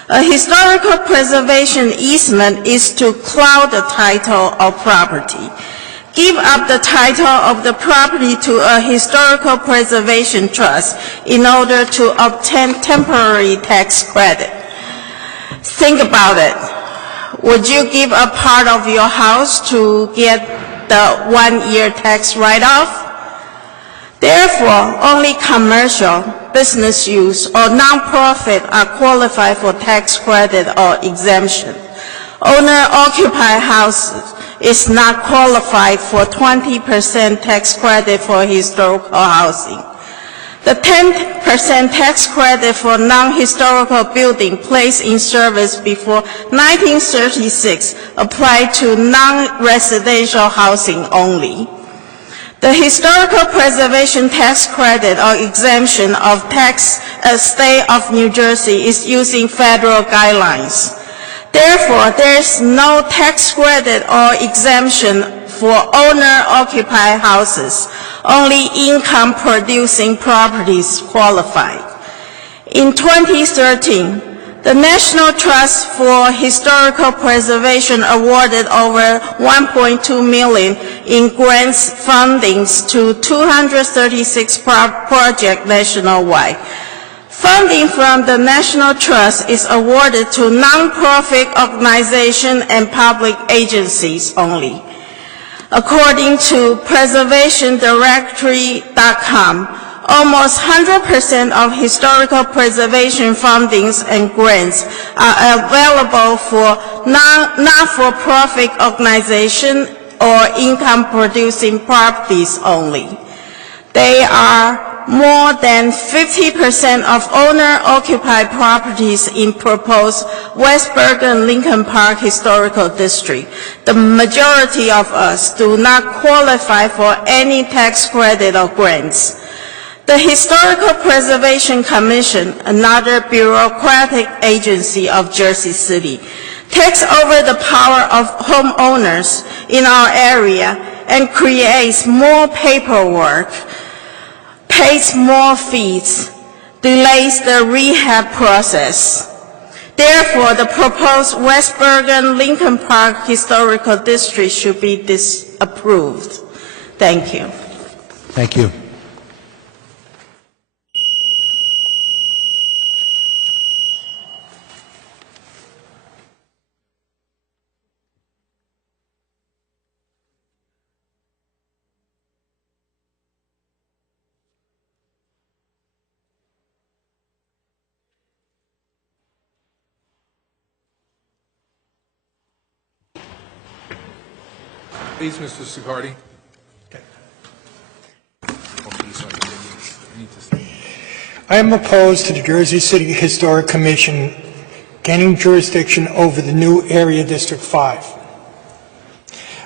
A historical preservation easement is to cloud the title of property. Give up the title of the property to a historical preservation trust in order to obtain temporary tax credit. Think about it. Would you give a part of your house to get the 1-year tax write-off? Therefore, only commercial, business use, or nonprofit are qualified for tax credit or exemption. Owner-occupied houses is not qualified for 20% tax credit for historical housing. The 10% tax credit for non-historical building placed in service before 1936 applied to non-residential housing only. The historical preservation tax credit or exemption of tax state of New Jersey is using federal guidelines. Therefore, there is no tax credit or exemption for owner-occupied houses. Only income-producing properties qualify. In 2013, the National Trust for Historical Preservation awarded over $1.2 million in grants fundings to 236 projects nationwide. Funding from the National Trust is awarded to nonprofit organizations and public agencies only. According to PreservationDirectory.com, almost 100% of historical preservation fundings and grants are available for not-for-profit organizations or income-producing properties only. They are more than 50% of owner-occupied properties in proposed West Bergen Lincoln Park Historical District. The majority of us do not qualify for any tax credit or grants. The Historical Preservation Commission, another bureaucratic agency of Jersey City, takes over the power of homeowners in our area and creates more paperwork, pays more fees, delays the rehab process. Therefore, the proposed West Bergen Lincoln Park Historical District should be disapproved. Thank you. Thank you. Please, Mr. Sicardi. I am opposed to the Jersey City Historic Commission gaining jurisdiction over the new Area District 5.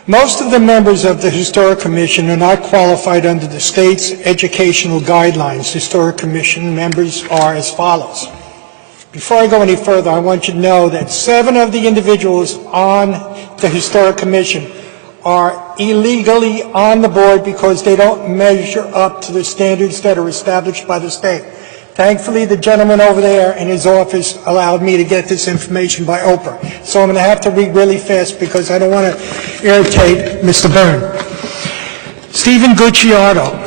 Most of the members of the Historic Commission are not qualified under the state's educational guidelines. Historic Commission members are as follows: Before I go any further, I want you to know that 7 of the individuals on the Historic Commission are illegally on the board because they don't measure up to the standards that are established by the state. Thankfully, the gentleman over there in his office allowed me to get this information by Oprah. So I'm going to have to read really fast because I don't want to irritate Mr. Byrne. Stephen Gucciardo.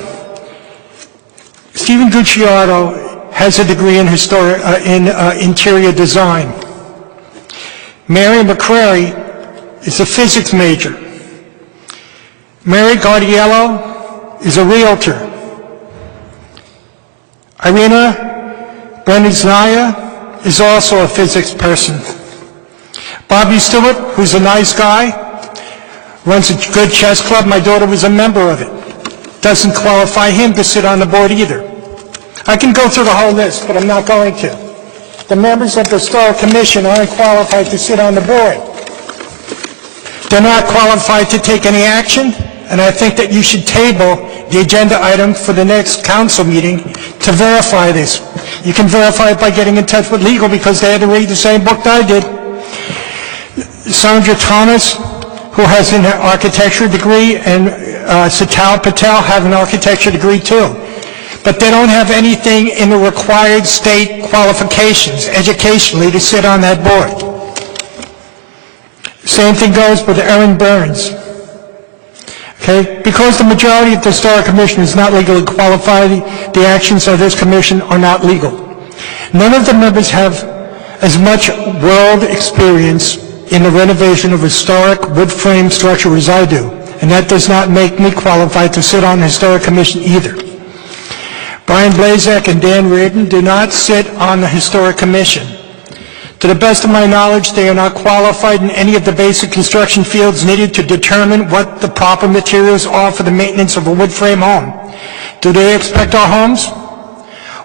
Stephen Gucciardo has a degree in interior design. Mary McCrary is a physics major. Mary Gardiello is a realtor. Irina Breniznaya is also a physics person. Bobby Stewart, who's a nice guy, runs a good chess club. My daughter was a member of it. Doesn't qualify him to sit on the board either. I can go through the whole list, but I'm not going to. The members of the Historic Commission aren't qualified to sit on the board. They're not qualified to take any action, and I think that you should table the agenda item for the next council meeting to verify this. You can verify it by getting in touch with legal because they had to read the same book that I did. Sandra Thomas, who has an architecture degree, and Sital Patel have an architecture degree too. But they don't have anything in the required state qualifications educationally to sit on that board. Same thing goes with Erin Burns. Okay? Because the majority of the Historic Commission is not legally qualified, the actions of this commission are not legal. None of the members have as much world experience in the renovation of historic wood frame structure as I do, and that does not make me qualified to sit on the Historic Commission either. Brian Blazak and Dan Reardon do not sit on the Historic Commission. To the best of my knowledge, they are not qualified in any of the basic construction fields needed to determine what the proper materials are for the maintenance of a wood frame home. Do they inspect our homes?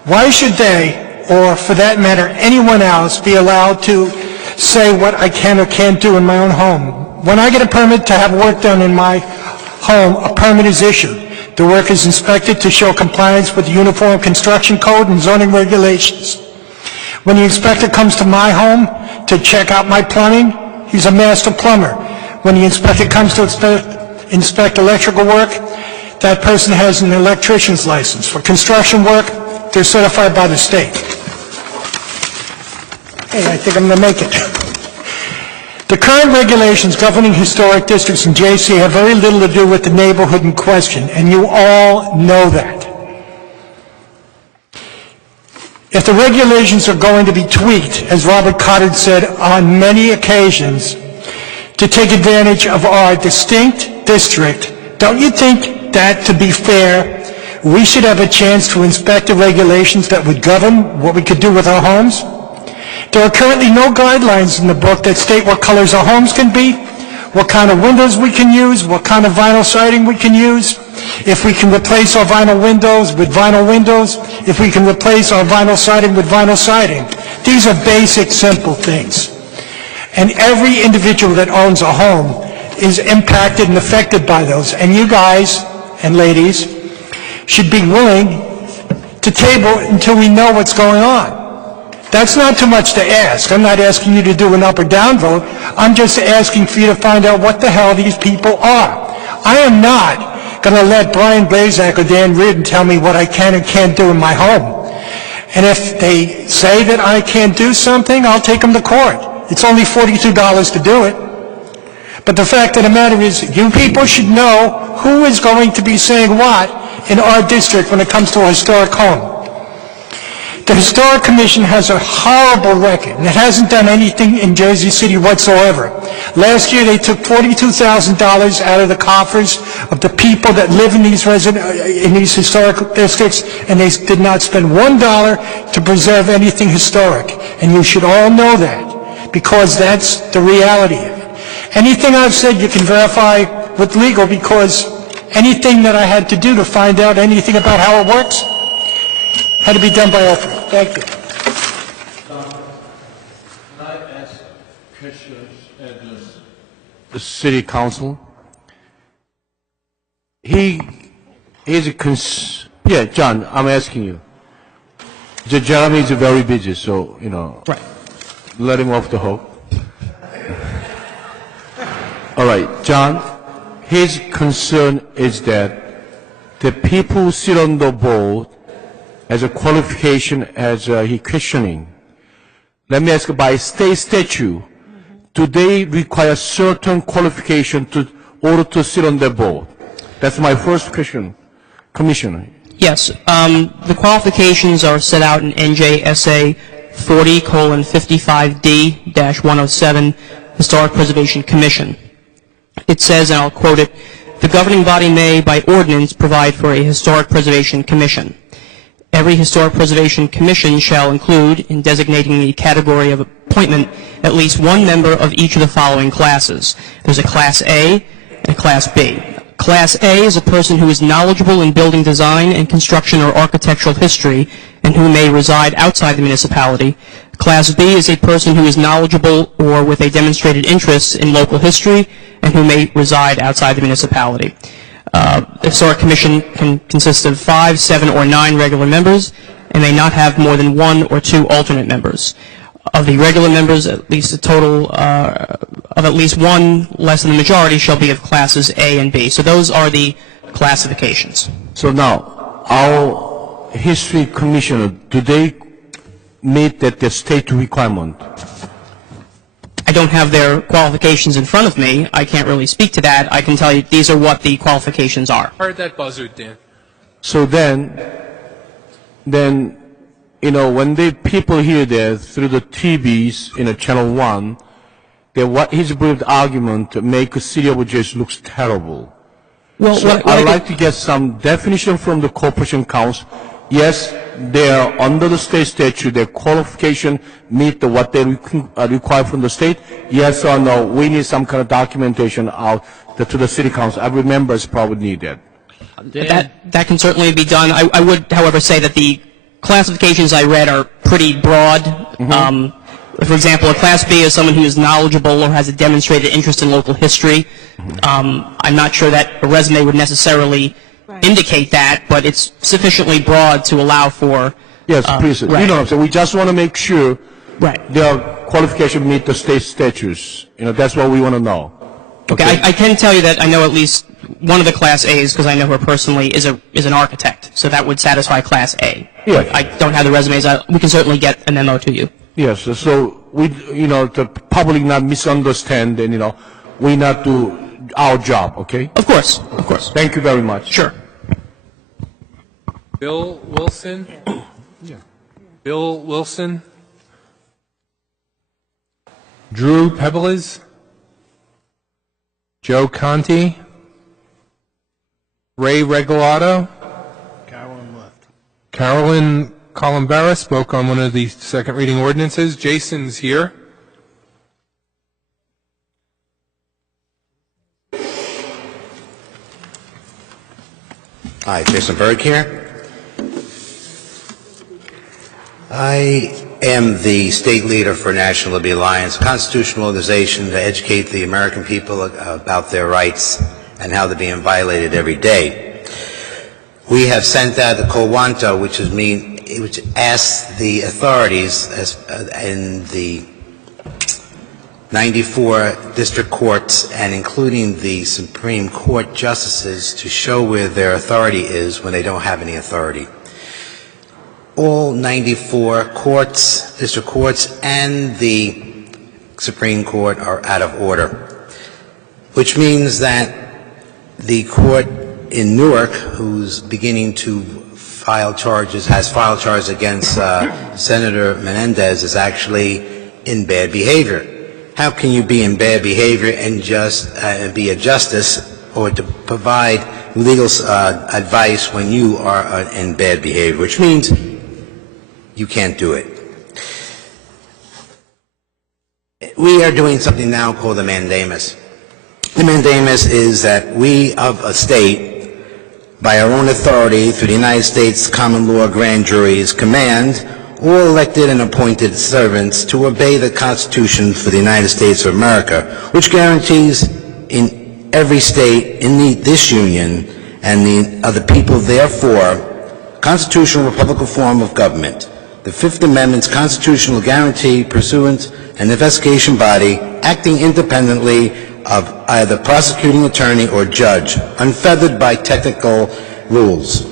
Why should they, or for that matter, anyone else, be allowed to say what I can or can't do in my own home? When I get a permit to have work done in my home, a permit is issued. The work is inspected to show compliance with the Uniform Construction Code and zoning regulations. When the inspector comes to my home to check out my plumbing, he's a master plumber. When the inspector comes to inspect electrical work, that person has an electrician's license. For construction work, they're certified by the state. Hey, I think I'm going to make it. The current regulations governing historic districts in JC have very little to do with the neighborhood in question, and you all know that. If the regulations are going to be tweaked, as Robert Cotter said on many occasions, to take advantage of our distinct district, don't you think that, to be fair, we should have a chance to inspect the regulations that would govern what we could do with our homes? There are currently no guidelines in the book that state what colors our homes can be, what kind of windows we can use, what kind of vinyl siding we can use, if we can replace our vinyl windows with vinyl windows, if we can replace our vinyl siding with vinyl siding. These are basic, simple things. And every individual that owns a home is impacted and affected by those. And you guys and ladies should be willing to table until we know what's going on. That's not too much to ask. I'm not asking you to do an up or down vote. I'm just asking for you to find out what the hell these people are. I am not going to let Brian Blazak or Dan Reardon tell me what I can and can't do in my home. And if they say that I can't do something, I'll take them to court. It's only $42 to do it. But the fact of the matter is, you people should know who is going to be saying what in our district when it comes to a historic home. The Historic Commission has a horrible record, and it hasn't done anything in Jersey City whatsoever. Last year, they took $42,000 out of the coffers of the people that live in these historic districts, and they did not spend $1 to preserve anything historic. And you should all know that, because that's the reality of it. Anything I've said you can verify with legal, because anything that I had to do to find out anything about how it works had to be done by Oprah. Thank you. Can I ask Commissioners and the City Council? Yeah, John, I'm asking you. Jeremy is very busy, so, Right. let him off the hook. All right, John, his concern is that the people who sit on the board as a qualification as he questioning. Let me ask, by state statute, do they require certain qualification to order to sit on the board? That's my first question, Commissioner. Yes. The qualifications are set out in NJSA 40:55D-107, Historic Preservation Commission. It says, and I'll quote it, "The governing body may, by ordinance, provide for a Historic Preservation Commission. Every Historic Preservation Commission shall include, in designating the category of appointment, at least one member of each of the following classes. There's a Class A and a Class B. Class A is a person who is knowledgeable in building design and construction or architectural history and who may reside outside the municipality. Class B is a person who is knowledgeable or with a demonstrated interest in local history and who may reside outside the municipality. The Historic Commission can consist of 5, 7, or 9 regular members and may not have more than 1 or 2 alternate members. Of the regular members, at least a total of at least one less than the majority shall be of classes A and B." So those are the classifications. So now, our history commissioner, do they meet the state requirement? I don't have their qualifications in front of me. I can't really speak to that. I can tell you these are what the qualifications are. Heard that buzzard, Dan. So then, when the people hear that through the TVs, Channel 1, that what his brief argument make the city of Jersey looks terrible. Well, so I'd like to get some definition from the Corporation Council. Yes, they are under the state statute, their qualification meet what they require from the state. Yes or no, we need some kind of documentation out to the city council. Every member probably need that. That can certainly be done. I would, however, say that the classifications I read are pretty broad. For example, a Class B is someone who is knowledgeable or has a demonstrated interest in local history. I'm not sure that a resume would necessarily indicate that, but it's sufficiently broad to allow for... Yes, please. Right. You know what I'm saying? We just want to make sure right. their qualification meet the state statutes. That's what we want to know. Okay, I can tell you that I know at least one of the Class A's, because I know her personally, is an architect, so that would satisfy Class A. Yeah. I don't have the resumes. We can certainly get a memo to you. Yes, so we, the public not misunderstand, and we not do our job. Okay. Of course, of course. Thank you very much. Sure. Bill Wilson. Yeah. Bill Wilson. Drew Pebble's. Joe Conti. Ray Regalado. Carolyn left. Carolyn Columbera spoke on one of the second reading ordinances. Jason's here. Hi, Jason Berg here. I am the state leader for National Liberty Alliance, a constitutional organization to educate the American people about their rights and how they're being violated every day. We have sent out the Cowanto, which asks the authorities in the 94 district courts and including the Supreme Court justices to show where their authority is when they don't have any authority. All 94 courts, district courts, and the Supreme Court are out of order, which means that the court in Newark, who's beginning to has filed charges against Senator Menendez, is actually in bad behavior. How can you be in bad behavior and just be a justice or to provide legal advice when you are in bad behavior, which means you can't do it. We are doing something now called the mandamus. The mandamus is that we of a state, by our own authority through the United States common law grand juries, command all elected and appointed servants to obey the Constitution for the United States of America, which guarantees in every state in this union and the other people therefore constitutional republican form of government, The Fifth Amendment's constitutional guarantee pursuant an investigation body acting independently of either prosecuting attorney or judge, unfeathered by technical rules.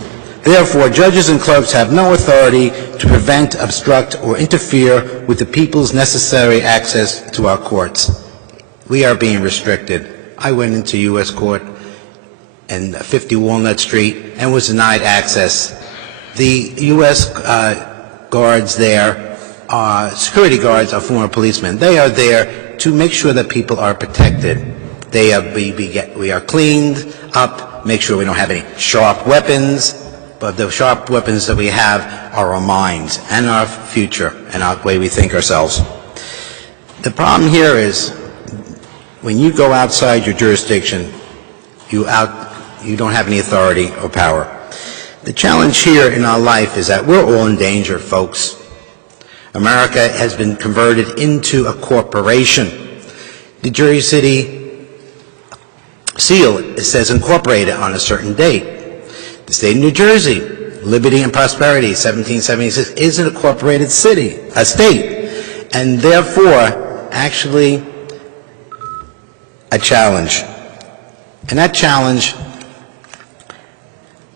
Therefore, judges and clerks have no authority to prevent, obstruct, or interfere with the people's necessary access to our courts. We are being restricted. I went into U.S. Court and 50 Walnut Street and was denied access. The U.S. guards there, security guards, are former policemen. They are there to make sure that people are protected. We are cleaned up, make sure we don't have any sharp weapons, but the sharp weapons that we have are our minds and our future and our way we think ourselves. The problem here is when you go outside your jurisdiction, you don't have any authority or power. The challenge here in our life is that we're all in danger, folks. America has been converted into a corporation. The Jersey City seal, it says incorporated on a certain date. The state of New Jersey, liberty and prosperity, 1776, is an incorporated state, and therefore actually a challenge. And that challenge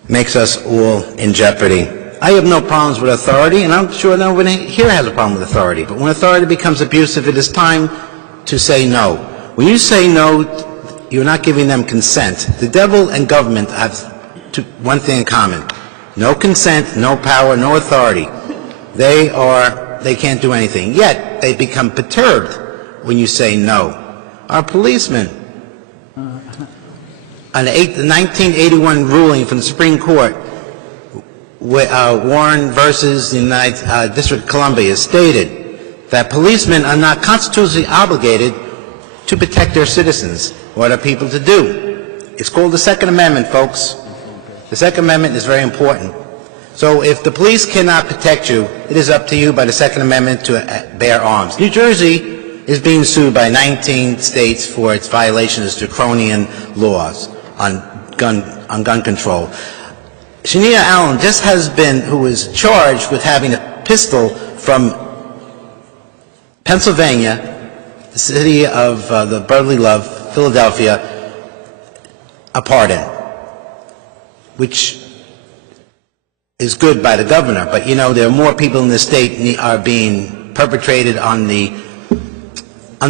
makes us all in jeopardy. I have no problems with authority, and I'm sure no one here has a problem with authority. But when authority becomes abusive, it is time to say no. When you say no, you're not giving them consent. The devil and government have one thing in common: no consent, no power, no authority. They can't do anything. Yet they become perturbed when you say no. Our policemen, on the 1981 ruling from the Supreme Court, Warren versus the United District of Columbia, stated that policemen are not constitutionally obligated to protect their citizens. What are people to do? It's called the Second Amendment, folks. The Second Amendment is very important. So if the police cannot protect you, it is up to you by the Second Amendment to bear arms. New Jersey is being sued by 19 states for its violations of draconian laws on gun control. Shania Allen who was charged with having a pistol from Pennsylvania, the city of the brotherly love, Philadelphia, a pardon, which is good by the governor. But you know, there are more people in the state are being perpetrated under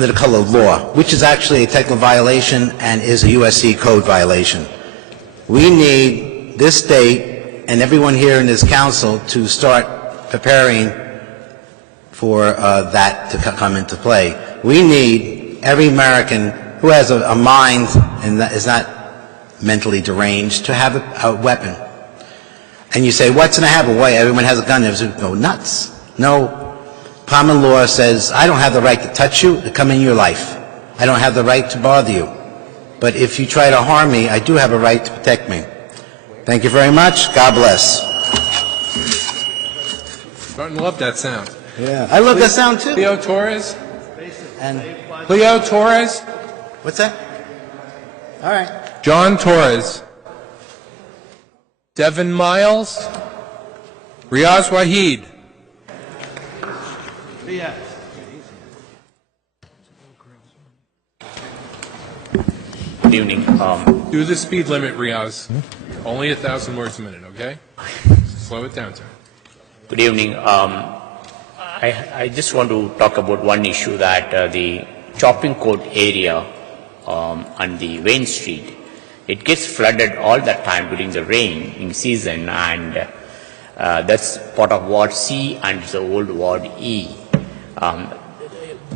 the color of law, which is actually a technical violation and is a USC code violation. We need this state and everyone here in this council to start preparing for that to come into play. We need every American who has a mind and that is not mentally deranged to have a weapon. And you say, what's going to happen? Why everyone has a gun? They go nuts. No. Common law says, I don't have the right to touch you, to come in your life. I don't have the right to bother you. But if you try to harm me, I do have a right to protect me. Thank you very much. God bless. Starting to love that sound. Yeah. I love that sound too. Leo Torres? And Leo Torres? What's that? All right. John Torres. Devin Miles. Riaz Waheed. Good evening. Do the speed limit, Riaz. Only 1,000 words a minute, okay? Slow it down, sir. Good evening. I just want to talk about one issue, that the Chopping Court area on the Wayne Street, it gets flooded all the time during the rain season, and that's part of Ward C and the old Ward E. Part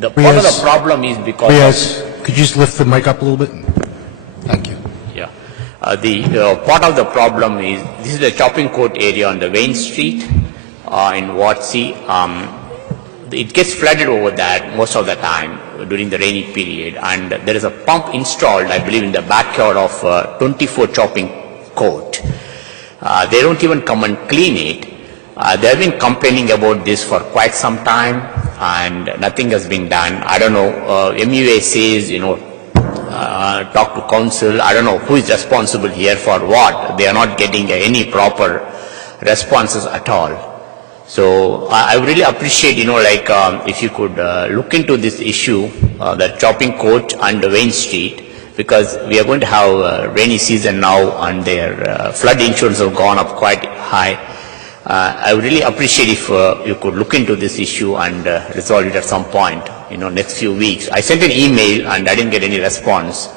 of the problem is because could you just lift the mic up a little bit? Thank you. Yeah. The part of the problem is, this is the Chopping Court area on the Wayne Street in Ward C. It gets flooded over there most of the time during the rainy period, and there is a pump installed, I believe, in the backyard of 24 Chopping Court. They don't even come and clean it. They have been complaining about this for quite some time, and nothing has been done. I don't know, MUA says, talk to council. I don't know who is responsible here for what. They are not getting any proper responses at all. So I really appreciate, if you could look into this issue, the chopping court and Wayne Street, because we are going to have rainy season now and their flood insurance have gone up quite high. I would really appreciate if you could look into this issue and resolve it at some point, next few weeks. I sent an email and I didn't get any response.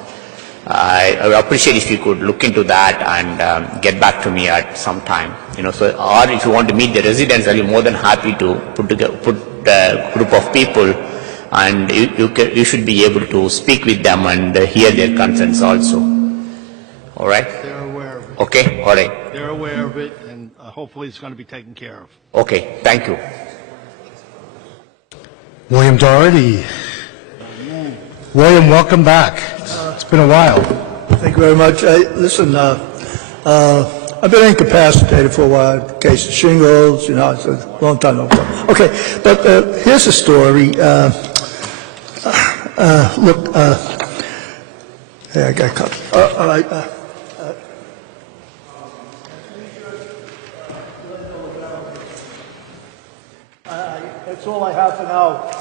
I would appreciate if you could look into that and get back to me at some time. Or if you want to meet the residents, I'll be more than happy to put a group of people, and you should be able to speak with them and hear their concerns also. All right? They're aware of it. Okay, all right. They're aware of it, and hopefully it's going to be taken care of. Okay, thank you. William Doherty. William, welcome back. It's been a while. Thank you very much. Listen, I've been incapacitated for a while, in case of shingles, it's a long time. Okay, but here's the story. Look, hey, I got copies. All right. That's all I have for now.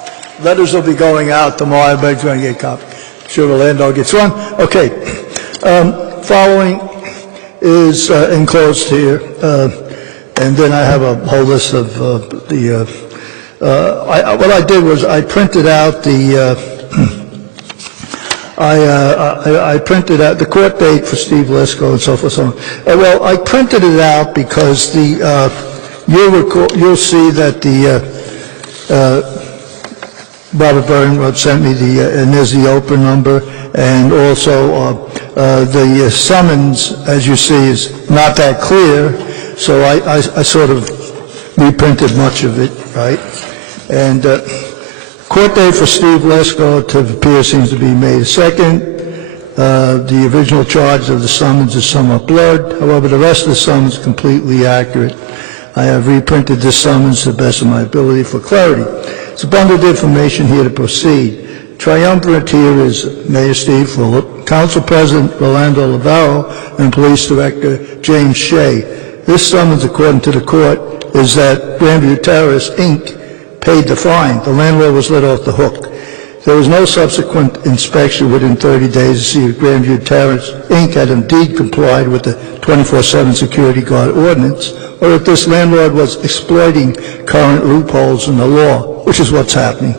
Letters will be going out tomorrow. Everybody's going to get a copy. Sure, Orlando gets one. Okay. Following is enclosed here, and then I have a whole list of what I did was I printed out I printed out the court date for Steve Lisco and so forth. Well, I printed it out because you'll see that Robert Byrne sent me and there's the open number, and also the summons, as you see, is not that clear, so I sort of reprinted much of it, right? And court date for Steve Lesko to appear seems to be May 2nd. The original charge of the summons is somewhat blurred. However, the rest of the summons is completely accurate. I have reprinted this summons to the best of my ability for clarity. It's a bundled information here to proceed. Triumvirate here is Mayor Steve Fulop, Council President Rolando Lavaro, and Police Director James Shea. This summons, according to the court, is that Grandview Terrace, Inc. paid the fine. The landlord was let off the hook. There was no subsequent inspection within 30 days to see if Grandview Terrace, Inc. had indeed complied with the 24/7 security guard ordinance, or if this landlord was exploiting current loopholes in the law, which is what's happening.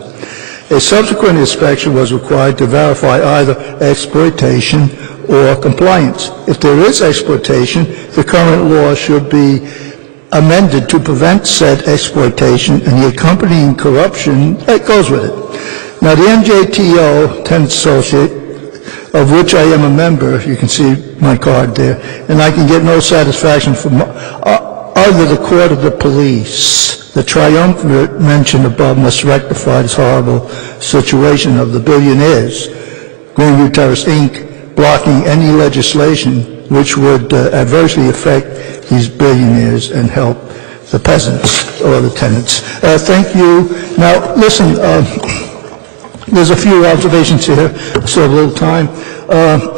A subsequent inspection was required to verify either exploitation or compliance. If there is exploitation, the current law should be amended to prevent said exploitation and the accompanying corruption that goes with it. Now, the NJTO, Tenant Associate, of which I am a member, you can see my card there, and I can get no satisfaction from either the court or the police. The triumvirate mentioned above must rectify this horrible situation of the billionaires, Grandview Terrace, Inc., blocking any legislation which would adversely affect these billionaires and help the peasants or the tenants. Thank you. Now, listen, there's a few observations here, so a little time. Well,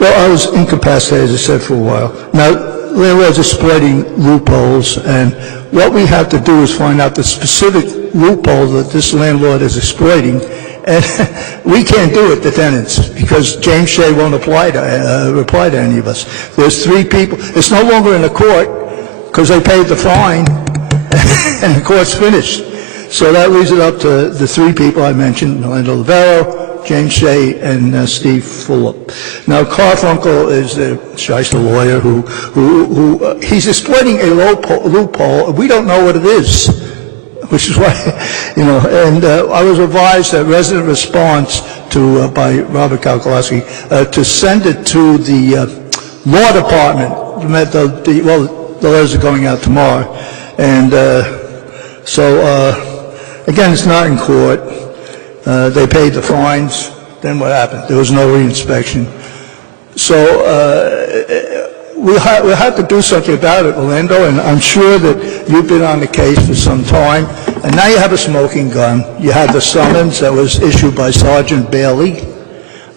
I was incapacitated, as I said, for a while. Now, landlords are exploiting loopholes, and what we have to do is find out the specific loophole that this landlord is exploiting, and we can't do it, the tenants, because James Shea won't reply to any of us. There's 3 people. It's no longer in the court because they paid the fine, and the court's finished. So that leaves it up to the 3 people I mentioned, Orlando Lavaro, James Shea, and Steve Fulop. Now, Carfunkel is the shyster lawyer who he's exploiting a loophole. We don't know what it is, which is why, and I was advised that resident response by Robert Kalkolowski to send it to the law department. The letters are going out tomorrow, and again, it's not in court. They paid the fines. Then what happened? There was no reinspection. So we have to do something about it, Orlando, and I'm sure that you've been on the case for some time. And now you have a smoking gun. You had the summons that was issued by Sergeant Bailey.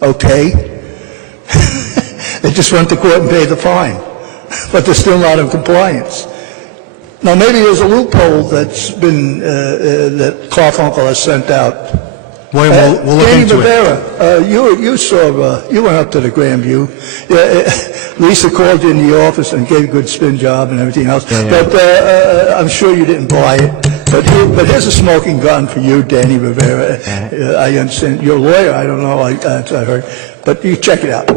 Okay. They just went to court and paid the fine. But they're still not in compliance. Now, maybe there's a loophole that's been, that Garfunkel has sent out. William, we'll look Danny into it. Rivera, you saw, you went up to the Grandview. Lisa called you in the office and gave a good spin job and everything else. But I'm sure you didn't buy it. But here's a smoking gun for you, Danny Rivera. I understand. You're a lawyer. I don't know. I heard. But you check it out.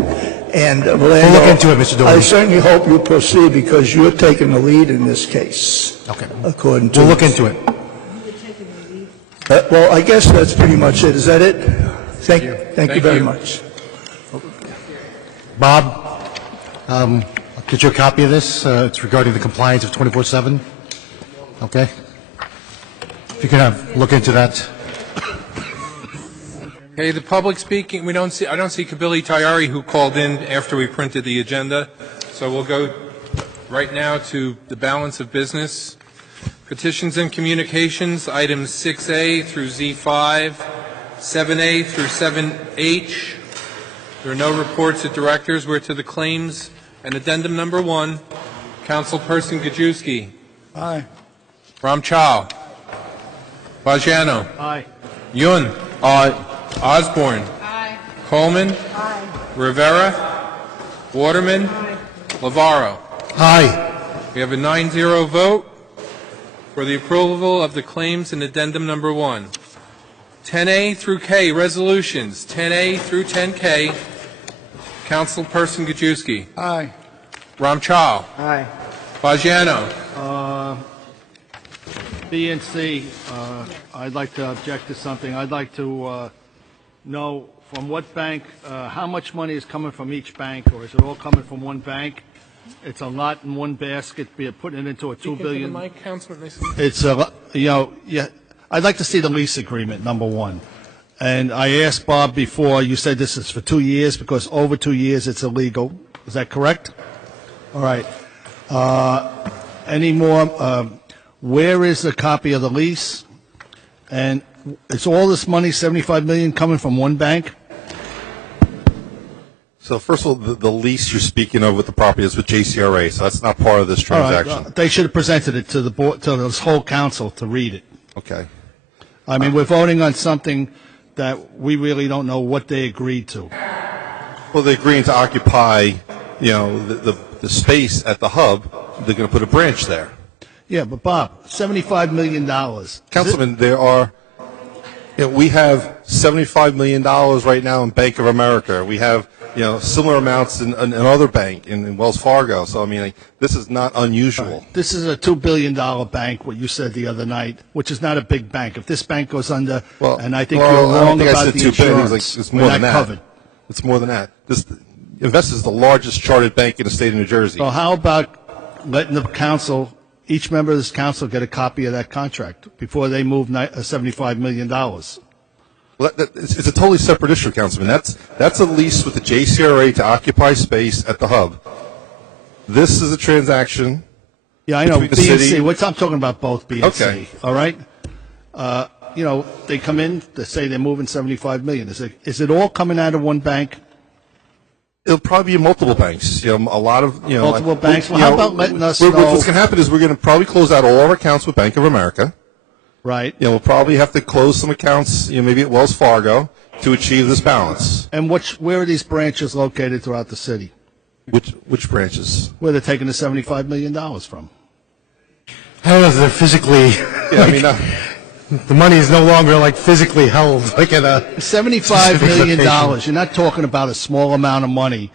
And we'll look into it, Mr. Doherty. I certainly hope you proceed because you're taking the lead in this case. Okay. According to We'll look into it. well, I guess that's pretty much it. Is that it? Thank you. Thank you very much. Bob, I'll get you a copy of this. It's regarding the compliance of 24/7. Okay? If you can look into that. Okay, the public speaking, I don't see Kabili Tayari, who called in after we printed the agenda. So we'll go right now to the balance of business. Petitions and communications, items 6A through Z5, 7A through 7H. There are no reports of directors. We're to the claims and addendum number 1. Councilperson Gajewski. Aye. Ram Chow. Bajano. Aye. Yun. Aye. Osborne. Aye. Coleman. Aye. Rivera. Waterman. Lavaro. Aye. We have a 9-0 vote for the approval of the claims in addendum number 1. 10A through K, resolutions. 10A through 10K. Councilperson Gajewski. Aye. Ram Chow. Aye. Bajano. B and C, I'd like to object to something. I'd like to know from what bank, how much money is coming from each bank, or is it all coming from one bank? It's a lot in one basket, putting it into a $2 billion. It's I'd like to see the lease agreement, number 1. And I asked Bob before, you said this is for 2 years, because over 2 years it's illegal. Is that correct? All right. Any more? Where is the copy of the lease? And is all this money, $75 million, coming from one bank? So first of all, the lease you're speaking of with the property is with JCRA, so that's not part of this transaction. All right, they should have presented it to the board, to this whole council to read it. Okay. I mean, we're voting on something that we really don't know what they agreed to. Well, they're agreeing to occupy, the space at the hub. They're going to put a branch there. Yeah, but Bob, $75 million. Councilman, we have $75 million right now in Bank of America. We have, similar amounts in another bank, in Wells Fargo. So, I mean, this is not unusual. Right. This is a $2 billion bank, what you said the other night, which is not a big bank. If this bank goes under, and I think you're wrong about the insurance, it's more we're than not that. covered. It's more than that. Invest is the largest chartered bank in the state of New Jersey. So how about letting the council, each member of this council, get a copy of that contract before they move $75 million? Well, it's a totally separate issue, Councilman. That's a lease with the JCRA to occupy space at the hub. This is a transaction. Yeah, I know. between the B and city. C. I'm talking about both B and Okay. C. All right. They come in. They say they're moving $75 million. Is it all coming out of one bank? It'll probably be multiple banks. A lot of Multiple banks? Well, how about letting us know? What's going to happen is we're going to probably close out all our accounts with Bank of America. Right. We'll probably have to close some accounts, maybe at Wells Fargo, to achieve this balance. And where are these branches located throughout the city? Which branches? Where they're taking the $75 million from? I don't know if they're physically. The money is no longer physically held like in a $75 million. location. You're not talking about a small amount of money.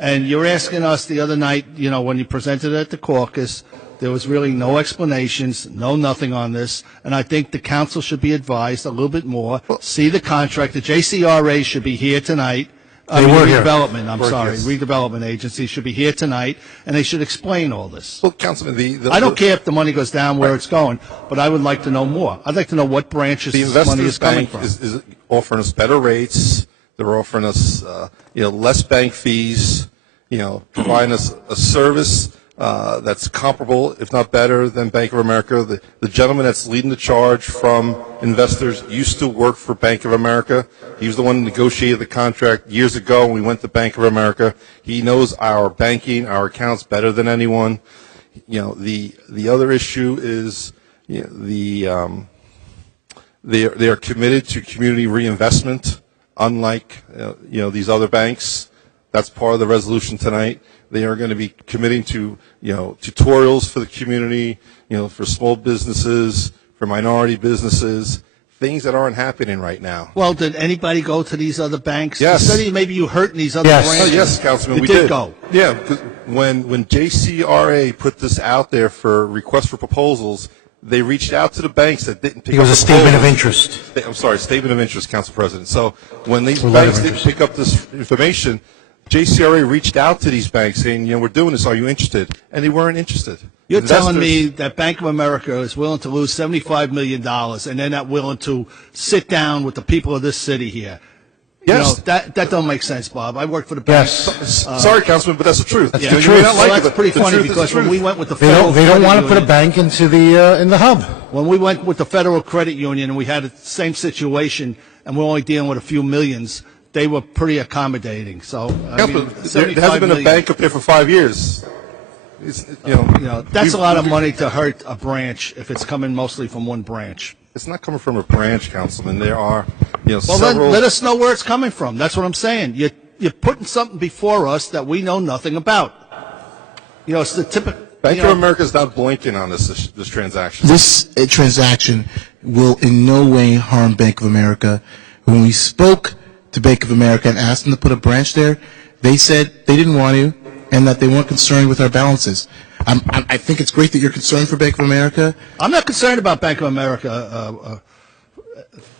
And you're asking us the other night, when you presented it at the caucus, there was really no explanations, nothing on this. And I think the council should be advised a little bit more. See the contract. The JCRA should be here tonight. They were here. Redevelopment agency should be here tonight, and they should explain all this. Well, Councilman, I don't care if the money goes down where it's going, but I would like to know more. I'd like to know what branches the this money is Investors coming Bank from. is offering us better rates. They're offering us, less bank fees. Providing us a service that's comparable, if not better, than Bank of America. The gentleman that's leading the charge from Investors used to work for Bank of America. He was the one who negotiated the contract years ago when we went to Bank of America. He knows our banking, our accounts better than anyone. The other issue is, they are committed to community reinvestment, unlike, these other banks. That's part of the resolution tonight. They are going to be committing to, tutorials for the community, for small businesses, for minority businesses, things that aren't happening right now. Well, did anybody go to these other banks? Yes. You said maybe you hurt in these other Yes. branches. Oh, yes, Councilman, You we did go. Yeah, because when JCRA put this out there for requests for proposals, they reached out to the banks that didn't pick It up was the a statement of proposals. interest. I'm sorry, statement of interest, Council President. So when these Or letter banks of didn't interest. pick up this information, JCRA reached out to these banks saying, we're doing this, are you interested? And they weren't interested. You're telling me Investors- that Bank of America is willing to lose $75 million and they're not willing to sit down with the people of this city here? Yes. That don't make sense, Bob. I work for the bank. Yes. Sorry, Councilman, but that's the truth. That's You the may truth. not Well, like it, that's but pretty the funny truth is the because when truth. we went with the They federal don't want to credit put a union- bank into in the hub. When we went with the Federal Credit Union and we had the same situation and we're only dealing with a few millions, they were pretty accommodating. So, Yeah, but there hasn't been a bank up there for 5 years. It's, that's a lot of money to hurt a branch if it's coming mostly from one branch. It's not coming from a branch, Councilman. There are, Well, several. then let us know where it's coming from. That's what I'm saying. You're putting something before us that we know nothing about. It's the typical. Bank of America is not blinking on this transaction. This transaction will in no way harm Bank of America. When we spoke to Bank of America and asked them to put a branch there, they said they didn't want to and that they weren't concerned with our balances. I think it's great that you're concerned for Bank of America. I'm not concerned about Bank of America.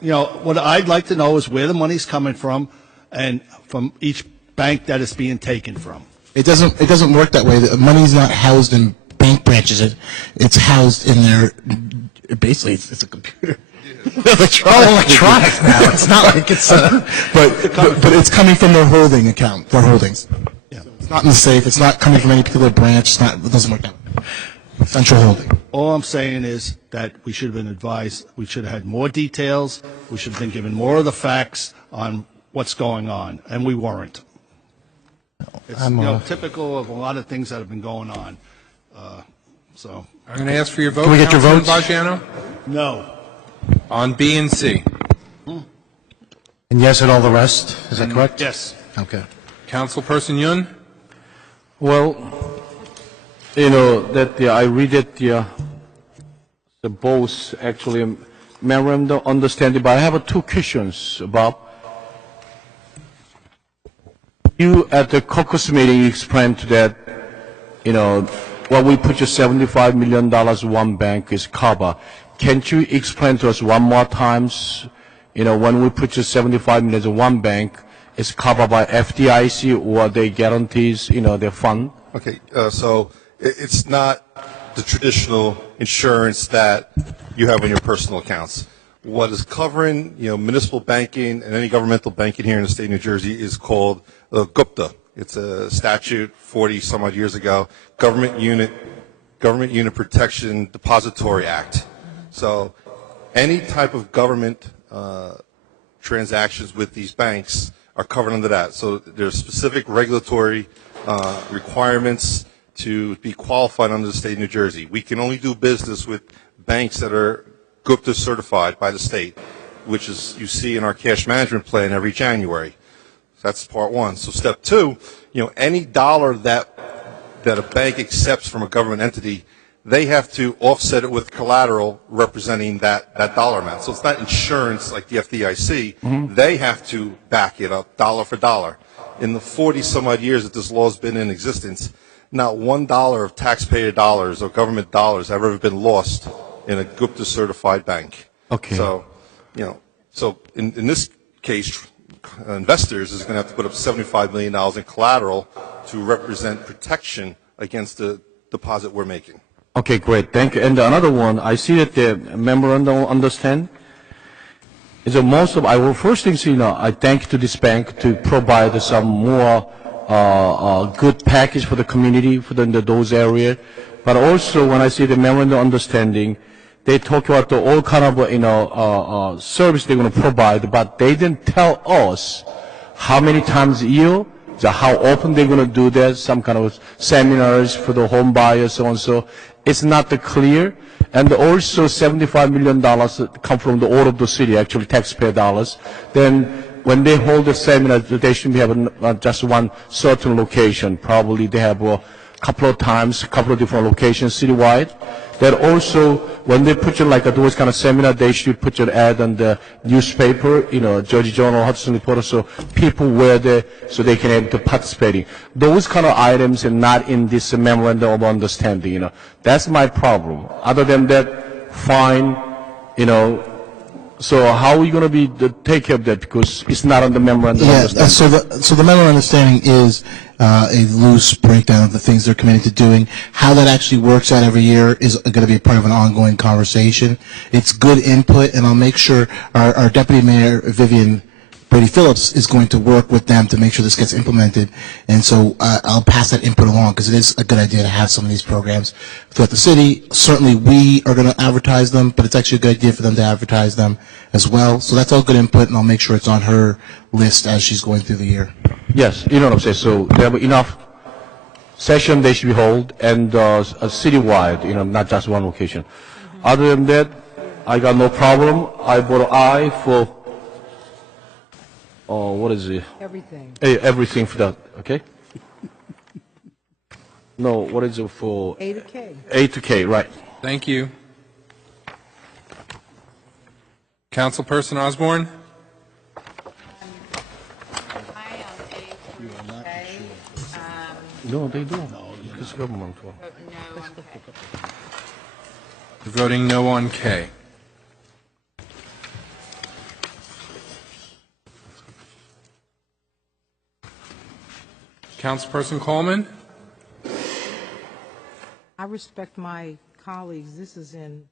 What I'd like to know is where the money's coming from and from each bank that it's being taken from. It doesn't work that way. The money's not housed in bank branches. It's housed in their, basically it's a computer. Electronic now. It's not like it's, but it's coming from their holding account, their holdings. It's not in the safe. It's not coming from any particular branch. It doesn't work that way. Central holding. All I'm saying is that we should have been advised, we should have had more details, we should have been given more of the facts on what's going on, and we weren't. It's typical of a lot of things that have been going on. So I'm going to ask for your vote. Can we get your Councilman votes? Bajano? no. On B and C. And yes at all the rest, is that correct? Yes. Okay. Councilperson Yun? Well, I read it, the both actually memorandum understanding, but I have two questions, Bob. You at the caucus meeting explained that, what we put you $75 million one bank is cover. Can't you explain to us one more times, when we put you $75 million one bank, is covered by FDIC or they guarantees, their fund? Okay, so it's not the traditional insurance that you have on your personal accounts. What is covering, municipal banking and any governmental banking here in the state of New Jersey is called GUPTA. It's a statute 40 some odd years ago, Government Unit Protection Depository Act. So any type of government transactions with these banks are covered under that. So there's specific regulatory requirements to be qualified under the state of New Jersey. We can only do business with banks that are GUPTA certified by the state, which is you see in our cash management plan every January. That's part one. So step two, any dollar that a bank accepts from a government entity, they have to offset it with collateral representing that dollar amount. So it's not insurance like the FDIC. Mm-hmm. They have to back it up dollar for dollar. In the 40 some odd years that this law has been in existence, not $1 of taxpayer dollars or government dollars have ever been lost in a GUPTA certified bank. Okay. So, so in this case, investors is going to have to put up $75 million in collateral to represent protection against the deposit we're making. Okay, great. Thank you. And another one, I see that the memorandum understand is I will first thing, I thank to this bank to provide some more good package for the community for those areas. But also when I see the memorandum understanding, they talk about all kind of service they're going to provide, but they didn't tell us how many times a year So how often they're going to do that, some kind of seminars for the home buyers, so on, so it's not clear. And also $75 million come from all of the city, actually taxpayer dollars. Then when they hold the seminar, they shouldn't have just one certain location. Probably they have a couple of times, a couple of different locations citywide. That also, when they put you like those kind of seminar, they should put your ad on the newspaper, Jersey Journal, Hudson Reporter, so people were there so they can able to participate. Those kind of items are not in this memorandum of understanding, That's my problem. Other than that, fine, So how are we going to take care of that? Because it's not on the memorandum of understanding. So the memorandum of understanding is a loose breakdown of the things they're committed to doing. How that actually works out every year is going to be a part of an ongoing conversation. It's good input, and I'll make sure our Deputy Mayor, Vivian Brady Phillips, is going to work with them to make sure this gets implemented. And so I'll pass that input along, because it is a good idea to have some of these programs throughout the city. Certainly we are going to advertise them, but it's actually a good idea for them to advertise them as well. So that's all good input, and I'll make sure it's on her list as she's going through the year. Yes, you know what I'm saying. So there are enough session they should be held, and a citywide, not just one location. Other than that, I got no problem. I vote aye for, what is it? Everything. Everything for that, okay? No, what is it for? A to K. A to K, right. Thank you. Councilperson Osborne? No, they don't. It's government. Voting no on K. Councilperson Coleman? I respect my colleagues. This is in,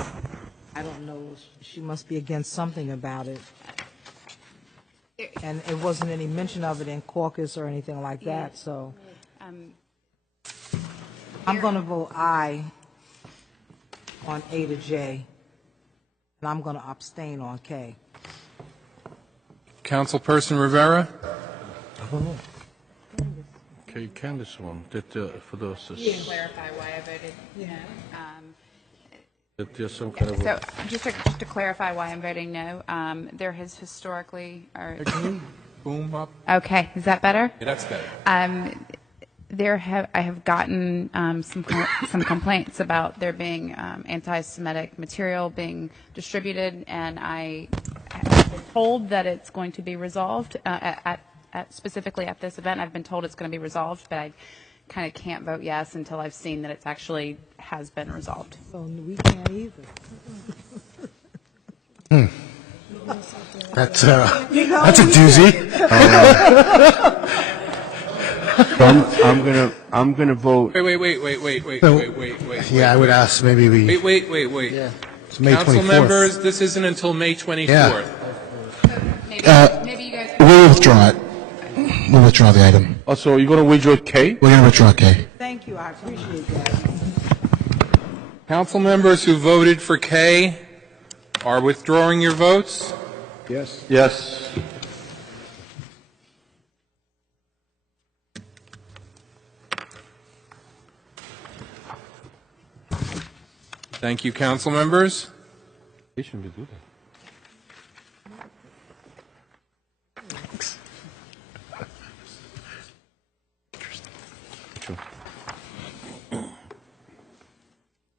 I don't know, she must be against something about it. And it wasn't any mention of it in caucus or anything like that, so. I'm going to vote aye on A to J, and I'm going to abstain on K. Councilperson Rivera? I don't know. Okay, Candace one, that for those. Clarify why I voted no. That there's some kind of. So just to clarify why I'm voting no, there has historically. Boom up. Okay, is that better? Yeah, that's better. I have gotten some complaints about there being anti-Semitic material being distributed, and I have been told that it's going to be resolved specifically at this event. I've been told it's going to be resolved, but I kind of can't vote yes until I've seen that it's actually has been resolved. So we can't either. That's a doozy. I'm gonna vote. Wait. Yeah, I would ask maybe we. Wait. Yeah. It's May Council 24th. members, this isn't until May 24th. Maybe you guys. We'll withdraw it. We'll withdraw the item. Oh, so you're going to withdraw K? We're going to withdraw K. Thank you, I appreciate that. Council members who voted for K are withdrawing your votes? Yes. Yes. Thank you, council members. They shouldn't do that.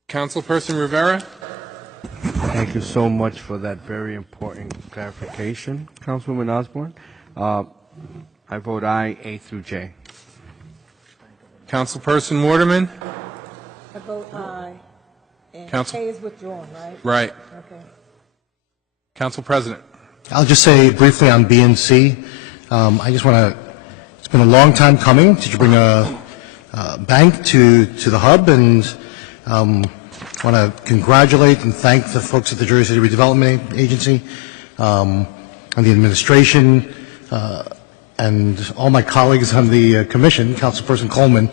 Councilperson Rivera? Thank you so much for that very important clarification, Councilwoman Osborne. I vote aye, A through J. Councilperson Waterman? I vote aye. And Council- K is withdrawn, right? Right. Okay. Council President? I'll just say briefly on B and C. I just want to. It's been a long time coming. Did you bring a bank to the hub? And want to congratulate and thank the folks at the Jersey City Redevelopment Agency, and the administration, and all my colleagues on the commission, Councilperson Coleman,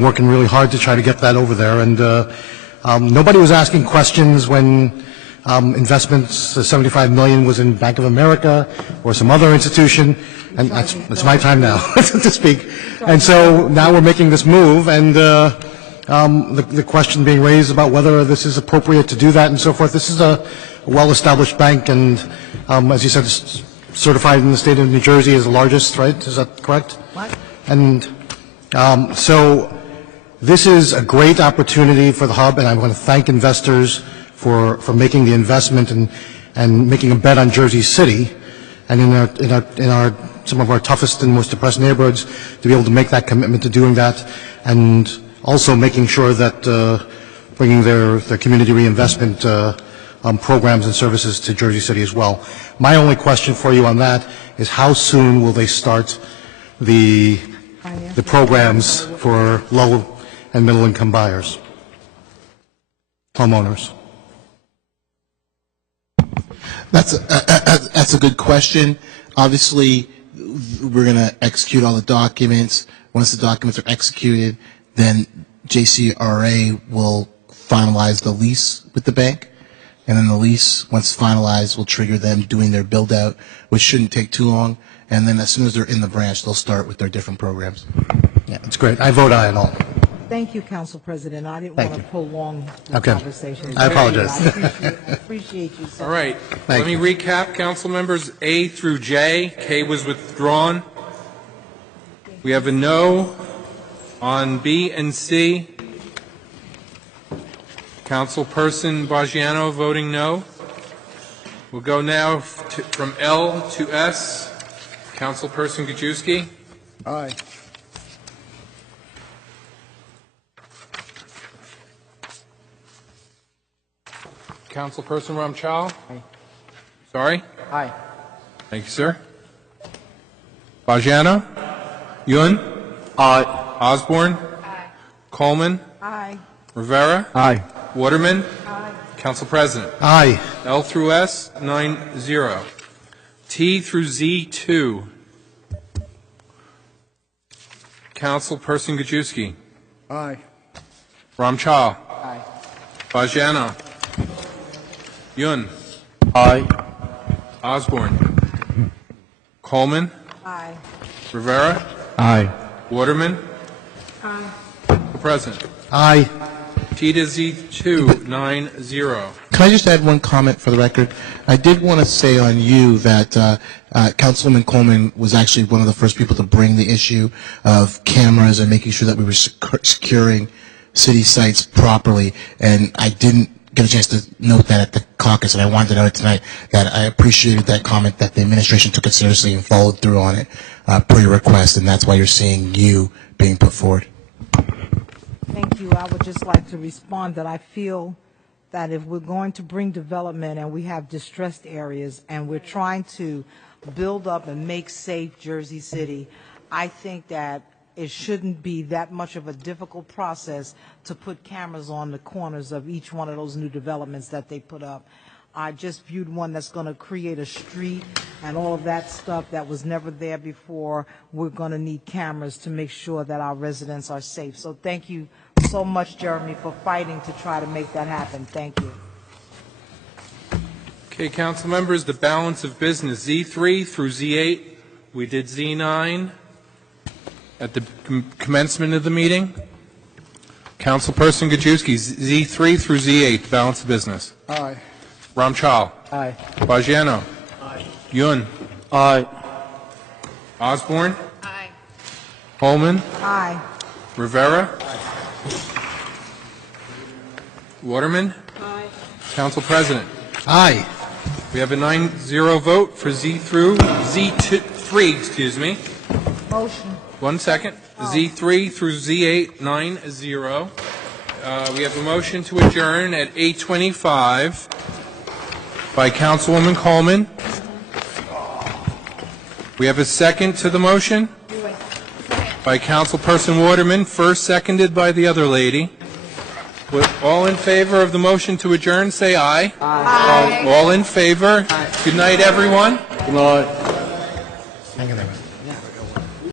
working really hard to try to get that over there. And nobody was asking questions when investments, 75 million was in Bank of America or some other institution, and that's my time now to speak. And so now we're making this move, and the question being raised about whether this is appropriate to do that and so forth. This is a well-established bank, and as you said, it's certified in the state of New Jersey as the largest, right? Is that correct? What? And so this is a great opportunity for the hub, and I want to thank investors for making the investment and making a bet on Jersey City, and in our some of our toughest and most depressed neighborhoods, to be able to make that commitment to doing that, and also making sure that bringing their community reinvestment programs and services to Jersey City as well. My only question for you on that is, how soon will they start the programs for low and middle income buyers, homeowners? That's a good question. Obviously, we're going to execute all the documents. Once the documents are executed, then JCRA will finalize the lease with the bank. And then the lease, once finalized, will trigger them doing their build-out, which shouldn't take too long. And then as soon as they're in the branch, they'll start with their different programs. Yeah, that's great. I vote aye on all. Thank you, Council President. I didn't want to prolong the Okay. conversation. I apologize. I appreciate you. So All right. Thank Let me recap, council members. A through J. K was withdrawn. We have a no on B and C. Councilperson Bagiano voting no. We'll go now from L to S. Councilperson Gajewski. Aye. Councilperson Ramchal. Sorry? Aye. Thank you, sir. Bagiano. Yun. Aye. Osborne. Aye. Coleman. Aye. Rivera. Aye. Waterman. Aye. Council President. Aye. L through S, 9-0. T through Z, 2. Councilperson Gajewski. Aye. Ramchal. Aye. Bagiano. Yun. Aye. Osborne. Coleman. Aye. Rivera. Aye. Waterman. Aye. The President. Aye. T to Z, 2, 9-0. Can I just add one comment for the record? I did want to say on you that Councilwoman Coleman was actually one of the first people to bring the issue of cameras and making sure that we were securing city sites properly, and I didn't get a chance to note that at the caucus, and I wanted to note it tonight, that I appreciated that comment, that the administration took it seriously and followed through on it per your request, and that's why you're seeing you being put forward. Thank you. I would just like to respond that I feel that if we're going to bring development and we have distressed areas and we're trying to build up and make safe Jersey City, I think that it shouldn't be that much of a difficult process to put cameras on the corners of each one of those new developments that they put up. I just viewed one that's going to create a street and all of that stuff that was never there before. We're going to need cameras to make sure that our residents are safe. So thank you so much, Jeremy, for fighting to try to make that happen. Thank you. Okay, council members, the balance of business, Z3 through Z8. We did Z9 at the commencement of the meeting. Councilperson Gajewski, Z3 through Z8, the balance of business. Aye. Ramchal. Aye. Bagiano. Aye. Yun. Aye. Osborne. Aye. Holman. Aye. Rivera. Waterman. Aye. Council President. Aye. We have a 9-0 vote for Z through Z3, excuse me. Motion. 1 second. Z3 through Z8, 9-0. We have a motion to adjourn at 8:25 by Councilwoman Coleman. We have a second to the motion by Councilperson Waterman, first seconded by the other lady. All in favor of the motion to adjourn, say aye. Aye. All in favor. Good night, everyone. Good night. Hang on there.